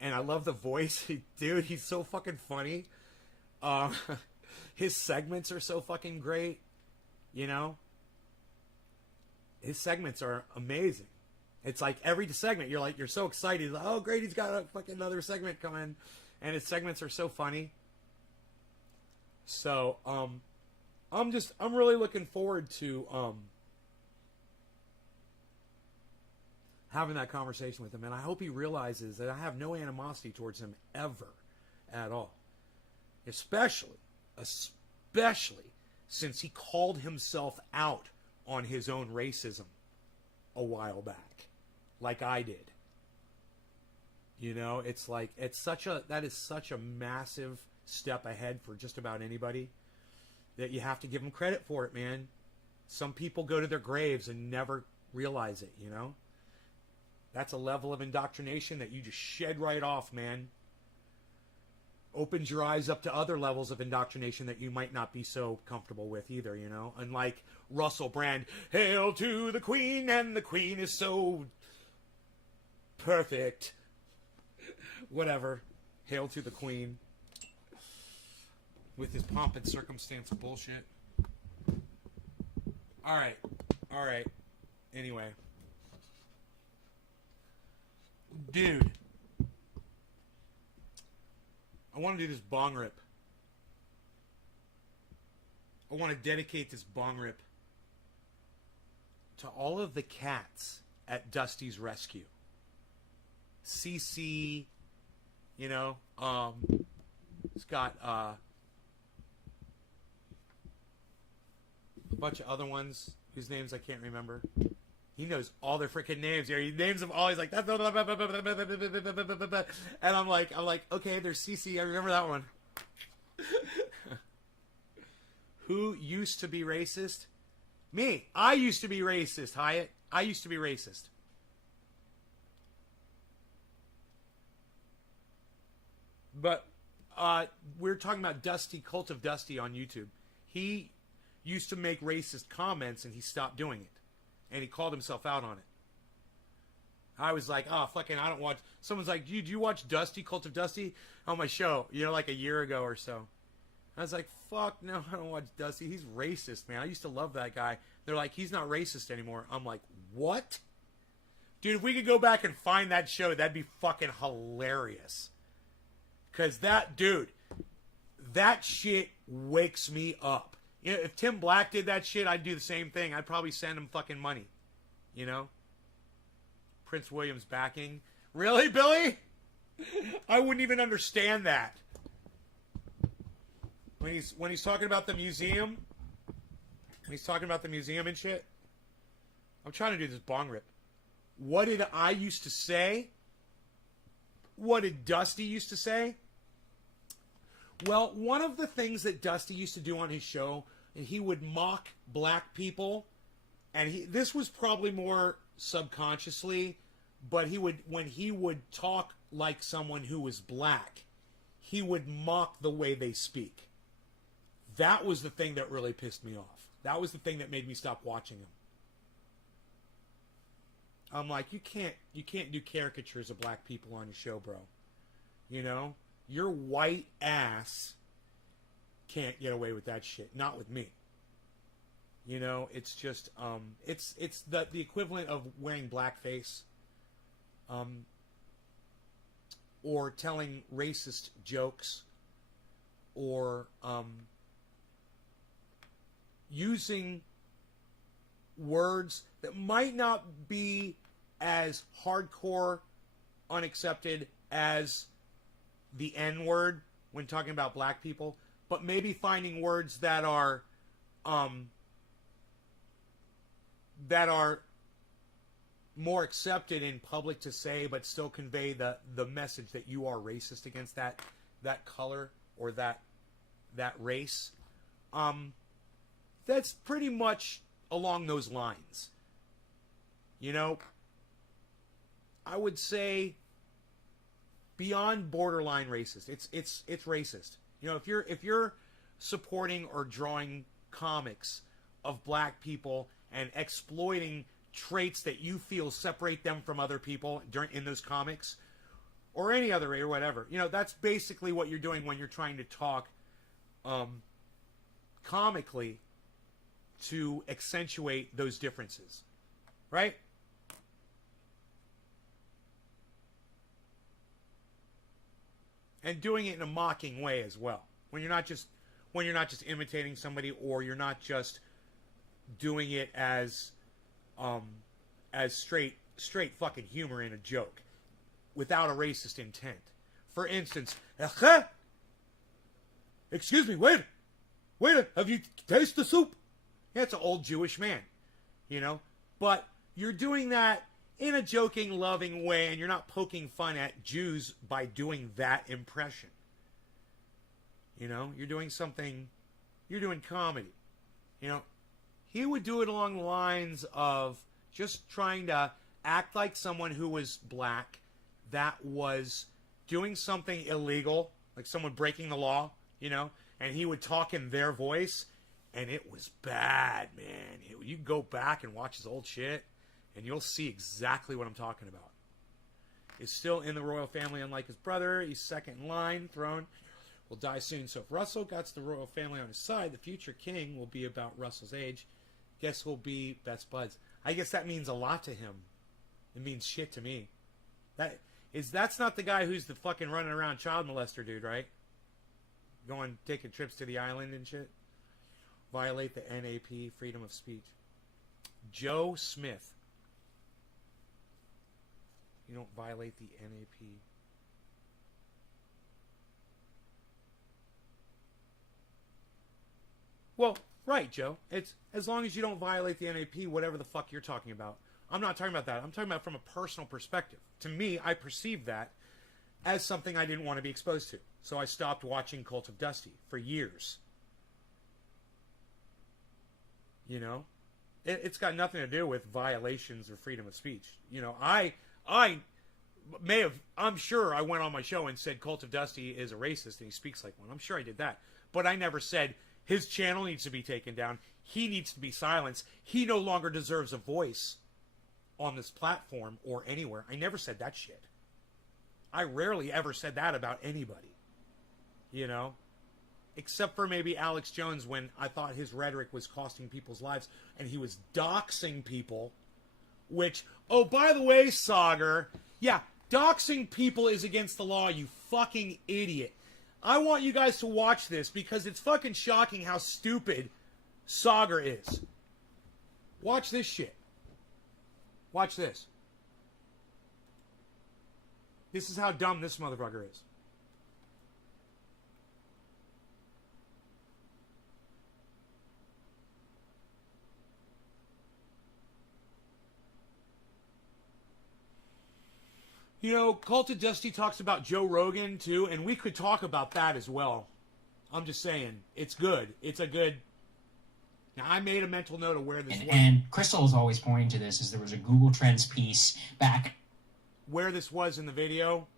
And I love the voice. Dude, he's so fucking funny. His segments are so fucking great. You know? His segments are amazing. It's like every segment, you're so excited. Like, oh, great, he's got a fucking another segment coming. And his segments are so funny. So, I'm really looking forward to having that conversation with him, and I hope he realizes that I have no animosity towards him ever at all. Especially since he called himself out on his own racism a while back, like I did. You know, it's like that is such a massive step ahead for just about anybody that you have to give them credit for it, man. Some people go to their graves and never realize it, you know? That's a level of indoctrination that you just shed right off, man. Opens your eyes up to other levels of indoctrination that you might not be so comfortable with either, you know? Unlike Russell Brand, hail to the Queen, and the Queen is so perfect. Whatever. Hail to the Queen. With his pomp and circumstance bullshit. Alright. Anyway. Dude. I want to do this bong rip. I want to dedicate this bong rip to all of the cats at Dusty's Rescue. CC, you know, He's got a bunch of other ones whose names I can't remember. He knows all their freaking names. He names them all. He's like, and I'm like, okay, there's CC. I remember that one. Who used to be racist? Me. I used to be racist, Hyatt. I used to be racist. But we're talking about Dusty, Cult of Dusty on YouTube. He used to make racist comments and he stopped doing it. And he called himself out on it. I was like, oh, fucking, I don't watch. Someone's like, do you watch Dusty, Cult of Dusty on my show? You know, like a year ago or so. I was like, fuck, no, I don't watch Dusty. He's racist, man. I used to love that guy. They're like, he's not racist anymore. I'm like, what? Dude, if we could go back and find that show, that'd be fucking hilarious. Because that, dude, that shit wakes me up. You know, if Tim Black did that shit, I'd do the same thing. I'd probably send him fucking money. You know? Prince William's backing. Really, Billy? I wouldn't even understand that. When he's talking about the museum, and shit. I'm trying to do this bong rip. What did I used to say? What did Dusty used to say? Well, one of the things that Dusty used to do on his show, and he would mock black people, and this was probably more subconsciously, but when he would talk like someone who was black, he would mock the way they speak. That was the thing that really pissed me off. That was the thing that made me stop watching him. I'm like, you can't do caricatures of black people on your show, bro. You know? Your white ass can't get away with that shit. Not with me. You know, it's just it's the equivalent of wearing blackface. Or telling racist jokes, or using words that might not be as hardcore unaccepted as the N-word when talking about black people, but maybe finding words that are more accepted in public to say, but still convey the message that you are racist against that color or that race. That's pretty much along those lines. You know, I would say beyond borderline racist. It's racist. You know, if you're supporting or drawing comics of black people and exploiting traits that you feel separate them from other people in those comics, or any other way or whatever, you know, that's basically what you're doing when you're trying to talk comically to accentuate those differences, right? And doing it in a mocking way as well. When you're not just imitating somebody, or you're not just doing it as straight fucking humor in a joke without a racist intent. For instance, excuse me, waiter, have you tasted the soup? Yeah, it's an old Jewish man, you know, but you're doing that in a joking, loving way, and you're not poking fun at Jews by doing that impression. You know, you're doing comedy. You know, he would do it along the lines of just trying to act like someone who was black that was doing something illegal, like someone breaking the law, you know, and he would talk in their voice, and it was bad, man. You go back and watch his old shit, and you'll see exactly what I'm talking about. He's still in the royal family, unlike his brother. He's second in line, throne will die soon. So if Russell got the royal family on his side, the future king will be about Russell's age. Guess who'll be best buds? I guess that means a lot to him. It means shit to me. That's not the guy who's the fucking running around child molester dude, right? Taking trips to the island and shit. Violate the NAP, freedom of speech. Joe Smith. You don't violate the NAP. Well, right, Joe. It's as long as you don't violate the NAP, whatever the fuck you're talking about. I'm not talking about that. I'm talking about from a personal perspective. To me, I perceived that as something I didn't want to be exposed to. So I stopped watching Cult of Dusty for years. You know? It's got nothing to do with violations or freedom of speech. You know, I may have, I'm sure I went on my show and said Cult of Dusty is a racist and he speaks like one. I'm sure I did that. But I never said his channel needs to be taken down. He needs to be silenced. He no longer deserves a voice on this platform or anywhere. I never said that shit. I rarely ever said that about anybody. You know? Except for maybe Alex Jones when I thought his rhetoric was costing people's lives and he was doxing people. Which, oh, by the way, Sagar, yeah, doxing people is against the law, you fucking idiot. I want you guys to watch this because it's fucking shocking how stupid Sagar is. Watch this shit. Watch this. This is how dumb this motherfucker is. You know, Cult of Dusty talks about Joe Rogan, too, and we could talk about that as well. I'm just saying, it's good. It's a good... Now, I made a mental note of where this was. And Crystal is always pointing to this, as there was a Google Trends piece back... Where this was in the video,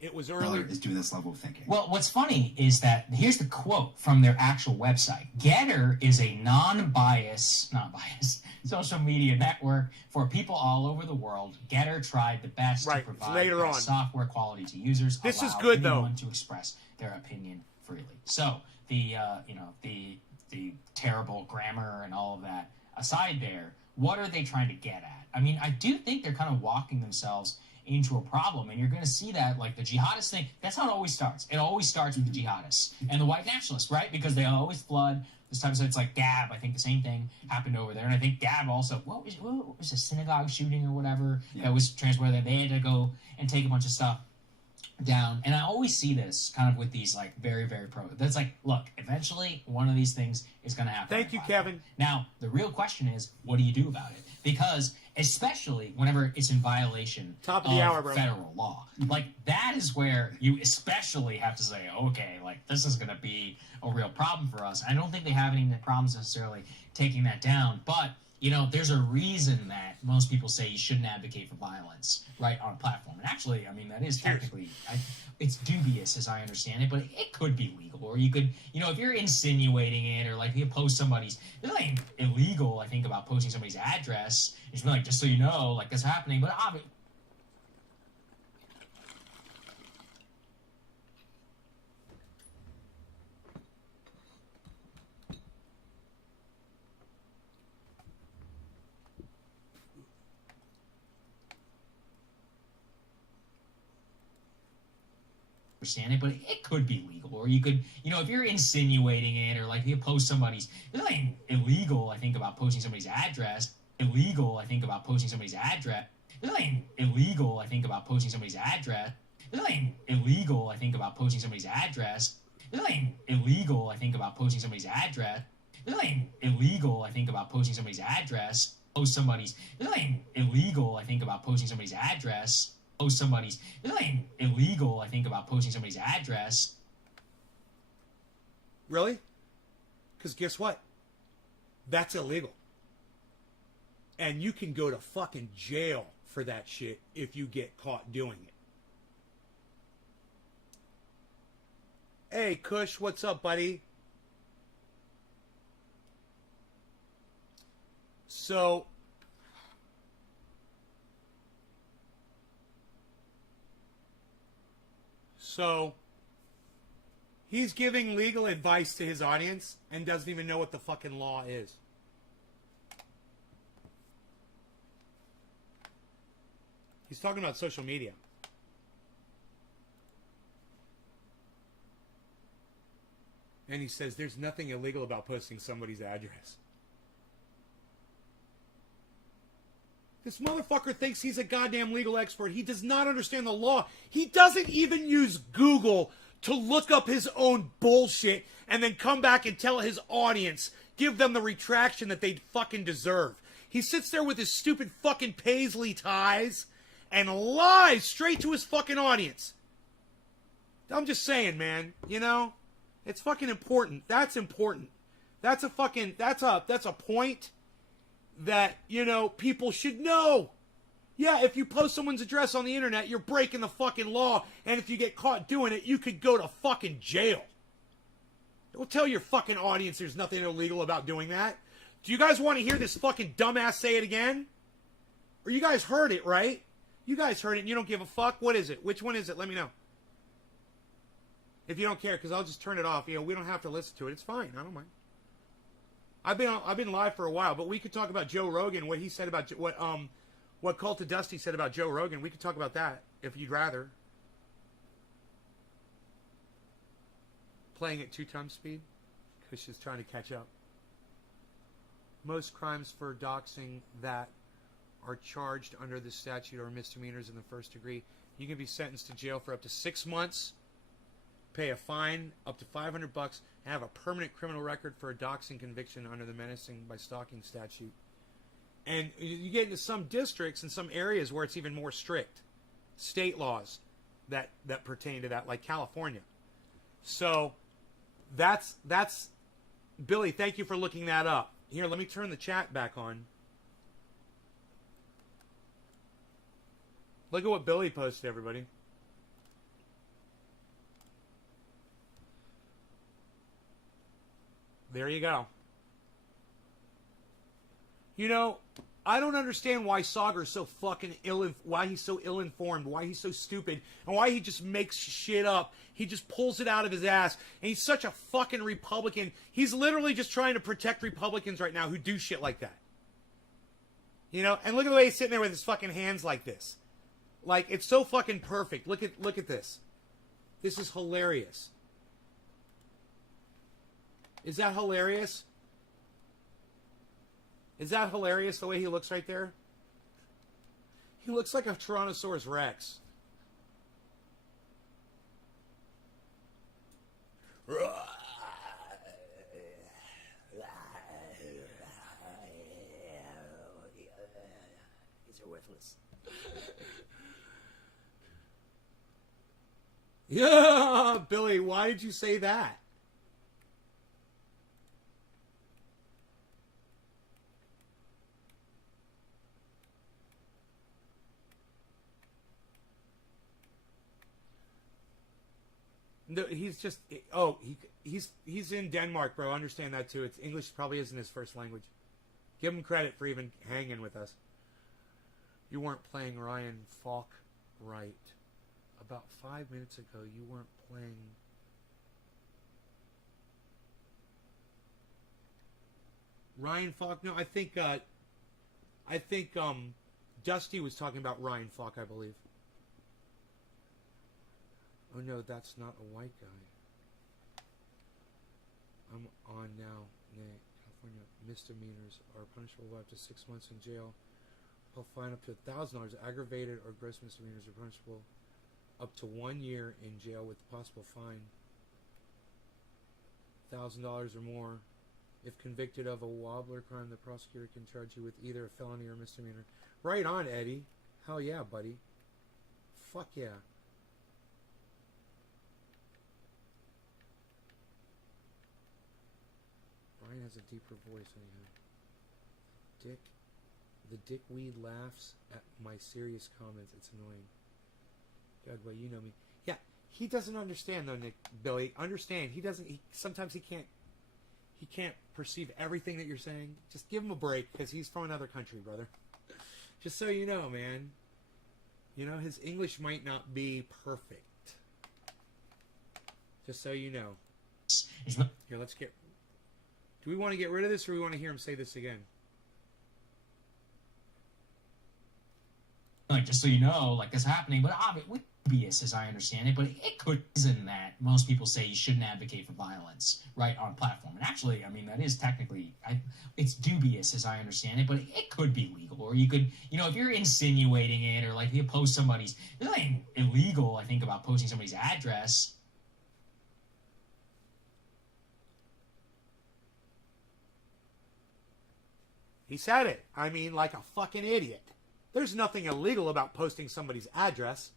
it was earlier. Is doing this level of thinking. Well, what's funny is that, here's the quote from their actual website. Getter is a not biased social media network for people all over the world. Getter tried the best to provide best software quality to users. This is good, though. To express their opinion freely. So the terrible grammar and all of that aside, there, what are they trying to get at? I mean, I do think they're kind of walking themselves into a problem, and you're going to see that, like the jihadist thing. That's how it always starts. It always starts with the jihadists and the white nationalists, right? Because they always flood. This time, so it's like Gab. I think the same thing happened over there, and I think Gab also. What was a synagogue shooting or whatever that was transported? They had to go and take a bunch of stuff down, and I always see this kind of with these like very, very pro. That's like, look, eventually one of these things is going to happen. Thank you, Kevin. Now the real question is, what do you do about it? Because especially whenever it's in violation of federal law, like that is where you especially have to say, okay, like this is going to be a real problem for us. I don't think they have any problems necessarily taking that down, but you know, there's a reason that most people say you shouldn't advocate for violence, right, on a platform. And actually, I mean, that is technically, it's dubious as I understand it, but it could be legal. Or you could, you know, if you're insinuating it, or like you post somebody's, there's nothing illegal, I think, about posting somebody's address. It's like, just so you know, like that's happening. But obviously, understand it, but it could be legal. Or you could, you know, if you're insinuating it, or like you post somebody's, there's nothing illegal, I think, about posting somebody's address. Illegal, I think, about posting somebody's address. There's nothing illegal, I think, about posting somebody's address. There's nothing illegal, I think, about posting somebody's address. There's nothing illegal, I think, about posting somebody's address. There's nothing illegal, I think, about posting somebody's address. Post somebody's. There's nothing illegal, I think, about posting somebody's address. Post somebody's. There's nothing illegal, I think, about posting somebody's address. Really? Because guess what? That's illegal. And you can go to fucking jail for that shit if you get caught doing it. Hey, Kush, what's up, buddy? So, he's giving legal advice to his audience and doesn't even know what the fucking law is. He's talking about social media. And he says there's nothing illegal about posting somebody's address. This motherfucker thinks he's a goddamn legal expert. He does not understand the law. He doesn't even use Google to look up his own bullshit and then come back and tell his audience, give them the retraction that they fucking deserve. He sits there with his stupid fucking paisley ties and lies straight to his fucking audience. I'm just saying, man, you know, it's fucking important. That's important. That's a point that, you know, people should know. Yeah, if you post someone's address on the internet, you're breaking the fucking law, and if you get caught doing it, you could go to fucking jail. Don't tell your fucking audience there's nothing illegal about doing that. Do you guys want to hear this fucking dumbass say it again? Or you guys heard it, right? You guys heard it and you don't give a fuck? What is it? Which one is it? Let me know. If you don't care, because I'll just turn it off. You know, we don't have to listen to it. It's fine. I don't mind. I've been live for a while, but we could talk about Joe Rogan, what he said about what Cult of Dusty said about Joe Rogan. We could talk about that if you'd rather. Playing at 2 times speed because she's trying to catch up. Most crimes for doxing that are charged under this statute are misdemeanors in the first degree. You can be sentenced to jail for up to 6 months, pay a fine up to $500, and have a permanent criminal record for a doxing conviction under the menacing by stalking statute. And you get into some districts and some areas where it's even more strict. State laws that pertain to that, like California. So that's Billy, thank you for looking that up. Here, let me turn the chat back on. Look at what Billy posted, everybody. There you go. You know, I don't understand why Sauger's so fucking why he's so ill-informed, why he's so stupid, and why he just makes shit up. He just pulls it out of his ass, and he's such a fucking Republican. He's literally just trying to protect Republicans right now who do shit like that. You know, and look at the way he's sitting there with his fucking hands like this. Like, it's so fucking perfect. Look at this. This is hilarious. Is that hilarious? Is that hilarious, the way he looks right there? He looks like a Tyrannosaurus Rex. These are worthless. Yeah, Billy, why did you say that? No, he's just he's in Denmark, bro. I understand that too. It's English probably isn't his first language. Give him credit for even hanging with us. You weren't playing Ryan Falk right. About 5 minutes ago, you weren't playing. Ryan Falk. No, I think Dusty was talking about Ryan Falk, I believe. Oh no, that's not a white guy. I'm on now. Nay, California misdemeanors are punishable by up to 6 months in jail. I'll fine up to $1,000. Aggravated or gross misdemeanors are punishable up to 1 year in jail with possible fine. $1,000 or more. If convicted of a wobbler crime, the prosecutor can charge you with either a felony or misdemeanor. Right on, Eddie. Hell yeah, buddy. Fuck yeah. Ryan has a deeper voice anyhow. The dickweed laughs at my serious comments. It's annoying. God, well, you know me. Yeah, he doesn't understand though, Billy. Understand? Sometimes he can't perceive everything that you're saying. Just give him a break, because he's from another country, brother. Just so you know, man. You know, his English might not be perfect. Just so you know. Here, let's get... Do we want to get rid of this, or do we want to hear him say this again? Like, just so you know, like, this happening, but obviously, dubious as I understand it, but it could reason that most people say you shouldn't advocate for violence, right, on platform. And actually, I mean, that is technically, it's dubious as I understand it, but it could be legal. Or you could, you know, if you're insinuating it, or like you post somebody's, there's nothing illegal, I think, about posting somebody's address. He said it. I mean, like a fucking idiot. There's nothing illegal about posting somebody's address.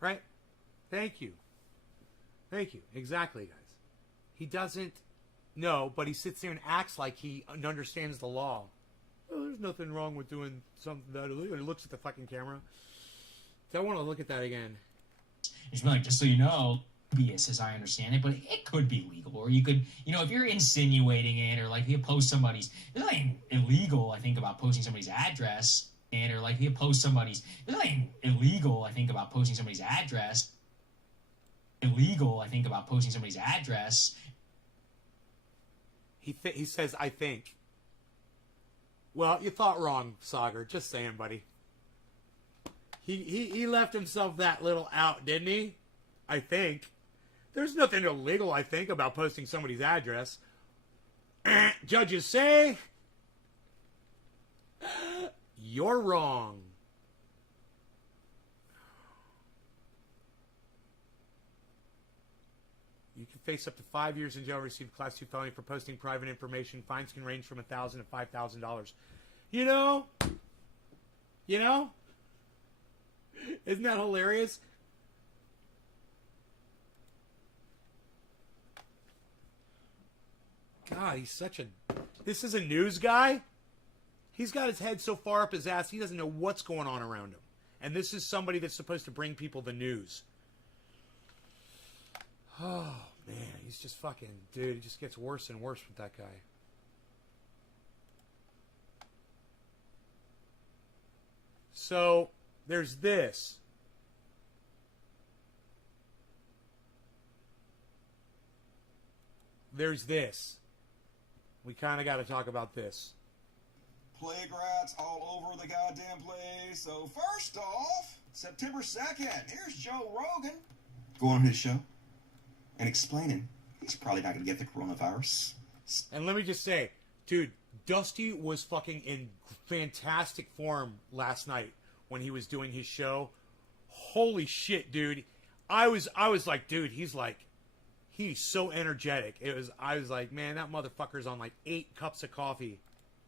Right? Thank you. Thank you. Exactly, guys. He doesn't know, but he sits there and acts like he understands the law. Oh, there's nothing wrong with doing something that illegal. He looks at the fucking camera. I want to look at that again. It's like, just so you know, obvious as I understand it, but it could be legal. Or you could, if you're insinuating it, or like you post somebody's, there's nothing illegal, I think, about posting somebody's address. Or like you post somebody's, there's nothing illegal, I think, about posting somebody's address. Illegal, I think, about posting somebody's address. He says, I think. Well, you thought wrong, Sagar. Just saying, buddy. He left himself that little out, didn't he? I think. There's nothing illegal, I think, about posting somebody's address. Judges say... You're wrong. You can face up to 5 years in jail, receive Class 2 felony for posting private information. Fines can range from $1,000 to $5,000. You know? Isn't that hilarious? God, he's such a... This is a news guy? He's got his head so far up his ass, he doesn't know what's going on around him. And this is somebody that's supposed to bring people the news. Oh, man, he's just fucking... Dude, it just gets worse and worse with that guy. So, there's this. There's this. We kind of got to talk about this. Plague rats all over the goddamn place. So first off, September 2nd, here's Joe Rogan going on his show and explaining he's probably not going to get the coronavirus. And let me just say, dude, Dusty was fucking in fantastic form last night when he was doing his show. Holy shit, dude. I was like, dude, he's so energetic. I was like, man, that motherfucker's on like 8 cups of coffee.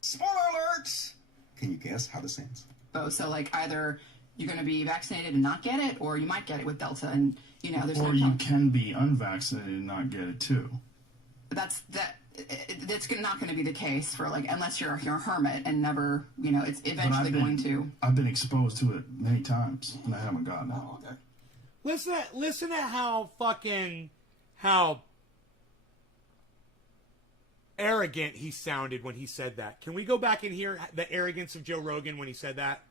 Spoiler alerts! Can you guess how this ends? Oh, so like either you're going to be vaccinated and not get it, or you might get it with Delta, and there's or you can be unvaccinated and not get it too. That's not going to be the case for unless you're a hermit and never, it's eventually going to. I've been exposed to it many times and I haven't gotten it. Oh, okay. Listen to how arrogant he sounded when he said that. Can we go back and hear the arrogance of Joe Rogan when he said that?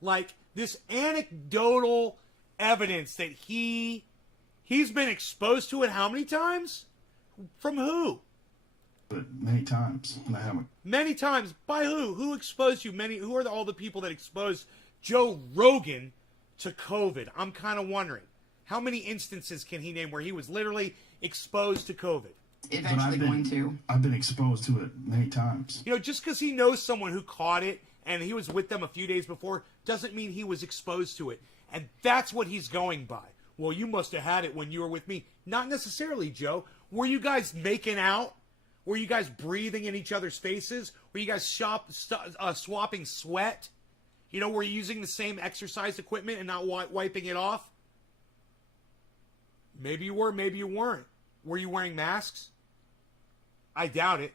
Like, this anecdotal evidence that he's been exposed to it how many times? From who? But many times, and I haven't. Many times? By who? Who exposed you? Who are all the people that exposed Joe Rogan to COVID? I'm kind of wondering. How many instances can he name where he was literally exposed to COVID? Eventually I've been exposed to it many times. Just because he knows someone who caught it and he was with them a few days before doesn't mean he was exposed to it. And that's what he's going by. Well, you must have had it when you were with me. Not necessarily, Joe. Were you guys making out? Were you guys breathing in each other's faces? Were you guys swapping sweat? Were you using the same exercise equipment and not wiping it off? Maybe you were, maybe you weren't. Were you wearing masks? I doubt it.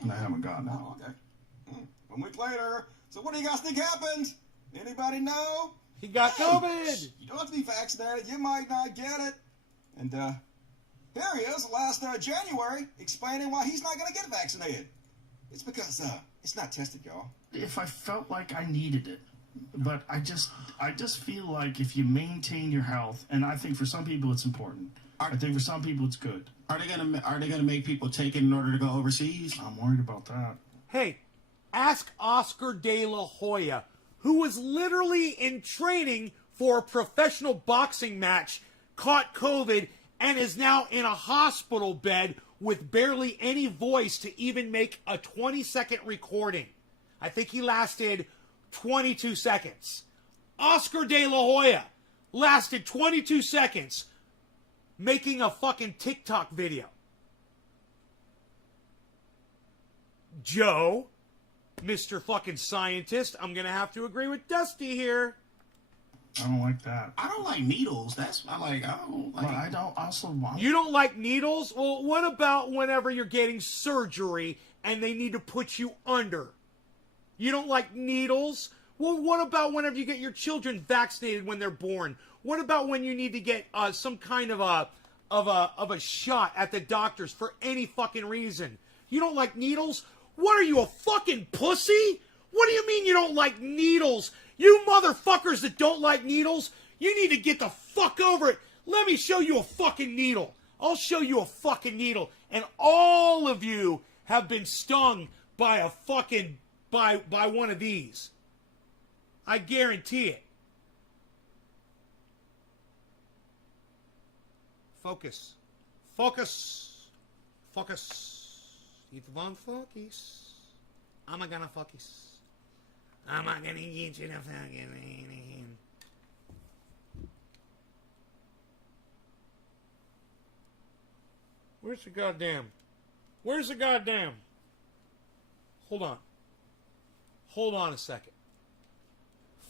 And I haven't gotten it. Oh, okay. 1 week later. So what do you guys think happened? Anybody know? He got COVID. You don't have to be vaccinated. You might not get it. And here he is last January explaining why he's not going to get vaccinated. It's because it's not tested, y'all. If I felt like I needed it, But I just feel like if you maintain your health, and I think for some people it's important. I think for some people it's good. Are they gonna make people take it in order to go overseas? I'm worried about that. Hey, ask Oscar De La Hoya, who was literally in training for a professional boxing match, caught COVID, and is now in a hospital bed with barely any voice to even make a 20-second recording. I think he lasted 22 seconds. Oscar De La Hoya lasted 22 seconds making a fucking TikTok video. Joe, Mr. fucking scientist, I'm gonna have to agree with Dusty here. I don't like that. I don't like needles. That's I don't like. But I don't also want. You don't like needles? Well, what about whenever you're getting surgery and they need to put you under? You don't like needles? Well, what about whenever you get your children vaccinated when they're born? What about when you need to get some kind of a shot at the doctors for any fucking reason? You don't like needles? What are you, a fucking pussy? What do you mean you don't like needles? You motherfuckers that don't like needles, you need to get the fuck over it. Let me show you a fucking needle. I'll show you a fucking needle. And all of you have been stung by a fucking, by one of these. I guarantee it. Focus. Focus. Focus. If you want focus, I'm gonna focus. I'm not gonna get you to fucking. Where's the goddamn? Where's the goddamn? Hold on. Hold on a second.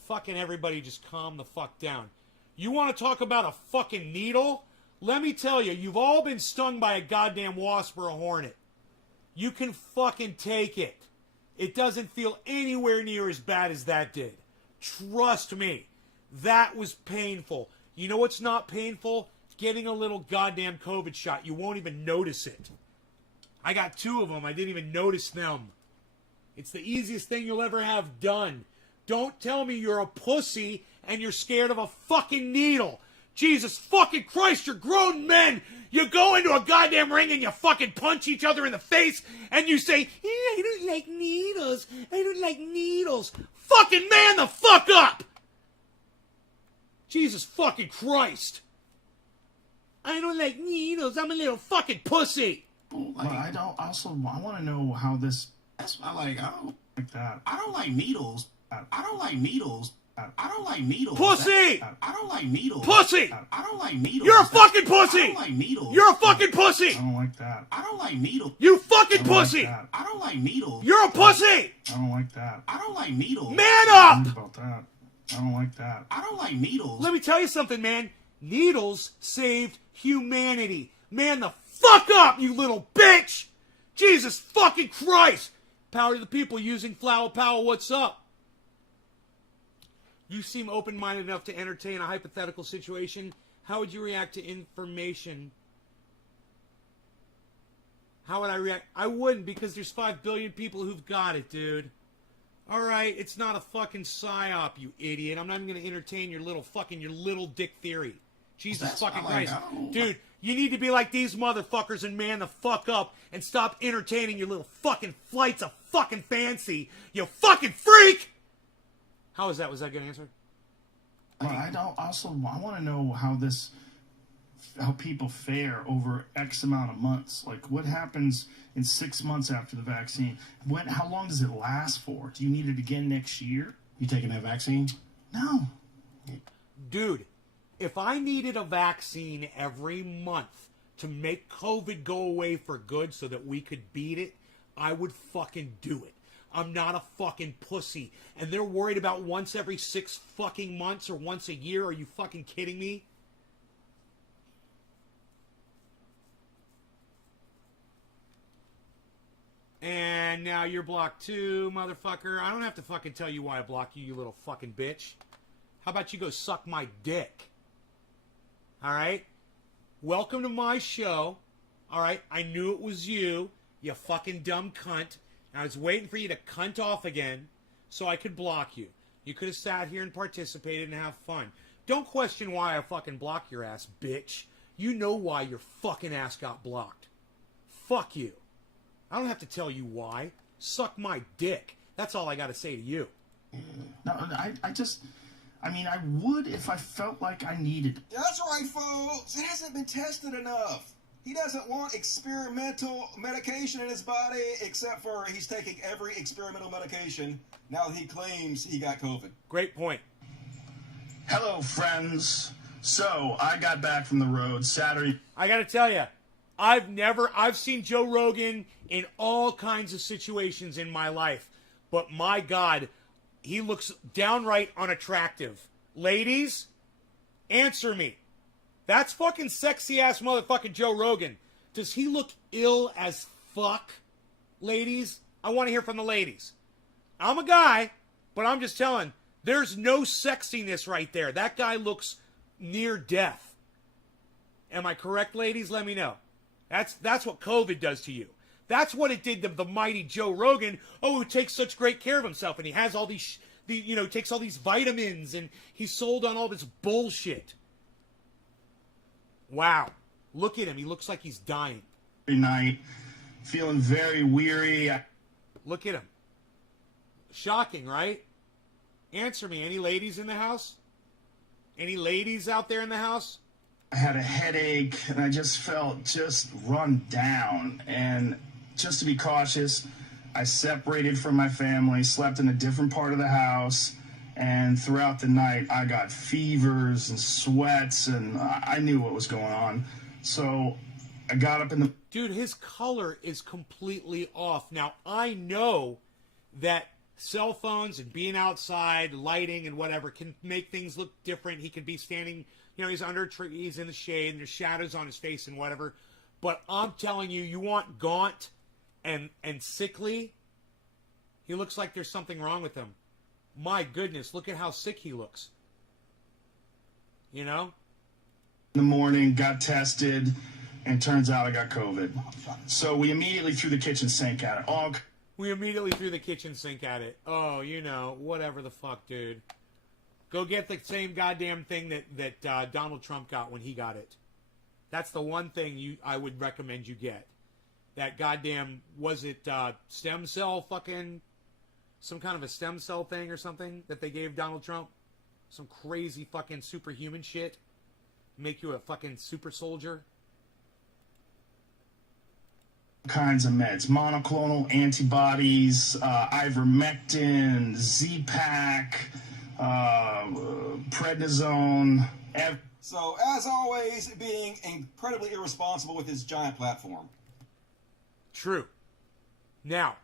Fucking everybody just calm the fuck down. You want to talk about a fucking needle? Let me tell you, you've all been stung by a goddamn wasp or a hornet. You can fucking take it. It doesn't feel anywhere near as bad as that did. Trust me. That was painful. You know what's not painful? Getting a little goddamn COVID shot. You won't even notice it. I got 2 of them. I didn't even notice them. It's the easiest thing you'll ever have done. Don't tell me you're a pussy and you're scared of a fucking needle. Jesus fucking Christ, you're grown men. You go into a goddamn ring and you fucking punch each other in the face and you say, I don't like needles. I don't like needles. Fucking man the fuck up. Jesus fucking Christ. I don't like needles. I'm a little fucking pussy. But I don't also. I want to know how this. That's I don't like that. I don't like needles. I don't like needles. I don't like needles. Pussy! I don't like needles. Pussy! I don't like needles. You're a fucking pussy! I don't like needles. You're a fucking pussy! I don't like that. I don't like needles. You fucking pussy! Like I don't like needles. You're a pussy! I don't like that. I don't like needles. Man up! About that. I don't like that. I don't like needles. Let me tell you something, man. Needles saved humanity. Man the fuck up, you little bitch! Jesus fucking Christ! Power to the people using Flower Power, what's up? You seem open-minded enough to entertain a hypothetical situation. How would you react to information? How would I react? I wouldn't, because there's 5 billion people who've got it, dude. Alright, it's not a fucking psyop, you idiot. I'm not even going to entertain your little dick theory. Jesus fucking Christ. Dude, you need to be like these motherfuckers and man the fuck up and stop entertaining your little fucking flights of fucking fancy. You fucking freak! How is that? Was that a good answer? But I don't also. I want to know how people fare over X amount of months. Like, what happens in 6 months after the vaccine? How long does it last for? Do you need it again next year? You taking that vaccine? No. Dude, if I needed a vaccine every month to make COVID go away for good so that we could beat it, I would fucking do it. I'm not a fucking pussy. And they're worried about once every 6 fucking months or once a year. Are you fucking kidding me? And now you're blocked too, motherfucker. I don't have to fucking tell you why I blocked you, you little fucking bitch. How about you go suck my dick? Alright? Welcome to my show. Alright? I knew it was you, you fucking dumb cunt. I was waiting for you to cunt off again so I could block you. You could have sat here and participated and have fun. Don't question why I fucking blocked your ass, bitch. You know why your fucking ass got blocked. Fuck you. I don't have to tell you why. Suck my dick. That's all I got to say to you. No, I mean, I would if I felt like I needed it. That's right, folks. It hasn't been tested enough. He doesn't want experimental medication in his body, except for he's taking every experimental medication now that he claims he got COVID. Great point. Hello, friends. So, I got back from the road Saturday. I got to tell you, I've seen Joe Rogan in all kinds of situations in my life, but my God, he looks downright unattractive. Ladies, answer me. That's fucking sexy-ass motherfucking Joe Rogan. Does he look ill as fuck? Ladies, I want to hear from the ladies. I'm a guy, but I'm just telling, there's no sexiness right there. That guy looks near death. Am I correct, ladies? Let me know. That's what COVID does to you. That's what it did to the mighty Joe Rogan. Oh, who takes such great care of himself, and he has all these, takes all these vitamins, and he's sold on all this bullshit. Wow. Look at him. He looks like he's dying. Night, feeling very weary. Look at him. Shocking, right? Answer me. Any ladies in the house? Any ladies out there in the house? I had a headache, and I just felt run down. And just to be cautious, I separated from my family, slept in a different part of the house, and throughout the night, I got fevers and sweats, and I knew what was going on. So I got up in the... Dude, his color is completely off. Now, I know that cell phones and being outside, lighting and whatever can make things look different. He could be standing, he's under trees in the shade, and there's shadows on his face and whatever. But I'm telling you, you want gaunt and sickly, he looks like there's something wrong with him. My goodness, look at how sick he looks. In the morning, got tested, and turns out I got COVID. So we immediately threw the kitchen sink at it. We immediately threw the kitchen sink at it. Oh, whatever the fuck, dude. Go get the same goddamn thing that Donald Trump got when he got it. That's the one thing I would recommend you get. That goddamn, was it stem cell fucking... Some kind of a stem cell thing or something that they gave Donald Trump? Some crazy fucking superhuman shit? Make you a fucking super soldier? Kinds of meds. Monoclonal antibodies, ivermectin, Z-Pak, prednisone. So, as always, being incredibly irresponsible with his giant platform. True. Now,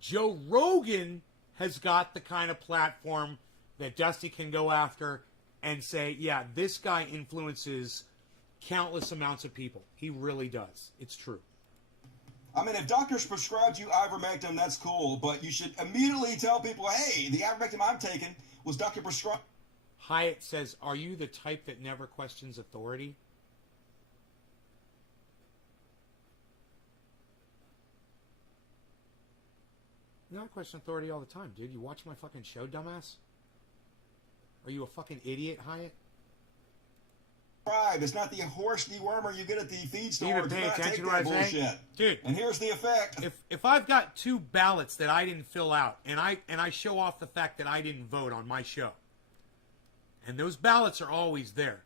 Joe Rogan has got the kind of platform that Dusty can go after and say, yeah, this guy influences countless amounts of people. He really does. It's true. I mean, if doctors prescribed you ivermectin, that's cool, but you should immediately tell people, hey, the ivermectin I'm taking was doctor prescribed. Hyatt says, are you the type that never questions authority? You know, I question authority all the time, dude. You watch my fucking show, dumbass? Are you a fucking idiot, Hyatt? It's not the horse dewormer you get at the feed store. You even pay attention to what I say? Dude. And here's the effect. If I've got 2 ballots that I didn't fill out, and I show off the fact that I didn't vote on my show, and those ballots are always there,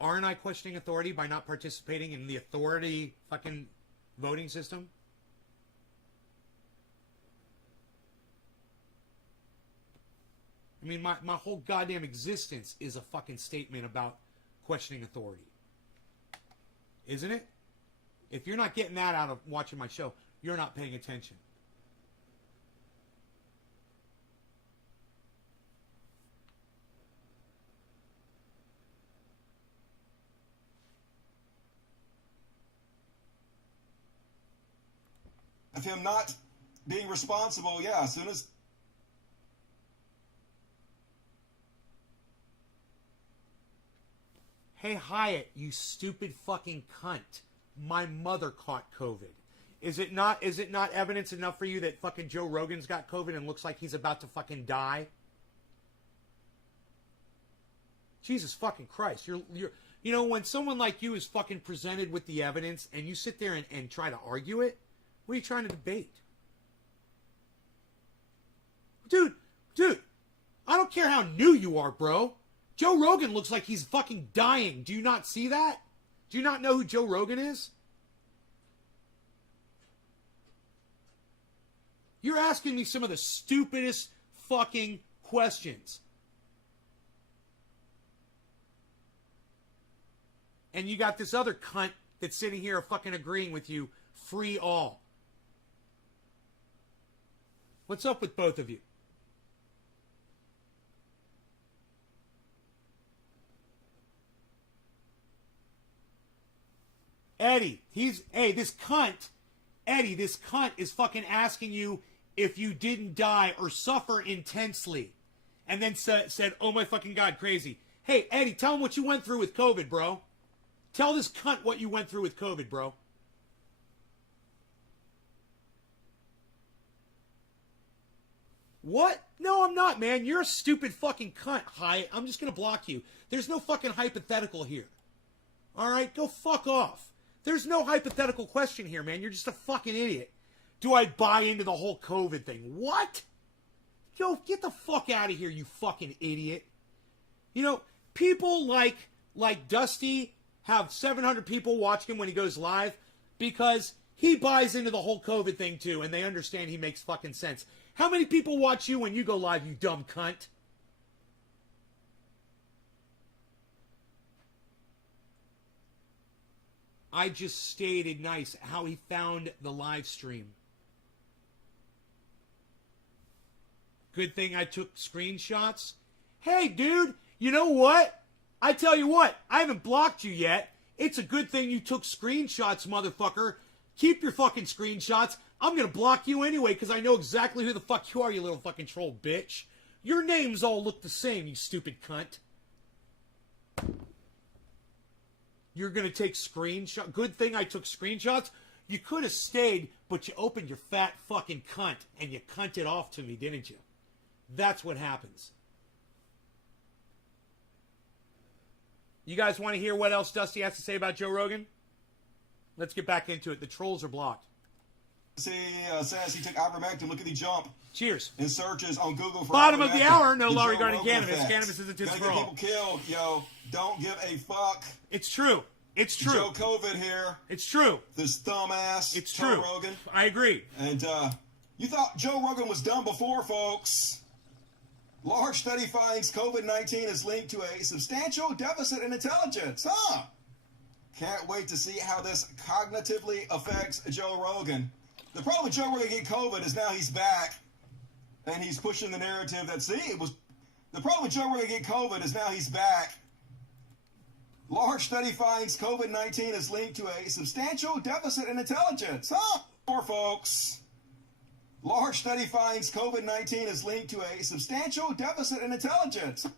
aren't I questioning authority by not participating in the authority fucking voting system? I mean, my whole goddamn existence is a fucking statement about questioning authority. Isn't it? If you're not getting that out of watching my show, you're not paying attention. Of him not being responsible, yeah, as soon as... Hey, Hyatt, you stupid fucking cunt. My mother caught COVID. Is it not evidence enough for you that fucking Joe Rogan's got COVID and looks like he's about to fucking die? Jesus fucking Christ. You're you know, when someone like you is fucking presented with the evidence and you sit there and try to argue it, what are you trying to debate? Dude, I don't care how new you are, bro. Joe Rogan looks like he's fucking dying. Do you not see that? Do you not know who Joe Rogan is? You're asking me some of the stupidest fucking questions. And you got this other cunt that's sitting here fucking agreeing with you. Free all. What's up with both of you? Eddie, this cunt is fucking asking you if you didn't die or suffer intensely. And then said, oh my fucking God, crazy. Hey, Eddie, tell him what you went through with COVID, bro. Tell this cunt what you went through with COVID, bro. What? No, I'm not, man. You're a stupid fucking cunt, Hyatt. I'm just going to block you. There's no fucking hypothetical here. All right? Go fuck off. There's no hypothetical question here, man. You're just a fucking idiot. Do I buy into the whole COVID thing? What? Yo, get the fuck out of here, you fucking idiot. You know, people like Dusty have 700 people watching him when he goes live because he buys into the whole COVID thing too, and they understand he makes fucking sense. How many people watch you when you go live, you dumb cunt? I just stated nice how he found the live stream. Good thing I took screenshots. Hey, dude, you know what? I tell you what, I haven't blocked you yet. It's a good thing you took screenshots, motherfucker. Keep your fucking screenshots. I'm going to block you anyway because I know exactly who the fuck you are, you little fucking troll bitch. Your names all look the same, you stupid cunt. You're going to take screenshots. Good thing I took screenshots. You could have stayed, but you opened your fat fucking cunt and you cunted off to me, didn't you? That's what happens. You guys want to hear what else Dusty has to say about Joe Rogan? Let's get back into it. The trolls are blocked. Says he took ivermectin. Look at the jump. Cheers. In searches on Google for bottom of the ivermectin. hour, no The law Joe regarding Rogan cannabis. effect. Cannabis isn't just Gonna for get all. people killed, yo. Don't give a fuck. It's true. It's true. Joe COVID here. It's true. This thumb ass. It's Joe true. Rogan. I agree. And you thought Joe Rogan was done before, folks. Large study finds COVID-19 is linked to a substantial deficit in intelligence. Huh? Can't wait to see how this cognitively affects Joe Rogan. The problem with Joe Rogan getting COVID is now he's back, and he's pushing the narrative that, the problem with Joe Rogan getting COVID is now he's back. Large study finds COVID-19 is linked to a substantial deficit in intelligence. Huh? Poor folks. Large study finds COVID-19 is linked to a substantial deficit in intelligence.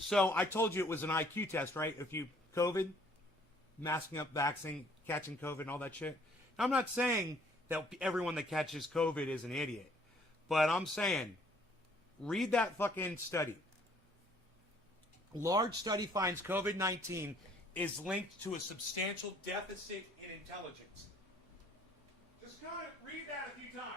So I told you it was an IQ test, right? If you COVID, masking up, vaccine, catching COVID and all that shit. Now, I'm not saying that everyone that catches COVID is an idiot. But I'm saying, read that fucking study. Large study finds COVID-19 is linked to a substantial deficit in intelligence. Just kind of read that a few times.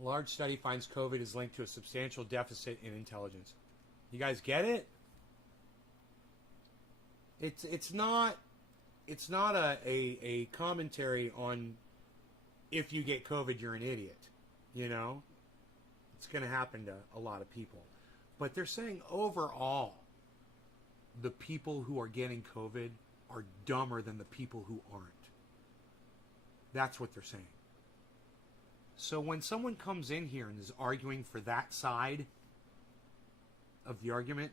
A large study finds COVID is linked to a substantial deficit in intelligence. You guys get it? It's not a commentary on if you get COVID you're an idiot. You know? It's going to happen to a lot of people. But they're saying overall the people who are getting COVID are dumber than the people who aren't. That's what they're saying. So when someone comes in here and is arguing for that side of the argument,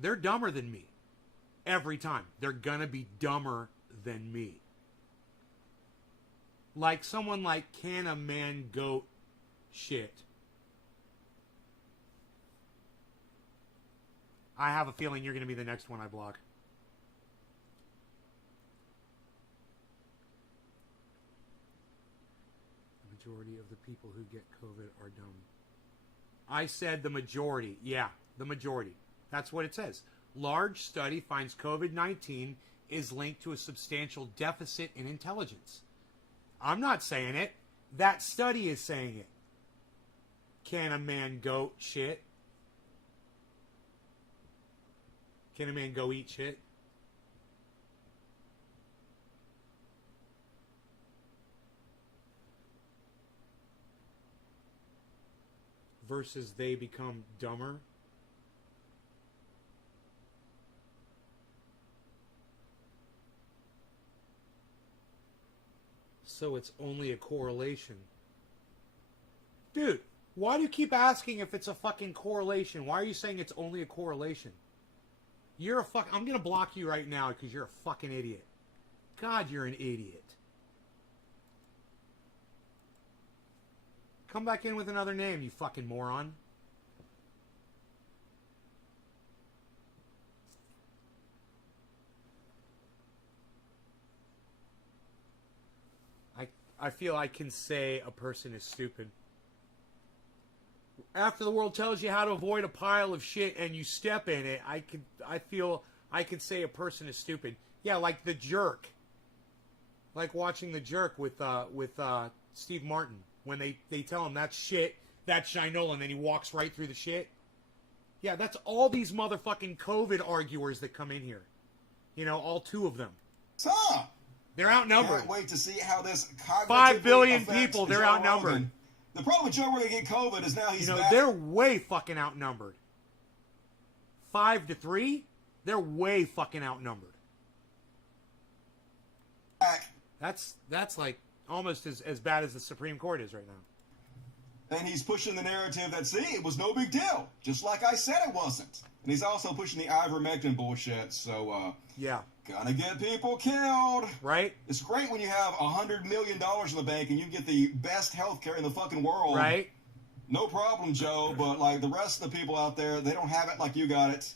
they're dumber than me. Every time. They're gonna be dumber than me. Like someone like Can a Man Goat shit. I have a feeling you're gonna be the next one I block. Majority of the people who get COVID are dumb. I said the majority. Yeah, the majority. That's what it says. Large study finds COVID-19 is linked to a substantial deficit in intelligence. I'm not saying it. That study is saying it. Can a man goat shit? Can a man go eat shit? Versus they become dumber. So it's only a correlation. Dude, why do you keep asking if it's a fucking correlation? Why are you saying it's only a correlation? You're a fuck. I'm gonna block you right now because you're a fucking idiot. God, you're an idiot. Come back in with another name, you fucking moron. I feel I can say a person is stupid. After the world tells you how to avoid a pile of shit and you step in it, I feel I could say a person is stupid. Yeah, like The Jerk. Like watching The Jerk with Steve Martin. When they tell him that's shit, that's Shinola, and then he walks right through the shit. Yeah, that's all these motherfucking COVID arguers that come in here. You know, all two of them. They're outnumbered. Can't wait to see how this 5 billion people, they're outnumbered. Rogan. The problem with Joe Rogan getting COVID is now he's back. They're way fucking outnumbered. 5-3, they're way fucking outnumbered. That's like almost as bad as the Supreme Court is right now. And he's pushing the narrative that, see, it was no big deal. Just like I said it wasn't. And he's also pushing the ivermectin bullshit. So, yeah. Gonna get people killed. Right? It's great when you have $100 million in the bank and you get the best health care in the fucking world. Right? No problem, Joe. But, like, the rest of the people out there, they don't have it like you got it.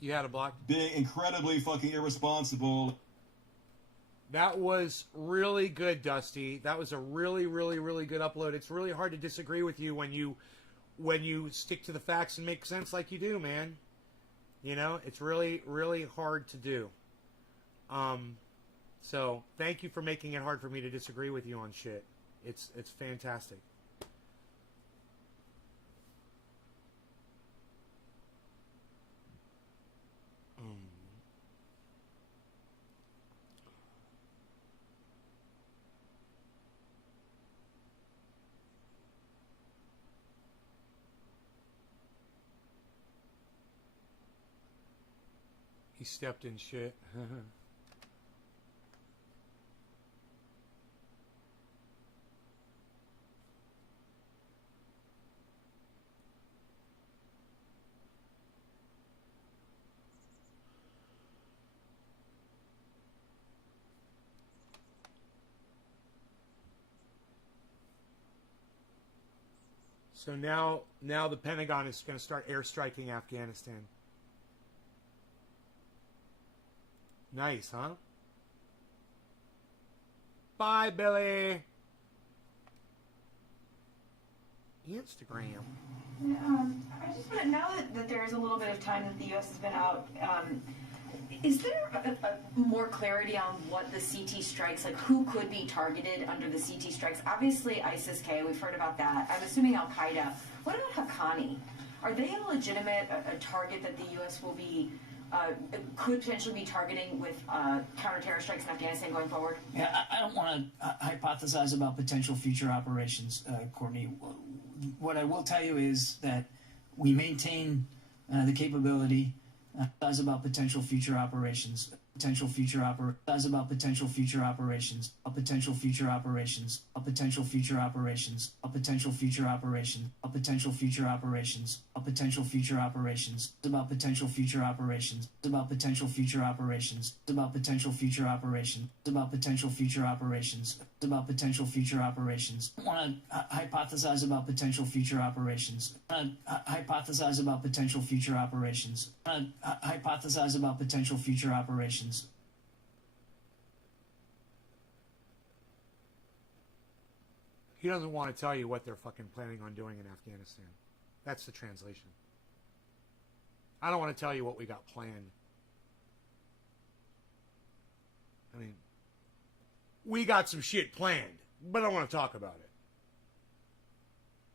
You had a block. Being incredibly fucking irresponsible. That was really good, Dusty. That was a really, really, really good upload. It's really hard to disagree with you when you stick to the facts and make sense like you do, man. You know, it's really, really hard to do. So thank you for making it hard for me to disagree with you on shit. It's fantastic. He stepped in shit. So now the Pentagon is going to start airstriking Afghanistan. Nice, huh? Bye, Billy. Instagram. I just want to, now that there is a little bit of time that the U.S. has been out, Is there more clarity on what the CT strikes, like who could be targeted under the CT strikes? Obviously ISIS-K, we've heard about that. I'm assuming Al-Qaeda. What about Haqqani? Are they a legitimate a target that the U.S. will be, could potentially be targeting with counter-terror strikes in Afghanistan going forward? Yeah, I don't want to hypothesize about potential future operations, Courtney. What I will tell you is that we maintain the capability about potential future operations, potential future about potential future operations, a potential future operations, a potential future operations, a potential future operation, a potential future operations, a potential future operations, about potential future operations, about potential future operations, about potential future operation, about potential future operations, about potential future operations. I want to hypothesize about potential future operations. Hypothesize about potential future operations. Hypothesize about potential future operations. He doesn't want to tell you what they're fucking planning on doing in Afghanistan. That's the translation. I don't want to tell you what we got planned. I mean, we got some shit planned, but I don't want to talk about it.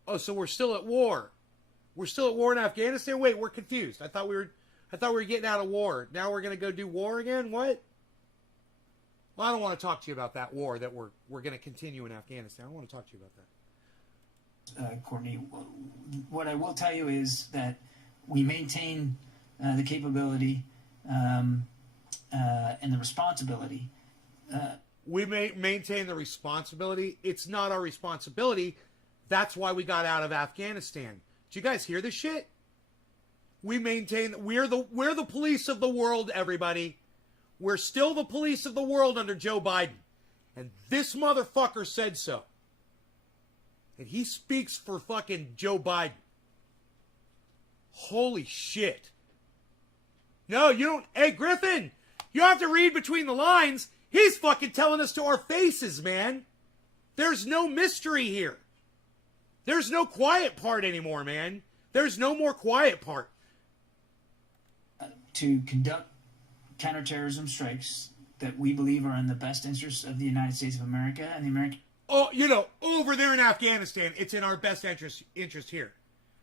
Oh, so we're still at war. We're still at war in Afghanistan? Wait, we're confused. I thought we were getting out of war. Now we're going to go do war again? What? Well, I don't want to talk to you about that war that we're going to continue in Afghanistan. I don't want to talk to you about that. Courtney, what I will tell you is that we maintain the capability and the responsibility. We maintain the responsibility. It's not our responsibility. That's why we got out of Afghanistan. Did you guys hear this shit? We maintain. We're the police of the world, everybody. We're still the police of the world under Joe Biden. And this motherfucker said so. And he speaks for fucking Joe Biden. Holy shit. No, you don't. Hey, Griffin, you have to read between the lines. He's fucking telling us to our faces, man. There's no mystery here. There's no quiet part anymore, man. There's no more quiet part. To conduct counterterrorism strikes that we believe are in the best interest of the United States of America and the American... Oh, you know, over there in Afghanistan, it's in our best interest here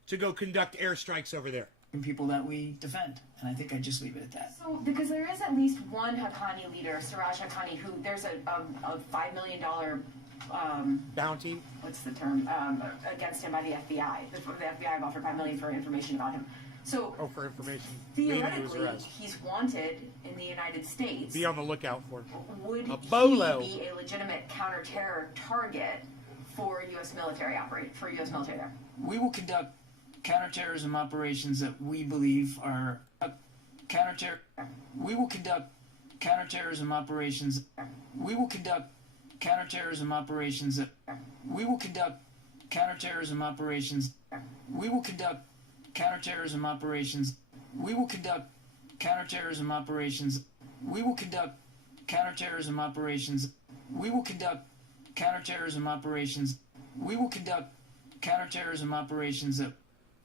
to go conduct airstrikes over there. People that we defend, and I think I just leave it at that. So, because there is at least one Haqqani leader, Siraj Haqqani, who there's a $5 million bounty. What's the term? Against him by the FBI. The FBI have offered $5 million for information about him. So, for information. Theoretically, he's wanted in the United States. Be on the lookout for. Would a bolo. He be a legitimate counter-terror target for U.S. military there? We will conduct counterterrorism operations that we believe are We will conduct counterterrorism operations. We will conduct counterterrorism operations that we will conduct counterterrorism operations. We will conduct counterterrorism operations. We will conduct counterterrorism operations. We will conduct counterterrorism operations. We will conduct counterterrorism operations. We will conduct counterterrorism operations.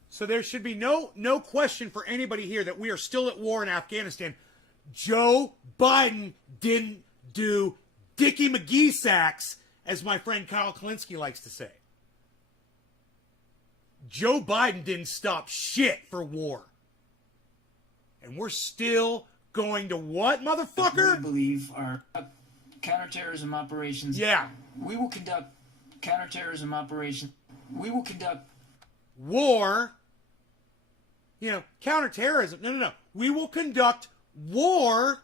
So there should be no question for anybody here that we are still at war in Afghanistan. Joe Biden didn't do Dickie McGee sacks, as my friend Kyle Kalinske likes to say. Joe Biden didn't stop shit for war. And we're still going to what, motherfucker? We believe are counterterrorism operations. Yeah. We will conduct counterterrorism operations. We will conduct war. You know, counterterrorism. No. We will conduct war.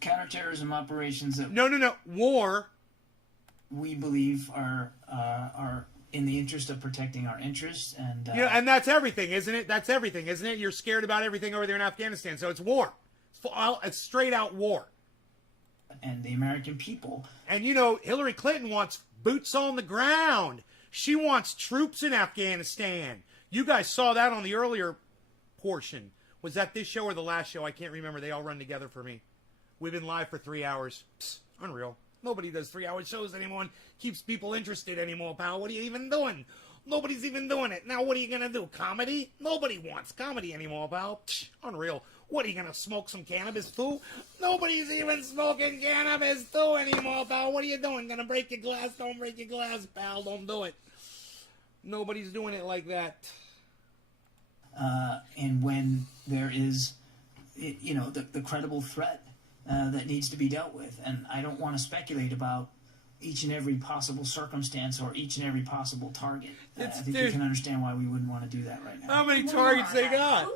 Counterterrorism operations that No. War. We believe are in the interest of protecting our interests and and that's everything, isn't it? That's everything, isn't it? You're scared about everything over there in Afghanistan, so it's war. It's straight out war. And the American people. And Hillary Clinton wants boots on the ground. She wants troops in Afghanistan. You guys saw that on the earlier portion. Was that this show or the last show? I can't remember. They all run together for me. We've been live for 3 hours. Psst, unreal. Nobody does 3-hour shows anymore and keeps people interested anymore, pal. What are you even doing? Nobody's even doing it. Now what are you going to do? Comedy? Nobody wants comedy anymore, pal. Psh, unreal. What, are you going to smoke some cannabis too? Nobody's even smoking cannabis too anymore, pal. What are you doing? Going to break your glass? Don't break your glass, pal. Don't do it. Nobody's doing it like that. And when there is, you know, the credible threat that needs to be dealt with. And I don't want to speculate about each and every possible circumstance or each and every possible target. I think you can understand why we wouldn't want to do that right now. How many targets they got?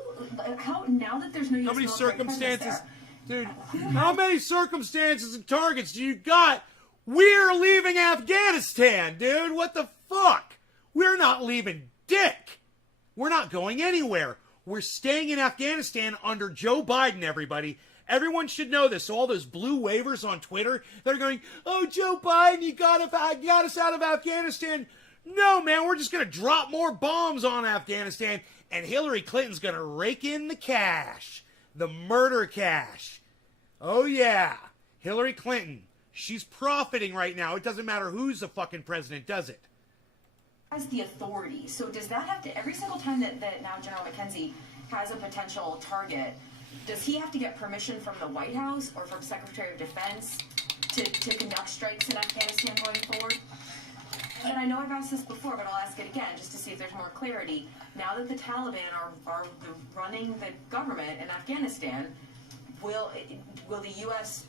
How now that there's no How many circumstances? There, Dude, how many circumstances and targets do you got? We're leaving Afghanistan, dude. What the fuck? We're not leaving dick. We're not going anywhere. We're staying in Afghanistan under Joe Biden, everybody. Everyone should know this. So all those blue waivers on Twitter, they're going, oh, Joe Biden, you got us out of Afghanistan. No, man, we're just going to drop more bombs on Afghanistan, and Hillary Clinton's going to rake in the cash, the murder cash. Oh, yeah, Hillary Clinton. She's profiting right now. It doesn't matter who's the fucking president, does it? Has the authority. So does that have to, every single time that now General McKenzie has a potential target, does he have to get permission from the White House or from Secretary of Defense to conduct strikes in Afghanistan going forward? And I know I've asked this before, but I'll ask it again just to see if there's more clarity. Now that the Taliban are running the government in Afghanistan, will the U.S.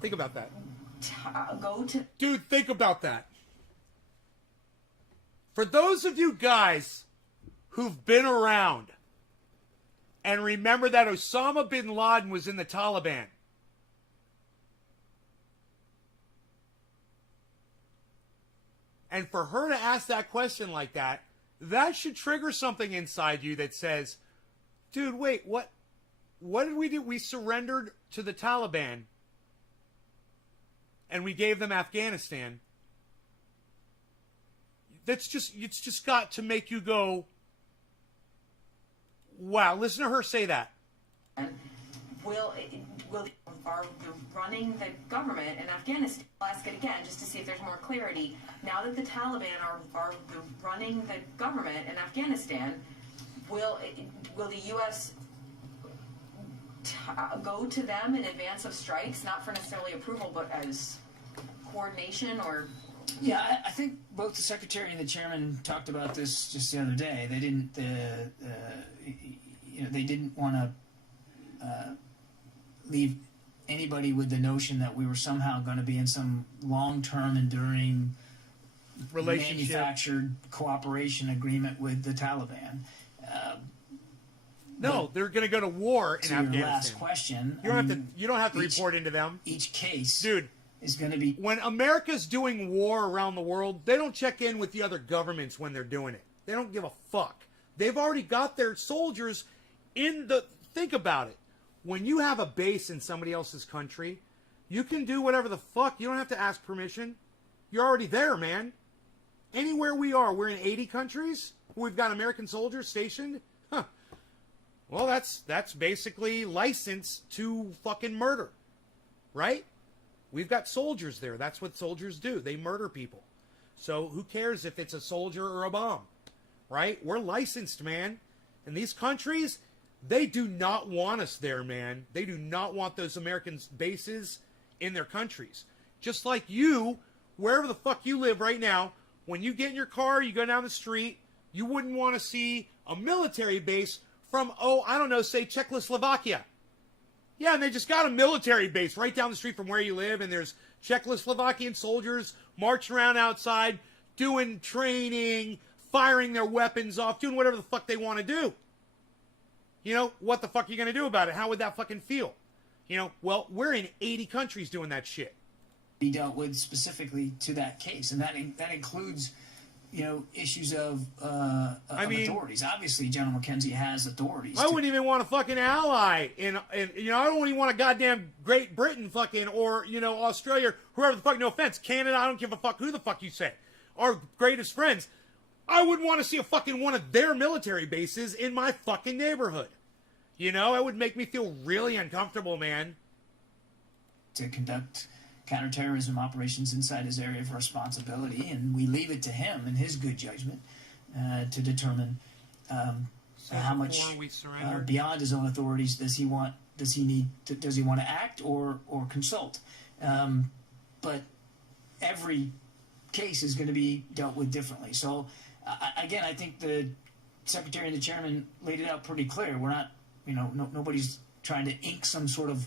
Think about that. Go to... Dude, think about that. For those of you guys who've been around and remember that Osama bin Laden was in the Taliban, and for her to ask that question like that, that should trigger something inside you that says, dude, wait, what did we do? We surrendered to the Taliban and we gave them Afghanistan. It's just got to make you go, wow, listen to her say that. Will running the government in Afghanistan? I'll ask it again just to see if there's more clarity. Now that the Taliban are running the government in Afghanistan, will the U.S. Go to them in advance of strikes, not for necessarily approval, but as coordination or... Yeah, I think both the secretary and the chairman talked about this just the other day. They didn't, they didn't want to leave anybody with the notion that we were somehow going to be in some long-term, enduring, manufactured cooperation agreement with the Taliban. No, they're going to go to war in Afghanistan. Your last question. You don't have to report into them. Each case, dude, is going to be... When America's doing war around the world, they don't check in with the other governments when they're doing it. They don't give a fuck. They've already got their soldiers in the... Think about it. When you have a base in somebody else's country, you can do whatever the fuck. You don't have to ask permission. You're already there, man. Anywhere we are, we're in 80 countries. We've got American soldiers stationed. Huh. Well, that's basically license to fucking murder. Right? We've got soldiers there. That's what soldiers do. They murder people. So who cares if it's a soldier or a bomb? Right? We're licensed, man. And these countries, they do not want us there, man. They do not want those American bases in their countries. Just like you, wherever the fuck you live right now, when you get in your car, you go down the street, you wouldn't want to see a military base from, say Czechoslovakia. Yeah, and they just got a military base right down the street from where you live, and there's Czechoslovakian soldiers marching around outside, doing training, firing their weapons off, doing whatever the fuck they want to do. You know, what the fuck are you going to do about it? How would that fucking feel? You know, well, we're in 80 countries doing that shit. Be dealt with specifically to that case, and that includes, issues of authorities. Obviously, General McKenzie has authorities. I wouldn't even want a fucking ally in I don't even want a goddamn Great Britain fucking, or, Australia, whoever the fuck, no offense, Canada, I don't give a fuck who the fuck you say, our greatest friends. I wouldn't want to see a fucking one of their military bases in my fucking neighborhood. It would make me feel really uncomfortable, man. To conduct counterterrorism operations inside his area of responsibility, and we leave it to him and his good judgment to determine how much beyond his own authorities does he want to act or consult. But every case is going to be dealt with differently. So again, I think the Secretary and the Chairman laid it out pretty clear. We're not, nobody's trying to ink some sort of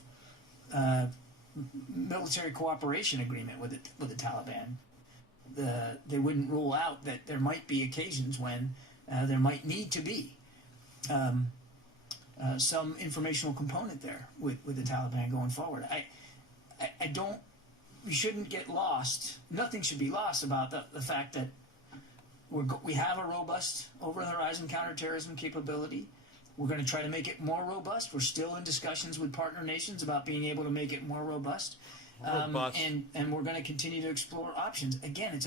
military cooperation agreement with the Taliban. They wouldn't rule out that there might be occasions when there might need to be some informational component there with the Taliban going forward. We shouldn't get lost. Nothing should be lost about the fact that we have a robust over-the-horizon counterterrorism capability. We're going to try to make it more robust. We're still in discussions with partner nations about being able to make it more robust. And we're going to continue to explore options. Again,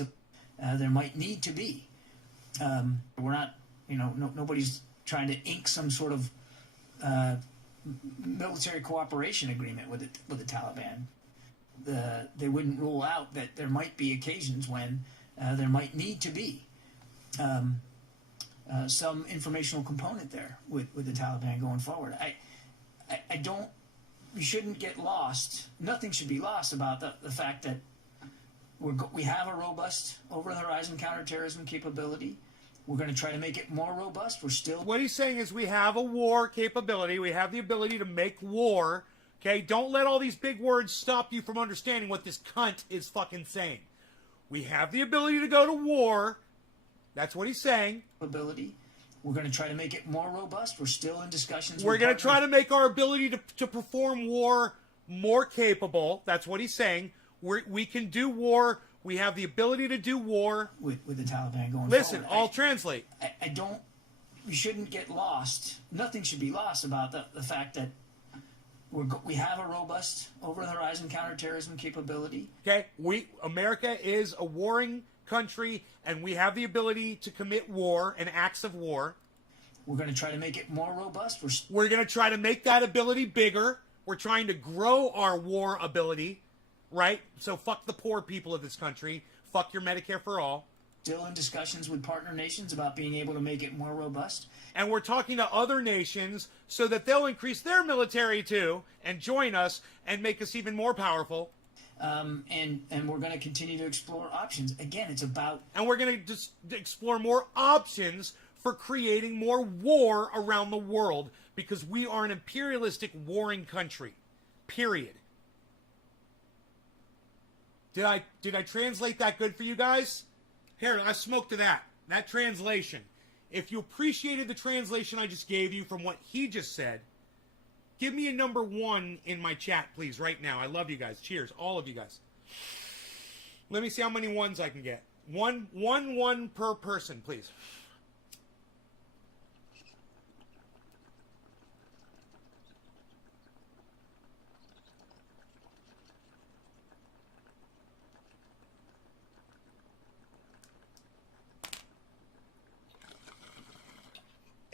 there might need to be. We're not, nobody's trying to ink some sort of military cooperation agreement with the Taliban. They wouldn't rule out that there might be occasions when there might need to be some informational component there with the Taliban going forward. We shouldn't get lost. Nothing should be lost about the fact that we have a robust over-the-horizon counterterrorism capability. We're going to try to make it more robust. What he's saying is we have a war capability. We have the ability to make war. Okay, don't let all these big words stop you from understanding what this cunt is fucking saying. We have the ability to go to war. That's what he's saying. Ability. We're going to try to make it more robust. We're still in discussions. We're going to try to make our ability to perform war more capable. That's what he's saying. We can do war. We have the ability to do war. With the Taliban going Listen, forward. I'll translate. We shouldn't get lost. Nothing should be lost about the fact that we have a robust over-the-horizon counterterrorism capability. Okay, America is a warring country, and we have the ability to commit war and acts of war. We're going to try to make it more robust. We're going to try to make that ability bigger. We're trying to grow our war ability, right? So fuck the poor people of this country. Fuck your Medicare for all. Still in discussions with partner nations about being able to make it more robust. And we're talking to other nations so that they'll increase their military too and join us and make us even more powerful. And we're going to continue to explore options. Again, it's about... And we're going to just explore more options for creating more war around the world because we are an imperialistic warring country. Period. Did I translate that good for you guys? Here, I smoked to that translation. If you appreciated the translation I just gave you from what he just said, give me a number 1 in my chat, please, right now. I love you guys. Cheers, all of you guys. Let me see how many ones I can get. One per person, please.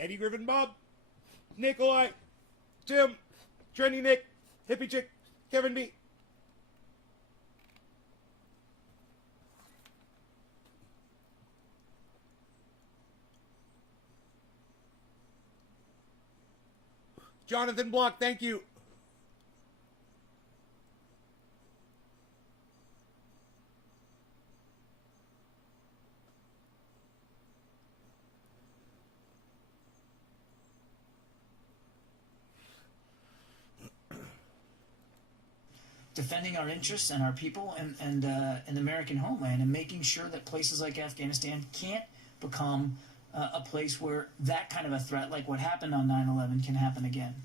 Eddie Griffin Bob, Nikolai, Tim, Trendy Nick, Hippie Chick, Kevin B. Jonathan Block, thank you. Defending our interests and our people and the American homeland, and making sure that places like Afghanistan can't become a place where that kind of a threat, like what happened on 9/11, can happen again.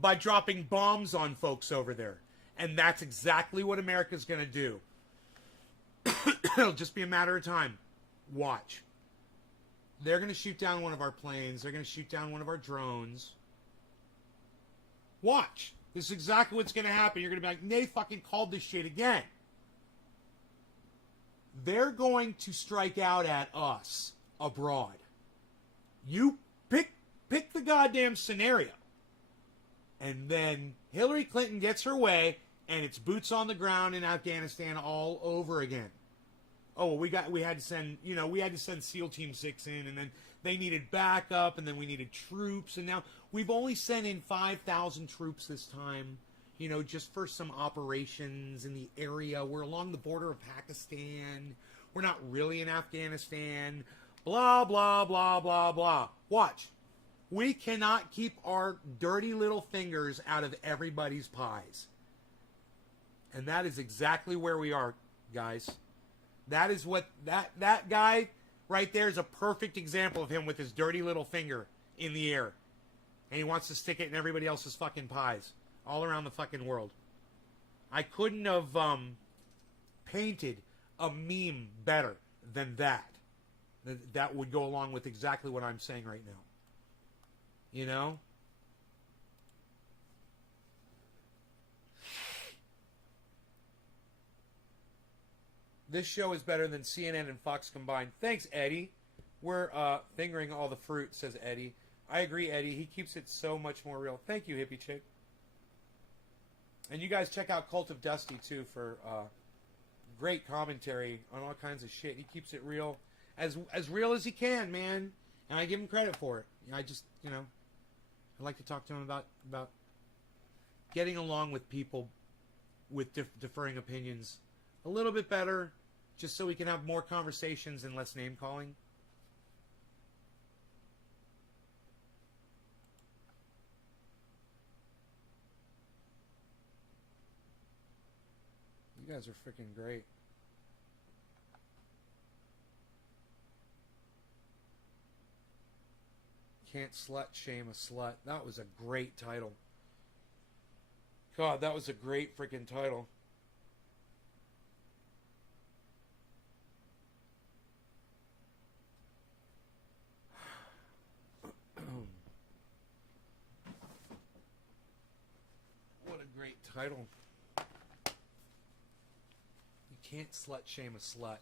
By dropping bombs on folks over there. And that's exactly what America's going to do. It'll just be a matter of time. Watch. They're going to shoot down one of our planes. They're going to shoot down one of our drones. Watch. This is exactly what's going to happen. You're going to be like, they fucking called this shit again. They're going to strike out at us abroad. You pick the goddamn scenario. And then Hillary Clinton gets her way, and it's boots on the ground in Afghanistan all over again. oh, we had to send, we had to send SEAL Team 6 in, and then they needed backup, and then we needed troops, and now we've only sent in 5,000 troops this time, just for some operations in the area. We're along the border of Pakistan. We're not really in Afghanistan. Blah, blah, blah, blah, blah. Watch. We cannot keep our dirty little fingers out of everybody's pies. And that is exactly where we are, guys. That is what that guy right there is a perfect example of him with his dirty little finger in the air. And he wants to stick it in everybody else's fucking pies all around the fucking world. I couldn't have painted a meme better than that. That would go along with exactly what I'm saying right now. This show is better than CNN and Fox combined. Thanks, Eddie. We're fingering all the fruit, says Eddie. I agree, Eddie. He keeps it so much more real. Thank you, hippie chick. And you guys check out Cult of Dusty, too, for great commentary on all kinds of shit. He keeps it real. As real as he can, man. And I give him credit for it. I just, I like to talk to him about getting along with people with differing opinions a little bit better, just so we can have more conversations and less name calling. You guys are freaking great. Can't slut shame a slut. That was a great title. God, that was a great freaking title. What a great title. You can't slut shame a slut.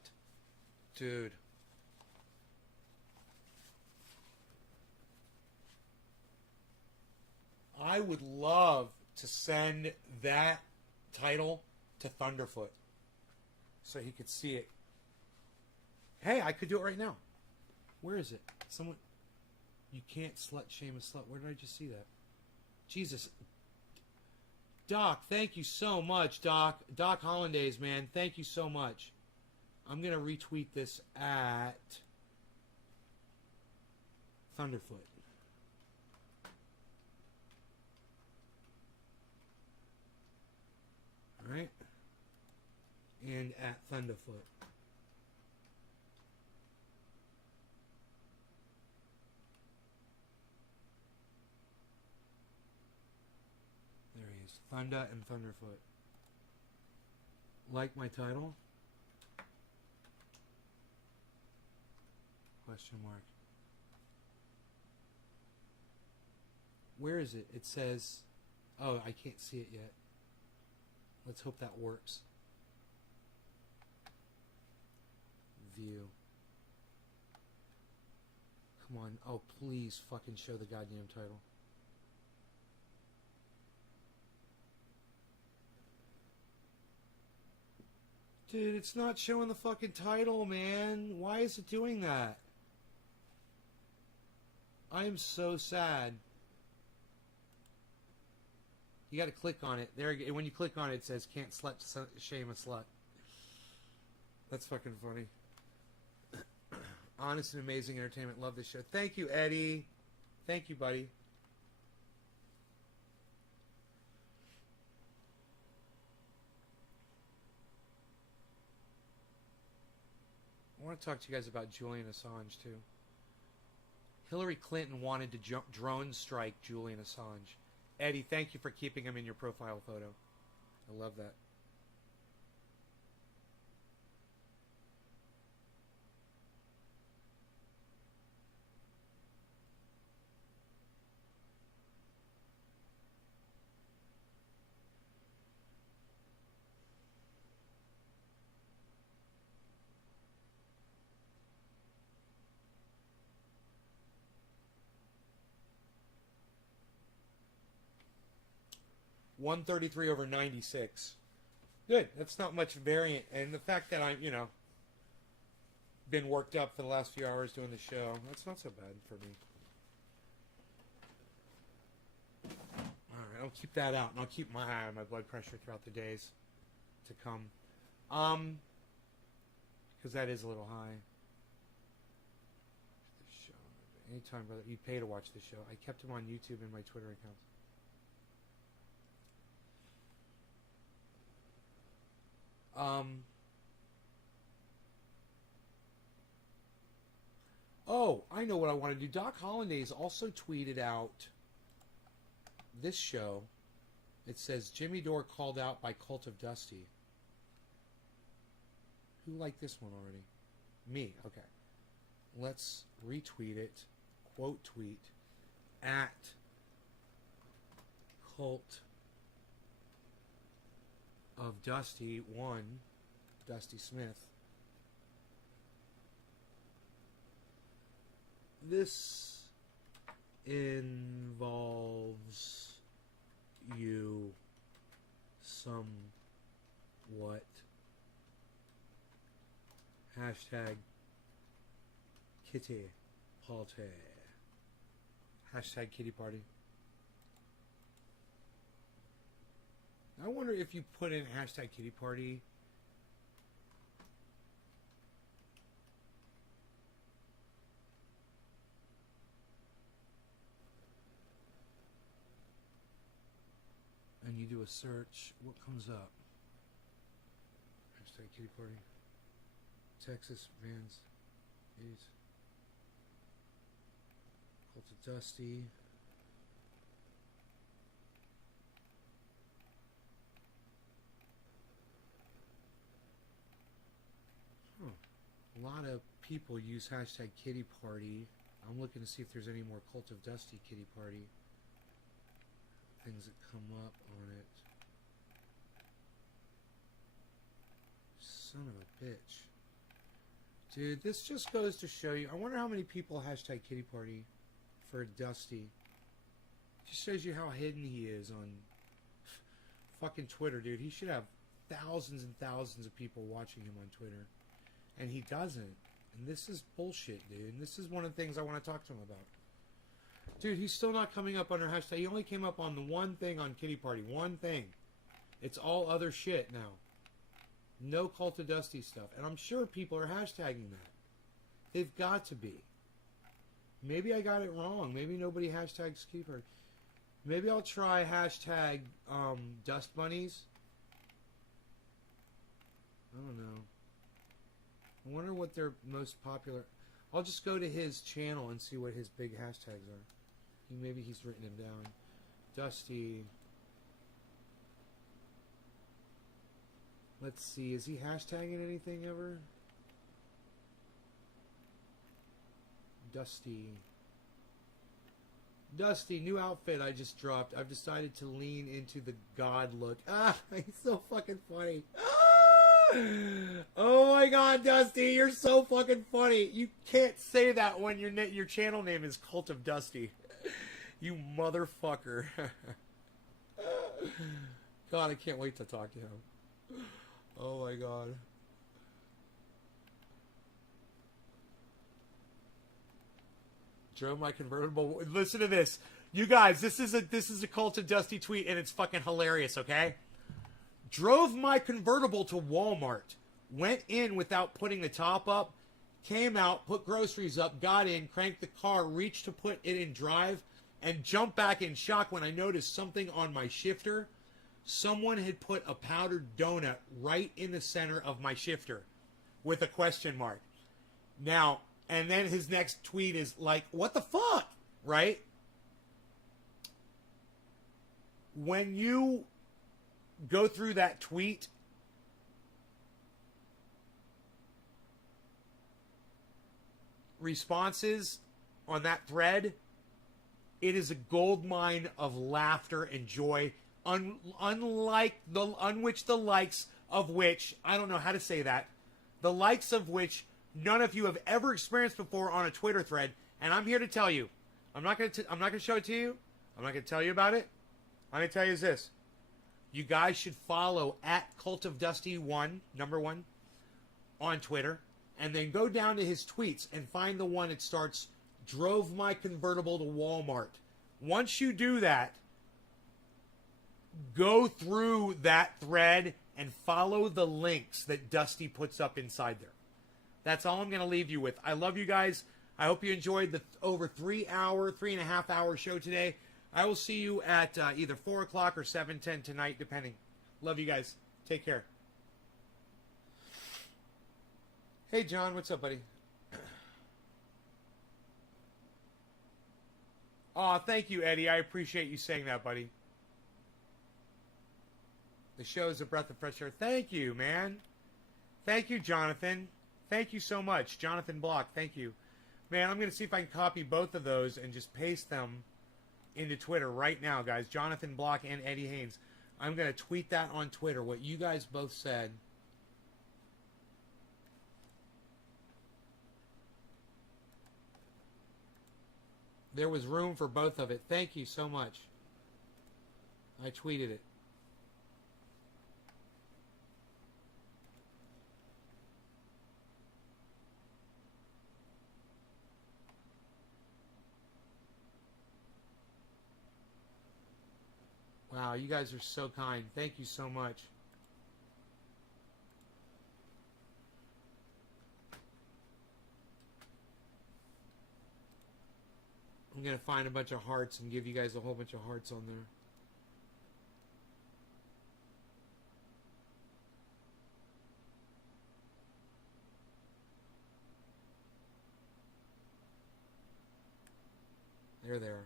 Dude. I would love to send that title to Thunderfoot so he could see it. Hey, I could do it right now. Where is it? Someone... You can't slut shame a slut. Where did I just see that? Jesus. Doc, thank you so much, Doc. Doc Hollandaise, man. Thank you so much. I'm going to retweet this at Thunderfoot. Alright? And at Thunderfoot. There he is. Thunder and Thunderfoot. Like my title? Question mark. Where is it? It says... Oh, I can't see it yet. Let's hope that works. View. Come on. Oh, please fucking show the goddamn title. Dude, it's not showing the fucking title, man. Why is it doing that? I am so sad. You got to click on it. There, when you click on it, it says "Can't slut shame a slut." That's fucking funny. Honest and amazing entertainment. Love this show. Thank you, Eddie. Thank you, buddy. I want to talk to you guys about Julian Assange too. Hillary Clinton wanted to drone strike Julian Assange. Eddie, thank you for keeping him in your profile photo. I love that. $133 over 96. Good. That's not much variant. And the fact that I'm, been worked up for the last few hours doing the show. That's not so bad for me. Alright, I'll keep that out, and I'll keep my eye on my blood pressure throughout the days to come. Because that is a little high. The show. Anytime, brother, you pay to watch the show. I kept him on YouTube and my Twitter accounts. Oh, I know what I want to do. Doc Hollandaise also tweeted out this show. It says, Jimmy Dore called out by Cult of Dusty. Who liked this one already? Me. Okay. Let's retweet it. Quote tweet. At Cult of Dusty 1. Dusty Smith. This involves you somewhat. Hashtag Kitty Party. Hashtag Kitty Party. I wonder if you put in hashtag Kitty Party. And you do a search, what comes up? Hashtag Kitty Party. Texas Vans. Cult of Dusty. A lot of people use hashtag Kitty Party. I'm looking to see if there's any more Cult of Dusty Kitty Party things that come up on it. Son of a bitch. Dude, this just goes to show you. I wonder how many people hashtag Kitty Party for Dusty. Just shows you how hidden he is on fucking Twitter, dude. He should have thousands and thousands of people watching him on Twitter. And he doesn't. And this is bullshit, dude. And this is one of the things I want to talk to him about. Dude, he's still not coming up under hashtag. He only came up on the one thing on Kitty Party. One thing. It's all other shit now. No Cult of Dusty stuff. And I'm sure people are hashtagging that. They've got to be. Maybe I got it wrong. Maybe nobody hashtags Kitty Party. Maybe I'll try hashtag Dust Bunnies. I don't know. I wonder what their most popular... I'll just go to his channel and see what his big hashtags are. Maybe he's written them down. Dusty. Let's see. Is he hashtagging anything ever? Dusty. Dusty, new outfit I just dropped. I've decided to lean into the God look. Ah, he's so fucking funny. Oh my God, Dusty, you're so fucking funny. You can't say that when your channel name is Cult of Dusty. You motherfucker. God, I can't wait to talk to him. Oh my God. Drove my convertible. Listen to this. You guys, this is a Cult of Dusty tweet and it's fucking hilarious, okay? Drove my convertible to Walmart. Went in without putting the top up. Came out, put groceries up, got in, cranked the car, reached to put it in drive, and jumped back in shock when I noticed something on my shifter. Someone had put a powdered donut right in the center of my shifter with a question mark. Now, and then his next tweet is like, what the fuck? Right? When you go through that tweet, responses on that thread, it is a gold mine of laughter and joy, unlike the likes of which, I don't know how to say that, the likes of which none of you have ever experienced before on a Twitter thread. And I'm here to tell you, I'm not going to show it to you. I'm not going to tell you about it. I'm going to tell you this. You guys should follow at Cult of Dusty 1, number 1, on Twitter. and then go down to his tweets and find the one that starts, drove my convertible to Walmart. Once you do that, go through that thread and follow the links that Dusty puts up inside there. That's all I'm going to leave you with. I love you guys. I hope you enjoyed the over 3.5 hour show today. I will see you at either 4 o'clock or 7:10 tonight, depending. Love you guys. Take care. Hey, John. What's up, buddy? Aw, thank you, Eddie. I appreciate you saying that, buddy. The show is a breath of fresh air. Thank you, man. Thank you, Jonathan. Thank you so much. Jonathan Block, thank you. Man, I'm going to see if I can copy both of those and just paste them into Twitter right now, guys. Jonathan Block and Eddie Haynes. I'm going to tweet that on Twitter, what you guys both said. There was room for both of it. Thank you so much. I tweeted it. Wow, you guys are so kind. Thank you so much. I'm going to find a bunch of hearts and give you guys a whole bunch of hearts on there. There they are.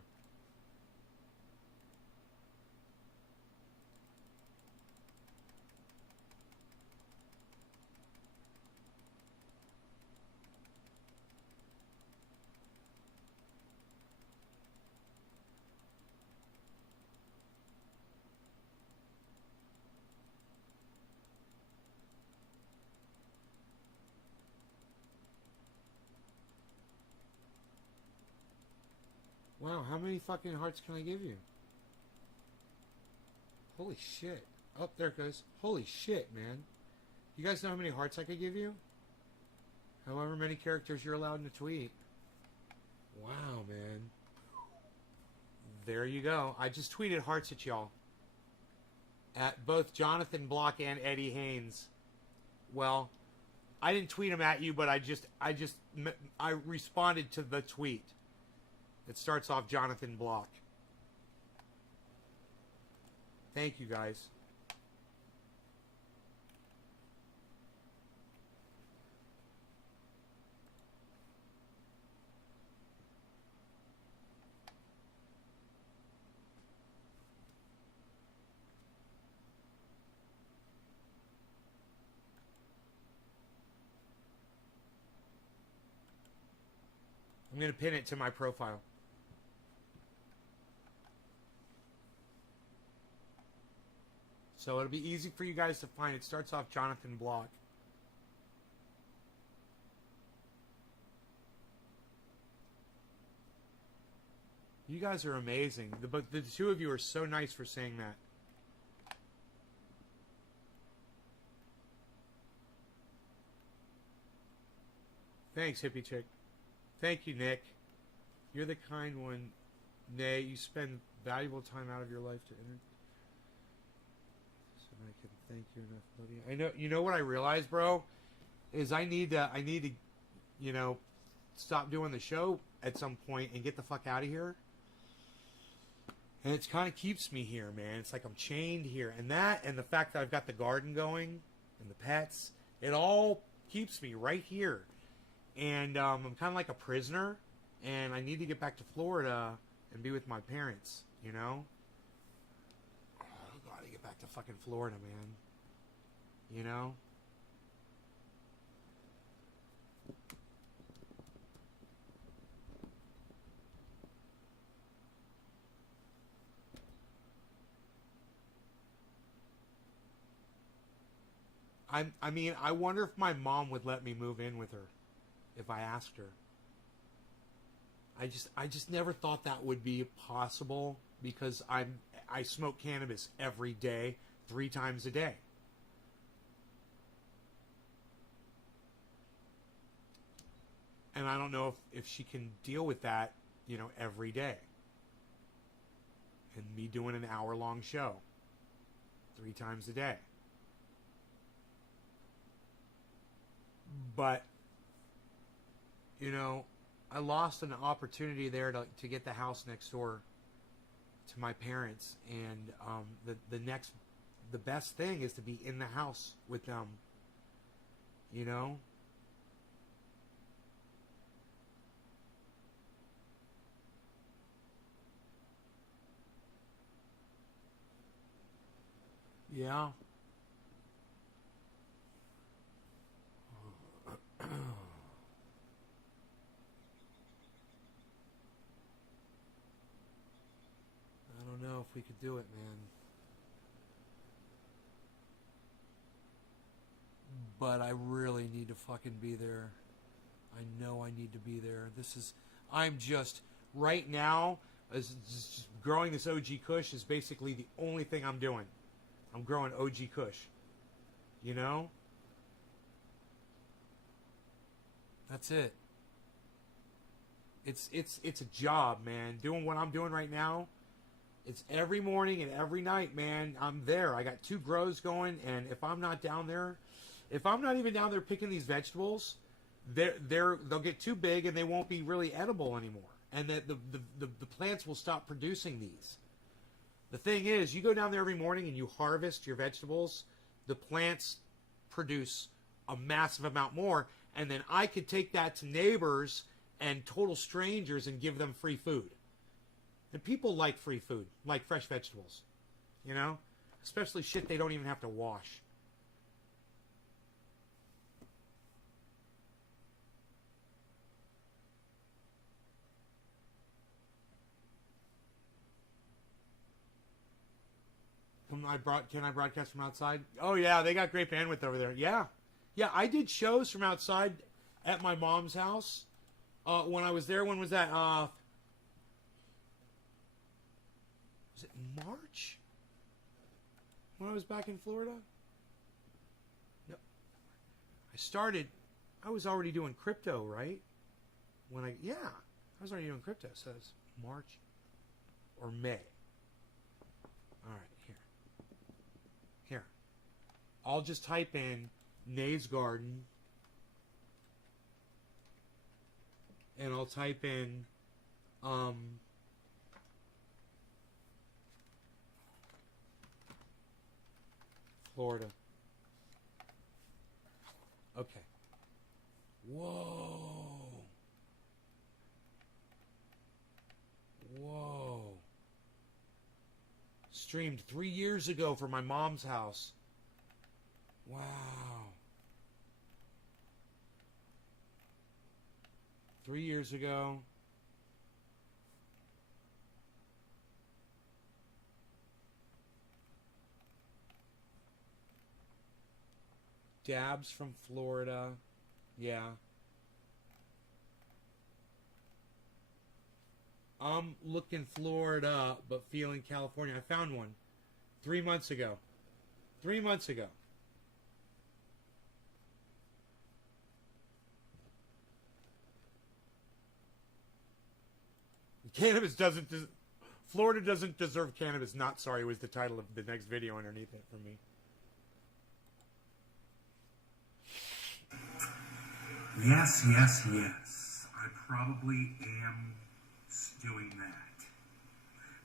Wow, how many fucking hearts can I give you? Holy shit. Oh, there it goes. Holy shit, man. You guys know how many hearts I could give you? However many characters you're allowed in a tweet. Wow, man. There you go. I just tweeted hearts at y'all. At both Jonathan Block and Eddie Haynes. Well, I didn't tweet them at you, but I responded to the tweet. It starts off Jonathan Block. Thank you, guys. I'm going to pin it to my profile. So it'll be easy for you guys to find. It starts off Jonathan Block. You guys are amazing. The two of you are so nice for saying that. Thanks, hippie chick. Thank you, Nick. You're the kind one. Nay, you spend valuable time out of your life to enter. So I can thank you enough, buddy. I know. You know what I realized, bro, is I need to, you know, stop doing the show at some point and get the fuck out of here. And it kind of keeps me here, man. It's like I'm chained here, and that, and the fact that I've got the garden going and the pets, it all keeps me right here. And I'm kind of like a prisoner, and I need to get back to Florida and be with my parents, you know? Oh, I gotta get back to fucking Florida, man. You know? I mean, I wonder if my mom would let me move in with her if I asked her. I just never thought that would be possible because I smoke cannabis every day, 3 times a day. And I don't know if she can deal with that, you know, every day. And me doing an hour-long show 3 times a day. But, you know, I lost an opportunity there to get the house next door to my parents. And the best thing is to be in the house with them, you know? Yeah. I don't know if we could do it, man. But I really need to fucking be there. I know I need to be there. I'm just, right now, just growing this OG Kush is basically the only thing I'm doing. I'm growing OG Kush. You know? That's it. It's a job, man. Doing what I'm doing right now, it's every morning and every night, man. I'm there. I got 2 grows going, and if I'm not down there, if I'm not even down there picking these vegetables, they'll get too big and they won't be really edible anymore. And the plants will stop producing these. The thing is, you go down there every morning and you harvest your vegetables, the plants produce a massive amount more, and then I could take that to neighbors and total strangers and give them free food. And people like free food, like fresh vegetables, you know? Especially shit they don't even have to wash. Can I broadcast from outside? Oh yeah, they got great bandwidth over there. Yeah, I did shows from outside at my mom's house when I was there. When was that? Was it March? When I was back in Florida? No, I was already doing crypto, right? I was already doing crypto. So it's March or May. All right. Here. I'll just type in Nay's Garden. And I'll type in Florida. Okay. Whoa. Streamed 3 years ago for my mom's house. Wow. Three years ago. Dabs from Florida. Yeah. I'm looking Florida, but feeling California. I found one 3 months ago. 3 months ago. Cannabis doesn't... Florida doesn't deserve cannabis. Not sorry was the title of the next video underneath it for me. Yes. I probably am doing that.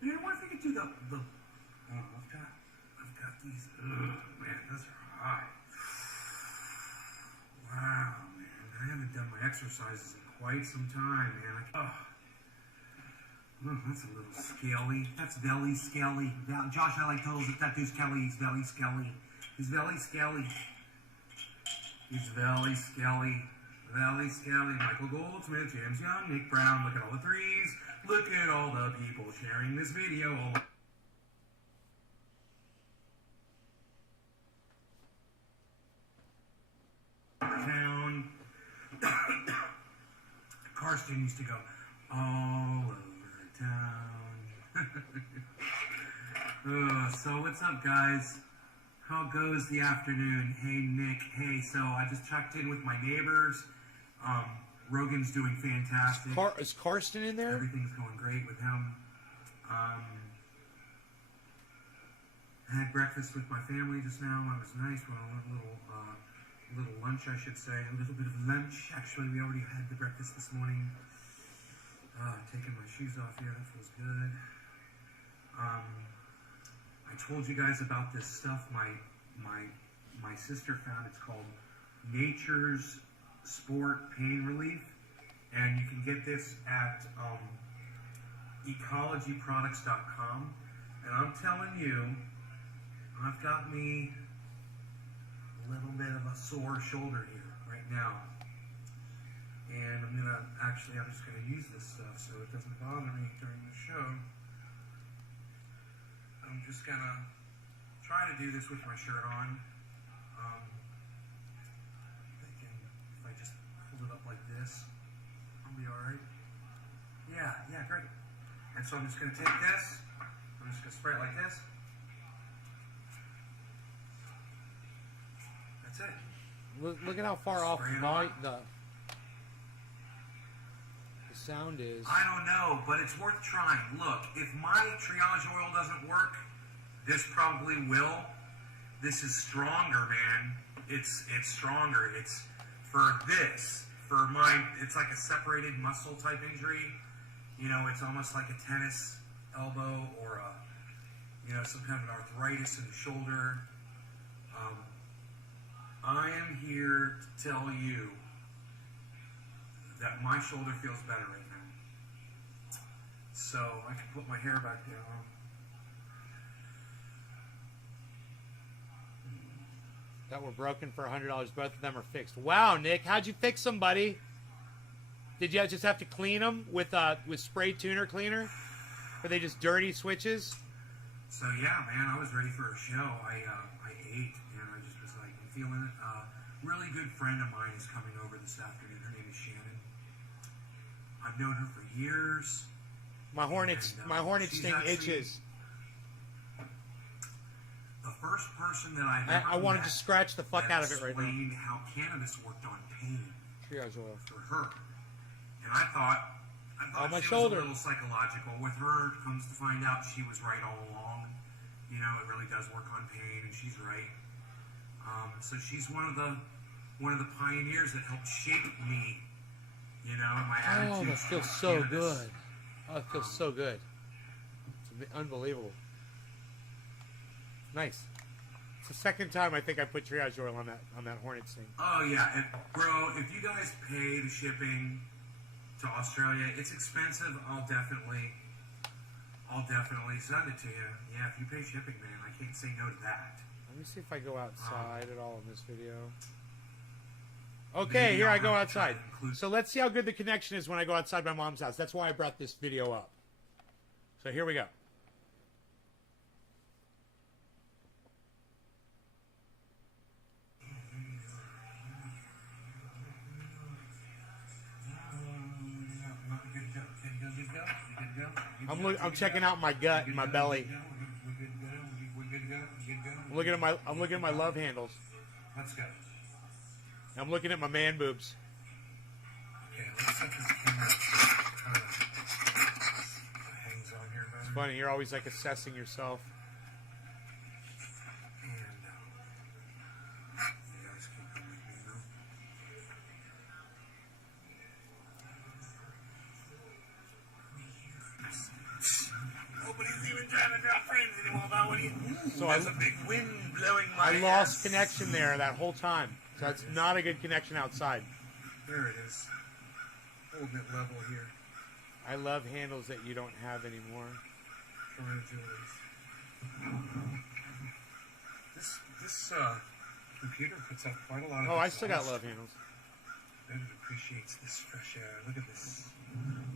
Man, I wonder if I could do the I've got these. Man, those are hot. Wow, man. I haven't done my exercises in quite some time, man. That's a little scaly. That's belly scaly. Josh, I like totals. That dude's Kelly. He's belly scaly. He's belly scaly. He's belly scaly. Valley Scally, Michael Goldsmith, James Young, Nick Brown. Look at all the threes. Look at all the people sharing this video. Town. Karsten used to go all over town. So what's up, guys? How goes the afternoon? Hey, Nick. Hey, so I just checked in with my neighbors. Rogan's doing fantastic. Is Karsten in there? Everything's going great with him. I had breakfast with my family just now. It was nice. We went on a little lunch, I should say. A little bit of lunch. Actually, we already had the breakfast this morning. Taking my shoes off here. That feels good. I told you guys about this stuff my sister found. It's called Nature's Sport Pain Relief, and you can get this at ecologyproducts.com. And I'm telling you, I've got me a little bit of a sore shoulder here right now, and I'm just gonna use this stuff so it doesn't bother me during the show. I'm just gonna try to do this with my shirt on. Thinking if I just hold it up like this, I'll be all right. Yeah, great. And so I'm just gonna take this. I'm just gonna spray it like this. That's it. Look at how far off the sound is. I don't know, but it's worth trying. Look, if my triage oil doesn't work, this probably will. This is stronger, man. It's stronger. It's for this. For mine, it's like a separated muscle type injury. You know, it's almost like a tennis elbow or some kind of arthritis in the shoulder. I am here to tell you that my shoulder feels better right now. So I can put my hair back down. That were broken for $100. Both of them are fixed. Wow, Nick, how'd you fix them, buddy? Did you just have to clean them with spray tuner cleaner? Or they just dirty switches? So yeah, man, I was ready for a show. I ate and I just was like, I'm feeling it. Really good friend of mine is coming over this afternoon. Her name is Shannon. I've known her for years. My hornet sting itches. The first person that I've ever I wanted to scratch the fuck out of it right now. Explained how cannabis worked on pain Triage oil for her, and I thought my she shoulder. was a little psychological. With her, comes to find out she was right all along. You know, it really does work on pain, and she's right. So she's one of the pioneers that helped shape me. You know, and my attitude. Oh, that feels so good. Oh, it feels so good. It's unbelievable. Nice. It's the second time I think I put triage oil on that hornet sting. Oh yeah, bro. If you guys pay the shipping to Australia, it's expensive. I'll definitely send it to you. Yeah, if you pay shipping, man, I can't say no to that. Let me see if I go outside at all in this video. Okay, here I go outside. So let's see how good the connection is when I go outside my mom's house. That's why I brought this video up. So here we go. I'm checking out my gut and my belly. I'm looking at my love handles. Let's go. I'm looking at my man boobs. Okay, let's set this camera. Hangs on here, It's funny, you're always like assessing yourself. And you guys keep coming with me, Nobody's even trying to drop frames anymore, though. What do you? So There's a big wind blowing my I lost connection there that whole time. So that's not a good connection outside. There it is. A little bit level here. I love handles that you don't have anymore. This computer puts out quite a lot of. Oh, I still got love handles. And it appreciates this fresh air. Look at this.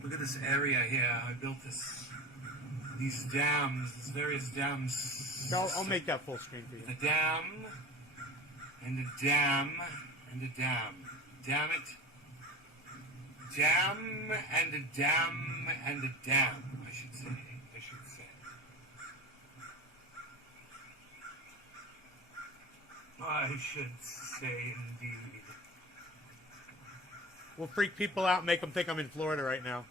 Look at this area here. I built these dams, these various dams. I'll make that full screen for you. A dam, and a dam, and a dam. Damn it. Dam, and a dam, and a dam, I should say. I should say indeed. We'll freak people out and make them think I'm in Florida right now.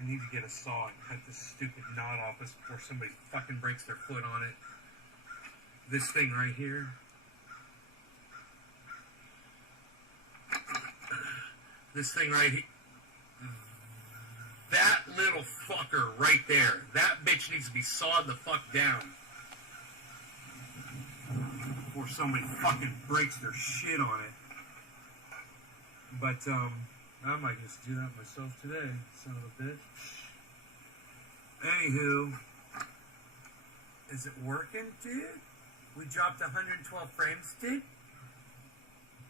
I need to get a saw and cut this stupid knot off before somebody fucking breaks their foot on it. This thing right here. This thing right here. That little fucker right there. That bitch needs to be sawed the fuck down. Before somebody fucking breaks their shit on it. But, I might just do that myself today, son of a bitch. Anywho, is it working, dude? We dropped 112 frames, dude.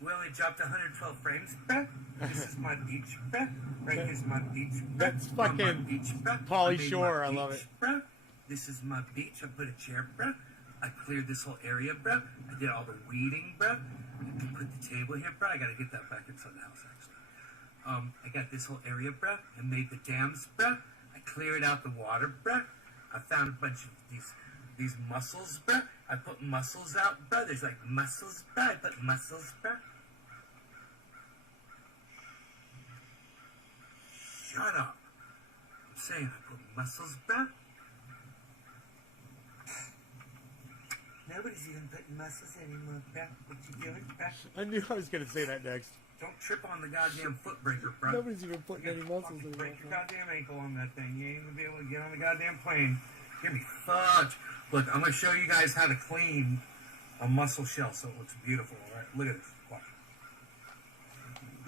We only dropped 112 frames, bruh. This is my beach, bruh. Right here's my beach, bruh. That's fucking Pauly Shore. I love it. Bruh. This is my beach. I put a chair, bruh. I cleared this whole area, bruh. I did all the weeding, bruh. I put the table here, bruh. I gotta get that back inside the house, actually. I got this whole area, bruh. I made the dams, bruh. I cleared out the water, bruh. I found a bunch of these mussels, bruh. I put mussels out, bruh. There's like mussels, bruh. I put mussels, bruh. Shut up. I'm saying I put mussels, bruh. Nobody's even putting mussels anymore, bruh. What you doing, bruh? I knew I was going to say that next. Don't trip on the goddamn foot breaker, bruh. Nobody's even putting any muscles in Break it. your goddamn ankle on that thing. You ain't gonna be able to get on the goddamn plane. You're gonna be fucked. Look, I'm gonna show you guys how to clean a mussel shell so it looks beautiful, alright? Look at this. Watch.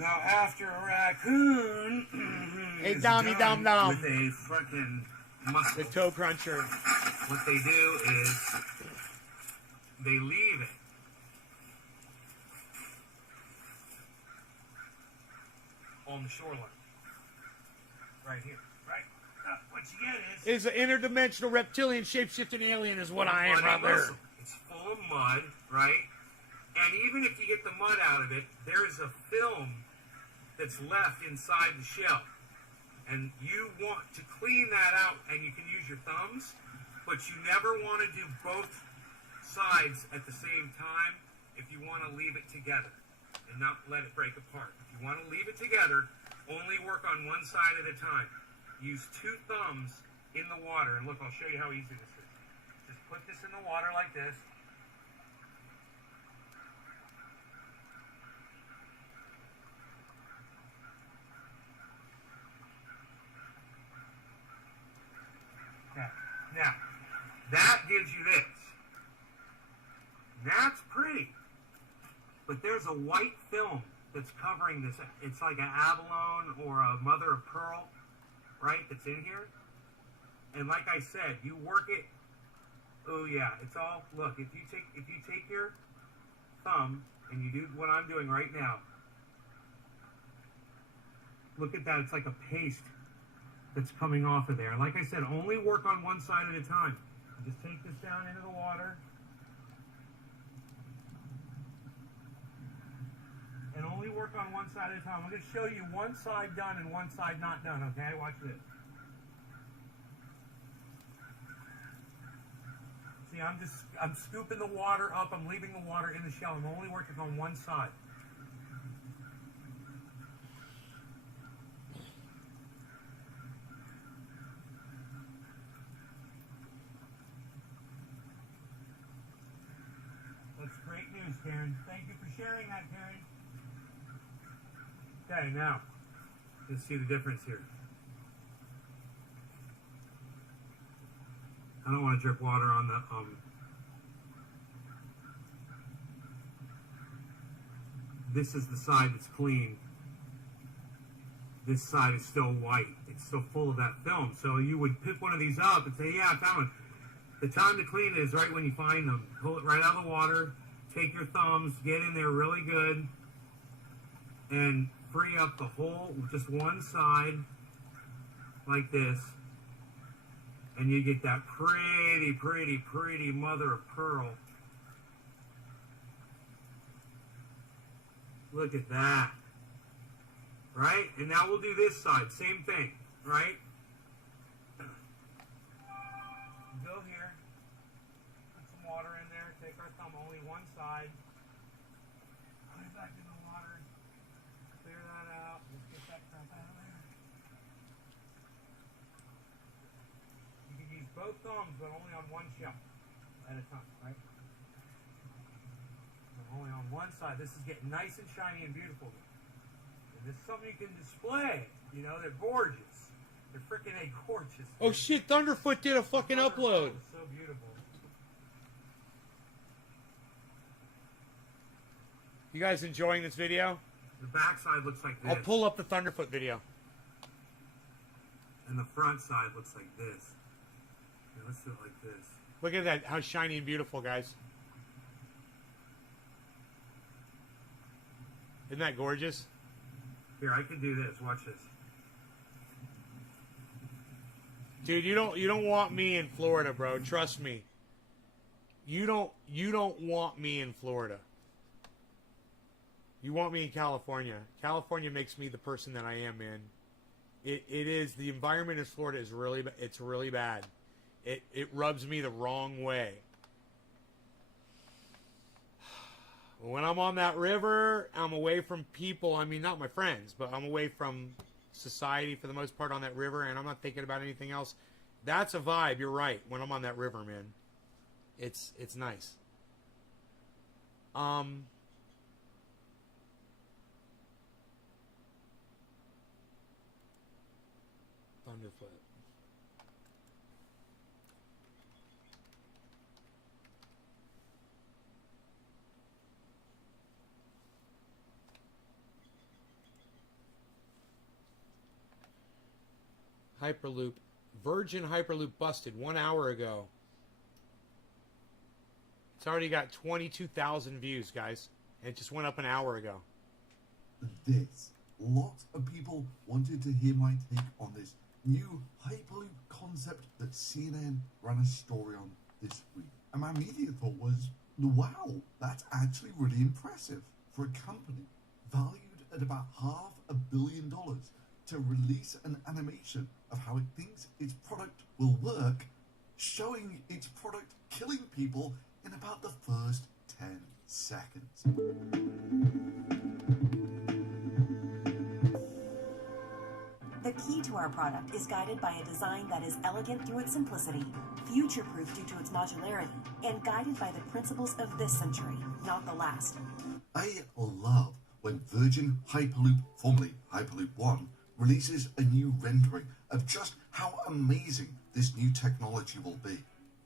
Now, after a raccoon Hey, is Dommy done Dom Dom. with a fucking mussel, The toe cruncher. what they do is they leave it. On the shoreline. Right here. Right. What you get is... Is an interdimensional reptilian shape-shifting alien is what I am muddy right there. mussel. It's full of mud, right? And even if you get the mud out of it, there is a film that's left inside the shell. And you want to clean that out, and you can use your thumbs, but you never want to do both sides at the same time if you want to leave it together and not let it break apart. If you want to leave it together, only work on one side at a time. Use two thumbs in the water. And look, I'll show you how easy this is. Just put this in the water like this. Okay. Now, that gives you this. That's pretty. But there's a white film that's covering this. It's like an abalone or a mother of pearl, right, that's in here. And like I said, you work it. Oh yeah, it's all, look, if you take your thumb and you do what I'm doing right now, look at that, it's like a paste that's coming off of there. And like I said, only work on one side at a time. Just take this down into the water. And only work on one side at a time. I'm going to show you one side done and one side not done, okay? Watch this. See, I'm scooping the water up. I'm leaving the water in the shell. I'm only working on one side. That's great news, Karen. Thank you for sharing that, Karen. Okay, now, let's see the difference here. I don't want to drip water on the, this is the side that's clean. This side is still white. It's still full of that film. So you would pick one of these up and say, yeah, I found one. The time to clean it is right when you find them. Pull it right out of the water, take your thumbs, get in there really good, and free up the whole, just one side, like this, and you get that pretty, pretty, pretty mother of pearl. Look at that. Right? And now we'll do this side, same thing, right? Go here, put some water in there, take our thumb, only one side. Put it no thumbs, but only on one shell at a time, right? Only on one side. This is getting nice and shiny and beautiful. And this is something you can display. You know, they're gorgeous. They're freaking gorgeous. Oh shit, Thunderfoot did a fucking upload. So beautiful. You guys enjoying this video? The back side looks like this. I'll pull up the Thunderfoot video. And the front side looks like this. Yeah, let's do it like this. Look at that, how shiny and beautiful, guys. Isn't that gorgeous? Here, I can do this. Watch this. Dude, you don't want me in Florida, bro. Trust me. You don't want me in Florida. You want me in California. California makes me the person that I am, man. It is, the environment in Florida is really bad. It rubs me the wrong way. When I'm on that river, I'm away from people. I mean, not my friends, but I'm away from society for the most part on that river, and I'm not thinking about anything else. That's a vibe. You're right. When I'm on that river, man, it's nice. Thunderfoot. Hyperloop. Virgin Hyperloop busted 1 hour ago. It's already got 22,000 views, guys. And it just went up an hour ago. This. Lots of people wanted to hear my take on this new Hyperloop concept that CNN ran a story on this week. And my immediate thought was, wow, that's actually really impressive for a company valued at about $500 million to release an animation of how it thinks its product will work, showing its product killing people in about the first 10 seconds. The key to our product is guided by a design that is elegant through its simplicity, future-proof due to its modularity, and guided by the principles of this century, not the last. I love when Virgin Hyperloop, formerly Hyperloop One, releases a new rendering of just how amazing this new technology will be.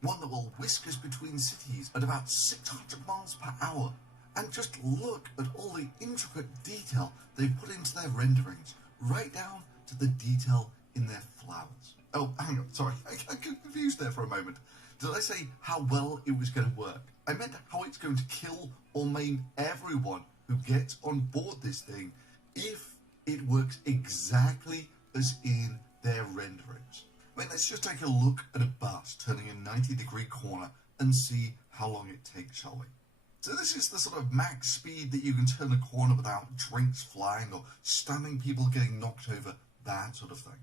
One that will whisk us between cities at about 600 miles per hour. And just look at all the intricate detail they've put into their renderings, right down to the detail in their flowers. Oh, hang on, sorry, I got confused there for a moment. Did I say how well it was going to work? I meant how it's going to kill or maim everyone who gets on board this thing if it works exactly as in their renderings. I mean, let's just take a look at a bus turning a 90-degree corner and see how long it takes, shall we? So this is the sort of max speed that you can turn a corner without drinks flying or stunning people getting knocked over, that sort of thing.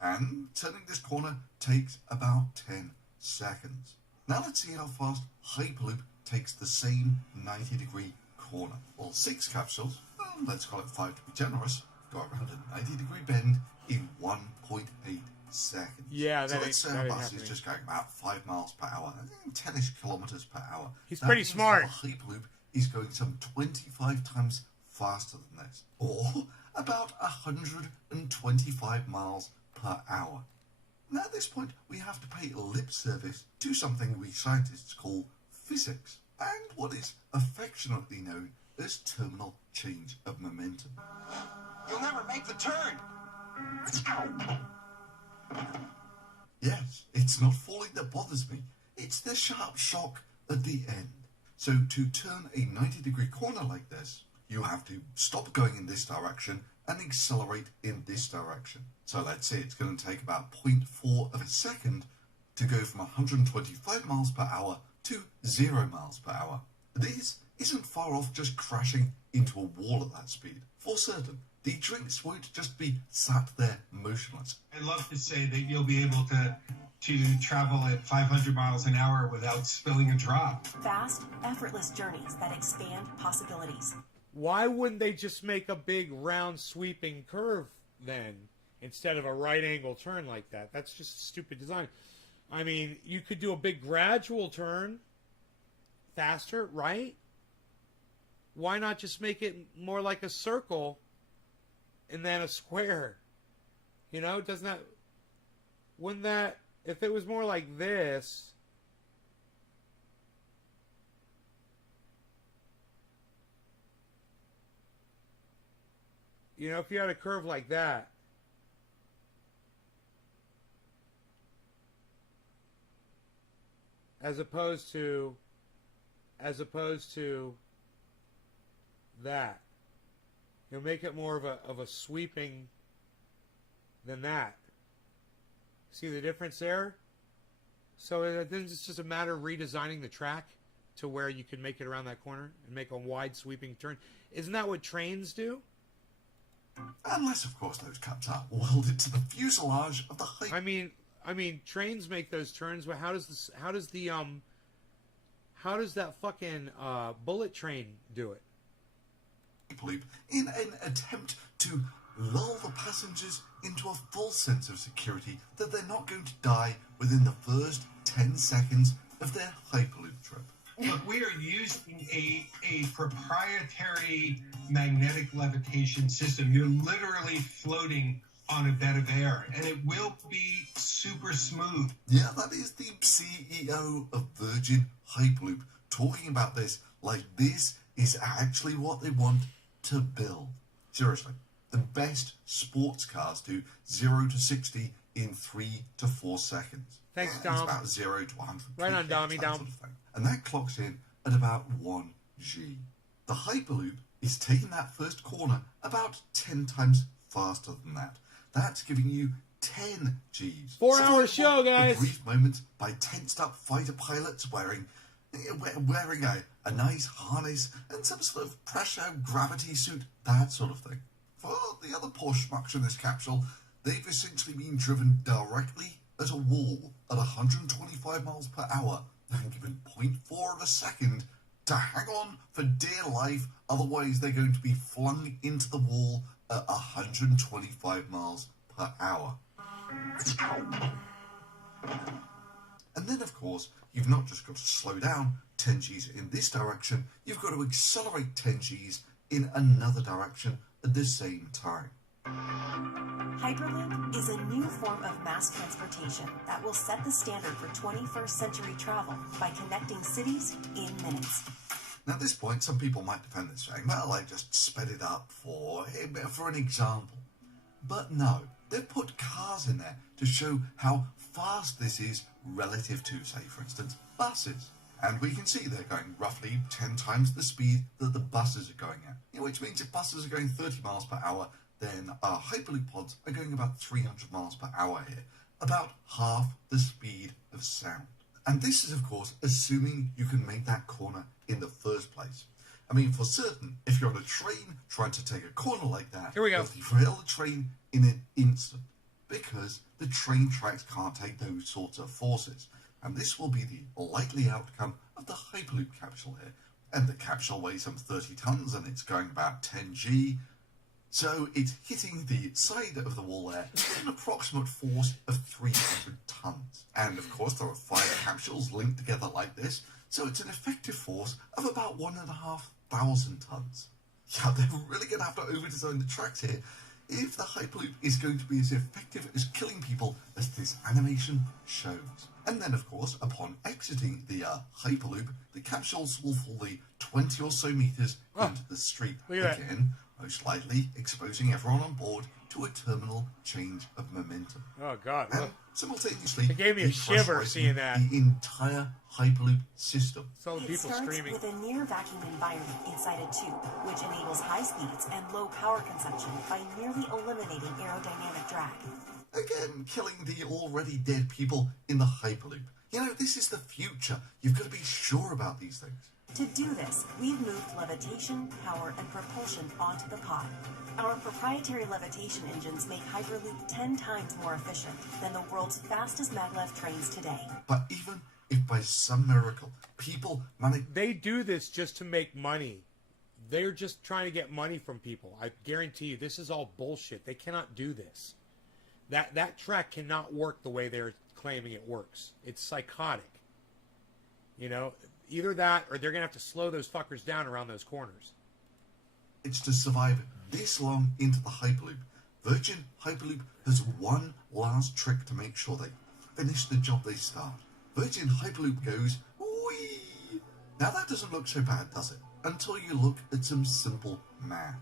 And turning this corner takes about 10 seconds. Now let's see how fast Hyperloop takes the same 90-degree corner. Well, 6 capsules, well, let's call it 5 to be generous, go around a 90-degree bend in 1.8 seconds. Yeah, so let's say our bus happening. is just going about 5 miles per hour, 10-ish kilometers per hour. He's That pretty means smart. The Hyperloop is going some 25 times faster than this, or about 125 miles per hour. Now at this point, we have to pay lip service to something we scientists call physics, and what is affectionately known as terminal change of momentum. You'll never make the turn. Yes, it's not falling that bothers me. It's the sharp shock at the end. So to turn a 90-degree corner like this, you have to stop going in this direction and accelerate in this direction. So let's say it's going to take about 0.4 of a second to go from 125 miles per hour to 0 miles per hour. This isn't far off just crashing into a wall at that speed. For certain, the drinks won't just be sat there motionless. I'd love to say that you'll be able to travel at 500 miles an hour without spilling a drop. Fast, effortless journeys that expand possibilities. Why wouldn't they just make a big round sweeping curve then instead of a right angle turn like that? That's just a stupid design. I mean, you could do a big gradual turn faster, right? Why not just make it more like a circle and then a square? You know, doesn't that... Wouldn't that... If it was more like this... You know, if you had a curve like that... As opposed to that. You'll make it more of a sweeping than that. See the difference there? So then it's just a matter of redesigning the track to where you can make it around that corner and make a wide sweeping turn. Isn't that what trains do? Unless, of course, those cups are welded to the fuselage of the Hyperloop. I mean, trains make those turns, but how does that fucking bullet train do it? Hyperloop in an attempt to lull the passengers into a false sense of security that they're not going to die within the first 10 seconds of their Hyperloop trip. Look, we are using a proprietary magnetic levitation system. You're literally floating on a bed of air, and it will be super smooth. Yeah, that is the CEO of Virgin Hyperloop talking about this like this is actually what they want to build. Seriously, the best sports cars do 0 to 60 in 3 to 4 seconds. Thanks, It's Dom. about 0 to 100. Right on, Dommy, Dom. Sort of thing. And that clocks in at about 1 G. The Hyperloop is taking that first corner about 10 times faster than that. That's giving you 10 Gs. 4-hour show, guys. A brief moment by tensed up fighter pilots wearing a nice harness and some sort of pressure gravity suit, that sort of thing. For the other poor schmucks in this capsule, they've essentially been driven directly at a wall at 125 miles per hour and given 0.4 of a second to hang on for dear life, otherwise they're going to be flung into the wall at 125 miles per hour. And then, of course, you've not just got to slow down 10 Gs in this direction, you've got to accelerate 10 Gs in another direction at the same time. Hyperloop is a new form of mass transportation that will set the standard for 21st century travel by connecting cities in minutes. Now, at this point, some people might defend this, saying, well, I just sped it up for an example. But no, they've put cars in there to show how fast this is relative to, say, for instance, buses. And we can see they're going roughly 10 times the speed that the buses are going at. Which means if buses are going 30 miles per hour, then our Hyperloop pods are going about 300 miles per hour here, about half the speed of sound. And this is, of course, assuming you can make that corner in the first place. I mean, for certain, if you're on a train trying to take a corner like that, here we go. You'll derail the train in an instant, because the train tracks can't take those sorts of forces. And this will be the likely outcome of the Hyperloop capsule here. And the capsule weighs some 30 tons and it's going about 10 G. So it's hitting the side of the wall there with an approximate force of 300 tons. And of course there are 5 capsules linked together like this, so it's an effective force of about 1,500 tons. Yeah, they're really going to have to over-design the tracks here if the Hyperloop is going to be as effective as killing people as this animation shows. And then, of course, upon exiting the Hyperloop, the capsules will fall the 20 or so meters into the street. Again, most likely exposing everyone on board to a terminal change of momentum. Oh, God. And simultaneously, it gave me a shiver seeing that. The entire Hyperloop system. So It people starts screaming. with a near vacuum environment inside a tube, which enables high speeds and low power consumption by nearly eliminating aerodynamic drag. Again, killing the already dead people in the Hyperloop. You know, this is the future. You've got to be sure about these things. To do this, we've moved levitation, power, and propulsion onto the pod. Our proprietary levitation engines make Hyperloop 10 times more efficient than the world's fastest maglev trains today. But even if by some miracle people manage... They do this just to make money. They're just trying to get money from people. I guarantee you, this is all bullshit. They cannot do this. That track cannot work the way they're claiming it works. It's psychotic. You know, either that or they're going to have to slow those fuckers down around those corners. It's to survive this long into the Hyperloop. Virgin Hyperloop has one last trick to make sure they finish the job they start. Virgin Hyperloop goes, whee! Now that doesn't look so bad, does it? Until you look at some simple math.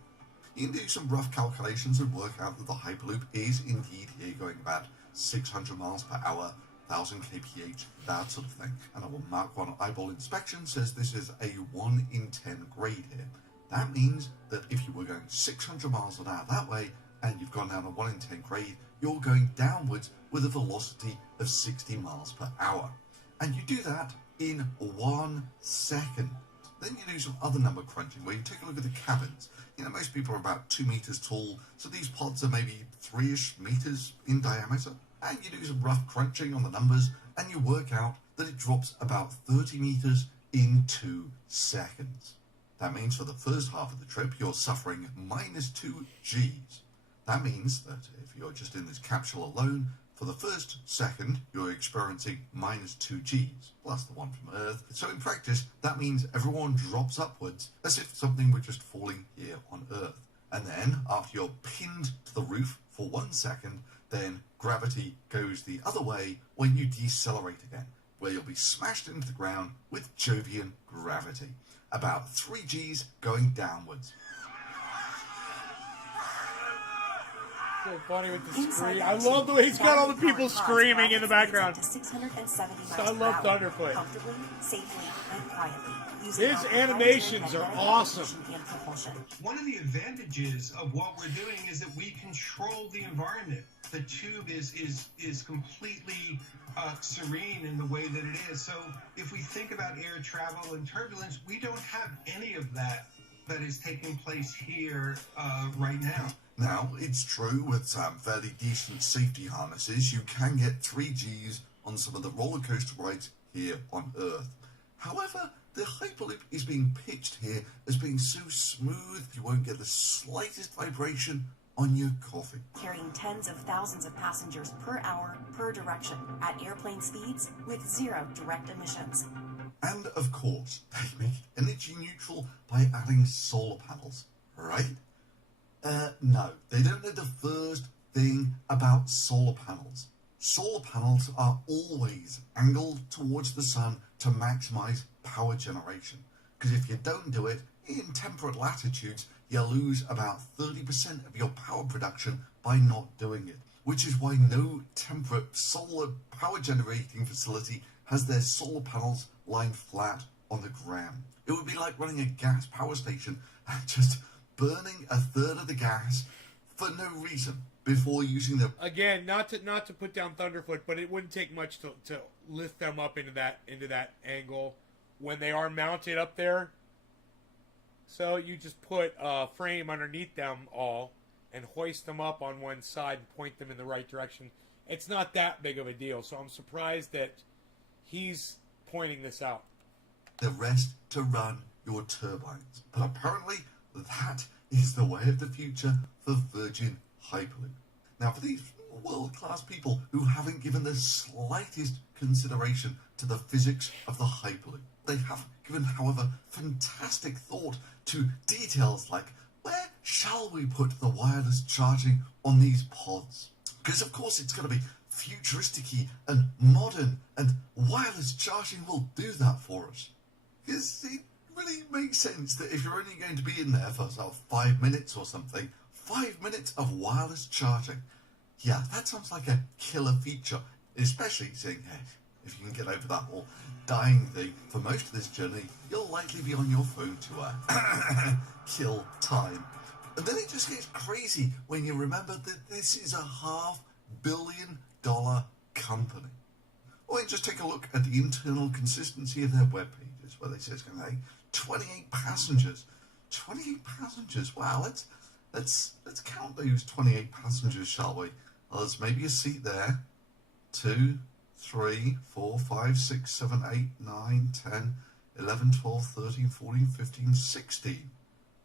You can do some rough calculations and work out that the Hyperloop is indeed here going about 600 miles per hour, 1000 kph, that sort of thing. And I will mark one eyeball inspection says this is a 1 in 10 grade here. That means that if you were going 600 miles an hour that way, and you've gone down a 1 in 10 grade, you're going downwards with a velocity of 60 miles per hour. And you do that in 1 second. Then you do some other number crunching where you take a look at the cabins. You know, most people are about 2 meters tall, so these pods are maybe 3-ish meters in diameter. And you do some rough crunching on the numbers, and you work out that it drops about 30 meters in 2 seconds. That means for the first half of the trip, you're suffering -2 Gs. That means that if you're just in this capsule alone, for the first second, you're experiencing -2 Gs, plus the one from Earth. So in practice, that means everyone drops upwards as if something were just falling here on Earth. And then, after you're pinned to the roof for 1 second, then gravity goes the other way when you decelerate again, where you'll be smashed into the ground with Jovian gravity. About 3 Gs going downwards. So funny with the scream. I love the way he's got all the people screaming in the background. I love Thunderfoot. Comfortably, safely, and quietly. His animations are awesome. One of the advantages of what we're doing is that we control the environment. The tube is completely serene in the way that it is. So if we think about air travel and turbulence, we don't have any of that is taking place here right now. Now, it's true with some fairly decent safety harnesses, you can get 3 Gs on some of the roller coaster rides here on Earth. However, the Hyperloop is being pitched here as being so smooth you won't get the slightest vibration on your coffee. Carrying tens of thousands of passengers per hour per direction at airplane speeds with 0 direct emissions. And of course, they make it energy neutral by adding solar panels, right? No, they don't know the first thing about solar panels. Solar panels are always angled towards the sun to maximize power generation. Because if you don't do it, in temperate latitudes, you lose about 30% of your power production by not doing it. Which is why no temperate solar power generating facility has their solar panels lying flat on the ground. It would be like running a gas power station and just burning a third of the gas for no reason before using the... Again, not to put down Thunderfoot, but it wouldn't take much to lift them up into that angle when they are mounted up there. So you just put a frame underneath them all and hoist them up on one side and point them in the right direction. It's not that big of a deal, so I'm surprised that he's pointing this out. The rest to run your turbines. But apparently that is the way of the future for Virgin Hyperloop. Now, for these world-class people who haven't given the slightest consideration to the physics of the Hyperloop, they have given, however, fantastic thought to details like, where shall we put the wireless charging on these pods? Because, of course, it's going to be futuristic-y and modern, and wireless charging will do that for us. Because it really makes sense that if you're only going to be in there for sort of 5 minutes or something, 5 minutes of wireless charging. Yeah, that sounds like a killer feature, especially seeing if you can get over that whole dying thing. For most of this journey, you'll likely be on your phone to kill time. And then it just gets crazy when you remember that this is a $500 million company. Or you just take a look at the internal consistency of their web pages, where they say it's going to take 28 passengers. 28 passengers. Wow, let's count those 28 passengers, shall we? Well, there's maybe a seat there. 2, 3, 4, 5, 6, 7, 8, 9, 10, 11, 12, 13, 14, 15, 16.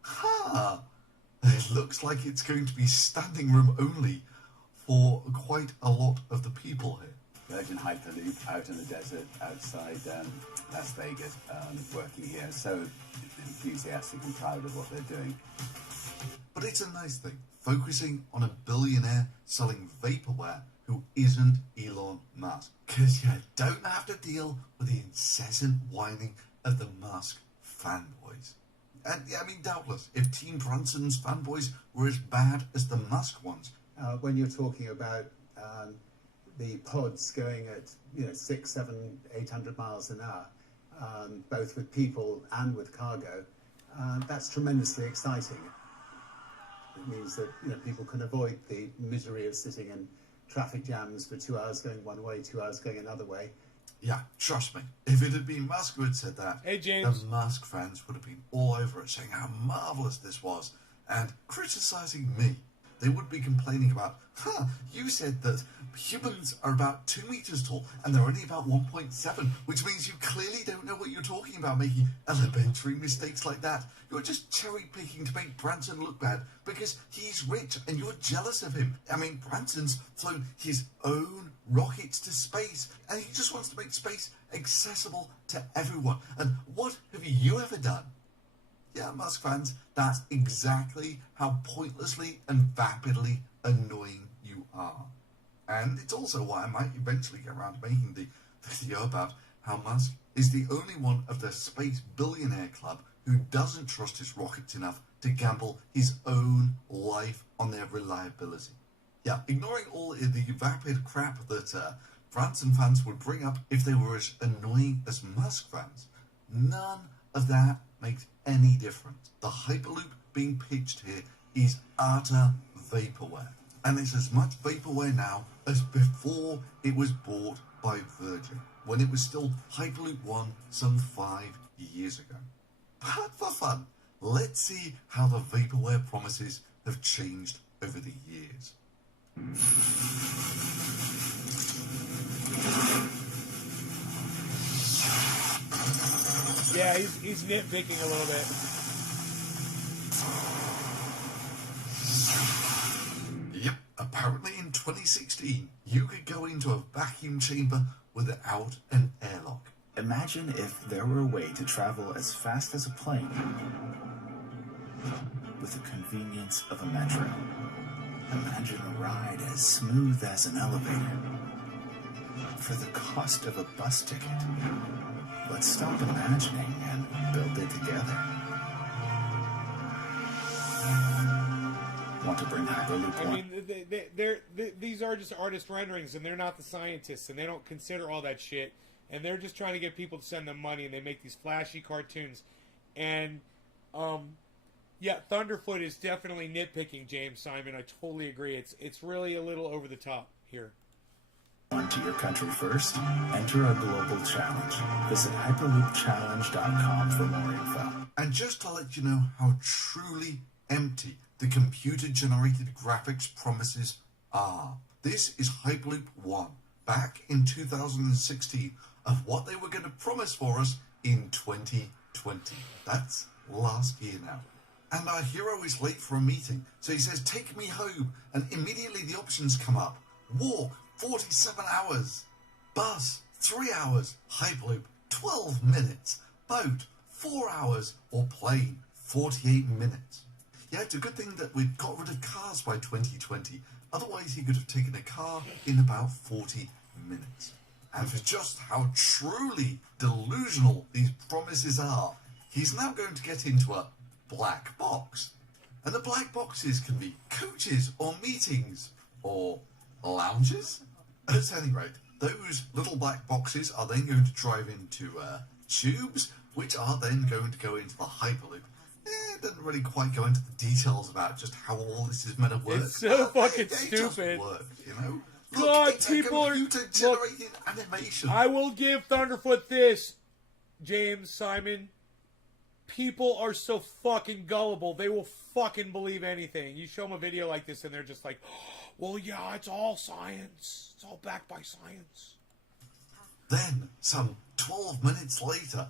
Ha! It looks like it's going to be standing room only for quite a lot of the people here. Virgin Hyperloop out in the desert outside Las Vegas, working here. So enthusiastic and proud of what they're doing. But it's a nice thing, focusing on a billionaire selling vaporware who isn't Elon Musk. Because you don't have to deal with the incessant whining of the Musk fanboys. And yeah, I mean, doubtless, if Team Branson's fanboys were as bad as the Musk ones. When you're talking about the pods going at 600, 700, 800 miles an hour, both with people and with cargo, that's tremendously exciting. It means that people can avoid the misery of sitting in traffic jams for 2 hours going one way, 2 hours going another way. Yeah, trust me, if it had been Musk who had said that, hey, James, the Musk fans would have been all over it, saying how marvellous this was, and criticising me. They would be complaining about, you said that humans are about 2 meters tall and they're only about 1.7, which means you clearly don't know what you're talking about, making elementary mistakes like that. You're just cherry-picking to make Branson look bad because he's rich and you're jealous of him. I mean, Branson's flown his own rockets to space and he just wants to make space accessible to everyone. And what have you ever done? Yeah, Musk fans, that's exactly how pointlessly and vapidly annoying you are. And it's also why I might eventually get around to making the video about how Musk is the only one of the space billionaire club who doesn't trust his rockets enough to gamble his own life on their reliability. Yeah, ignoring all the vapid crap that Branson fans would bring up if they were as annoying as Musk fans, none of that makes any difference. The Hyperloop being pitched here is utter vaporware. And it's as much vaporware now as before it was bought by Virgin, when it was still Hyperloop 1 some 5 years ago. But for fun, let's see how the vaporware promises have changed over the years. Yeah, he's nitpicking a little bit. Yep, apparently in 2016, you could go into a vacuum chamber without an airlock. Imagine if there were a way to travel as fast as a plane with the convenience of a metro. Imagine a ride as smooth as an elevator for the cost of a bus ticket. Let's stop imagining and build it together. Want to bring Hyperloop I on? mean, these are just artist renderings, and they're not the scientists, and they don't consider all that shit. And they're just trying to get people to send them money, and they make these flashy cartoons. And, yeah, Thunderfoot is definitely nitpicking, James Simon. I totally agree. It's really a little over the top here. On to your country first? Enter a global challenge. Visit hyperloopchallenge.com for more info. And just to let you know how truly empty the computer-generated graphics promises are, this is Hyperloop 1, back in 2016, of what they were going to promise for us in 2020. That's last year now. And our hero is late for a meeting, so he says, take me home, and immediately the options come up. Walk, 47 hours. Bus, 3 hours. Hyperloop, 12 minutes. Boat, 4 hours. Or plane, 48 minutes. Yeah, it's a good thing that we got rid of cars by 2020. Otherwise, he could have taken a car in about 40 minutes. And for just how truly delusional these promises are, he's now going to get into a black box. And the black boxes can be coaches or meetings or lounges. At any rate, those little black boxes are then going to drive into tubes, which are then going to go into the Hyperloop. It doesn't really quite go into the details about just how all this is meant to work. It's so fucking it stupid. Just works, you know? Look, God, it's people a computer-generated animation. I will give Thunderfoot this, James Simon. People are so fucking gullible. They will fucking believe anything. You show them a video like this and they're just like, well, yeah, it's all science. It's all backed by science. Then, some 12 minutes later,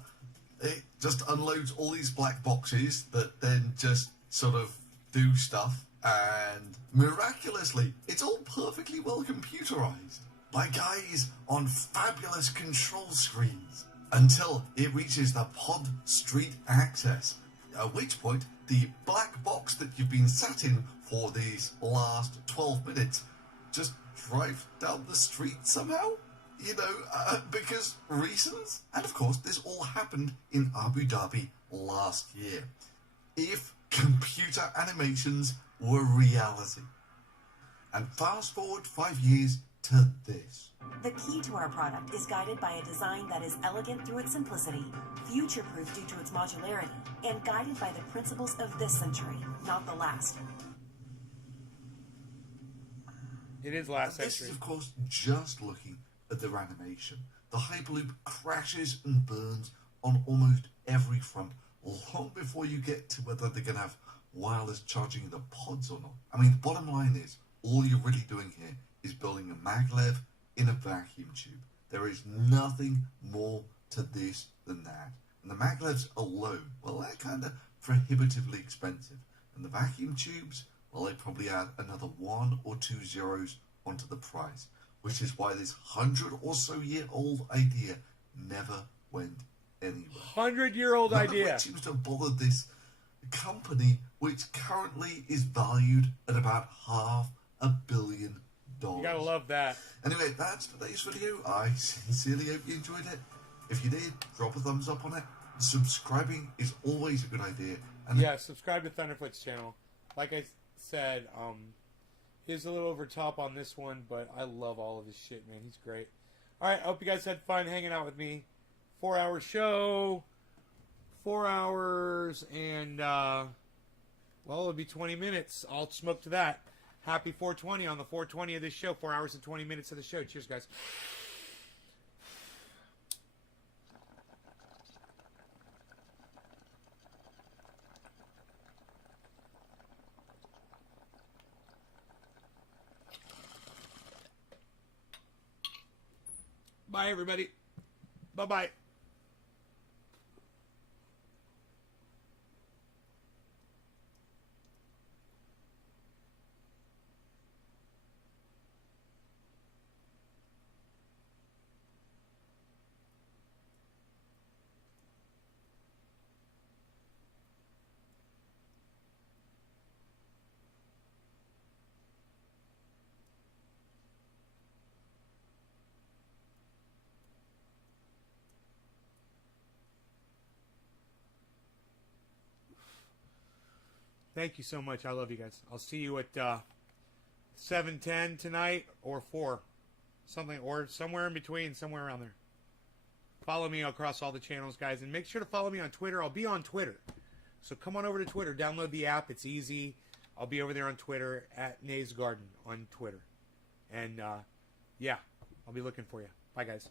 it just unloads all these black boxes that then just sort of do stuff. And miraculously, it's all perfectly well computerized. by guys on fabulous control screens until it reaches the pod street access, at which point the black box that you've been sat in for these last 12 minutes just drive down the street somehow, you know, because reasons. And of course, this all happened in Abu Dhabi last year. If computer animations were reality. And fast forward 5 years to this. The key to our product is guided by a design that is elegant through its simplicity, future-proof due to its modularity, and guided by the principles of this century, not the last. It is last century. This is, of course, just looking at their animation. The Hyperloop crashes and burns on almost every front, long before you get to whether they're going to have wireless charging in the pods or not. I mean, the bottom line is, all you're really doing here is building a maglev in a vacuum tube. There is nothing more to this than that. And the maglevs alone, well, they're kind of prohibitively expensive. And the vacuum tubes, well, they probably add another 1 or 2 zeros onto the price, which is why this 100 or so year old idea never went anywhere. 100-year-old idea. None of which seems to have bothered this company, which currently is valued at about $500 million. You gotta love that. Anyway, that's today's video. I sincerely hope you enjoyed it. If you did, drop a thumbs up on it. Subscribing is always a good idea. And yeah, subscribe to Thunderfoot's channel. Like I said, he's a little over top on this one, but I love all of his shit, man. He's great. Alright, I hope you guys had fun hanging out with me. 4-hour show. 4 hours and, well, it'll be 20 minutes. I'll smoke to that. Happy 420 on the 420 of this show. 4 hours and 20 minutes of the show. Cheers, guys. Bye, everybody. Bye-bye. Thank you so much. I love you guys. I'll see you at 7:10 tonight or 4. Something, or somewhere in between, somewhere around there. Follow me across all the channels, guys. And make sure to follow me on Twitter. I'll be on Twitter. So come on over to Twitter. Download the app. It's easy. I'll be over there on Twitter at Nays Garden on Twitter. And, yeah, I'll be looking for you. Bye, guys.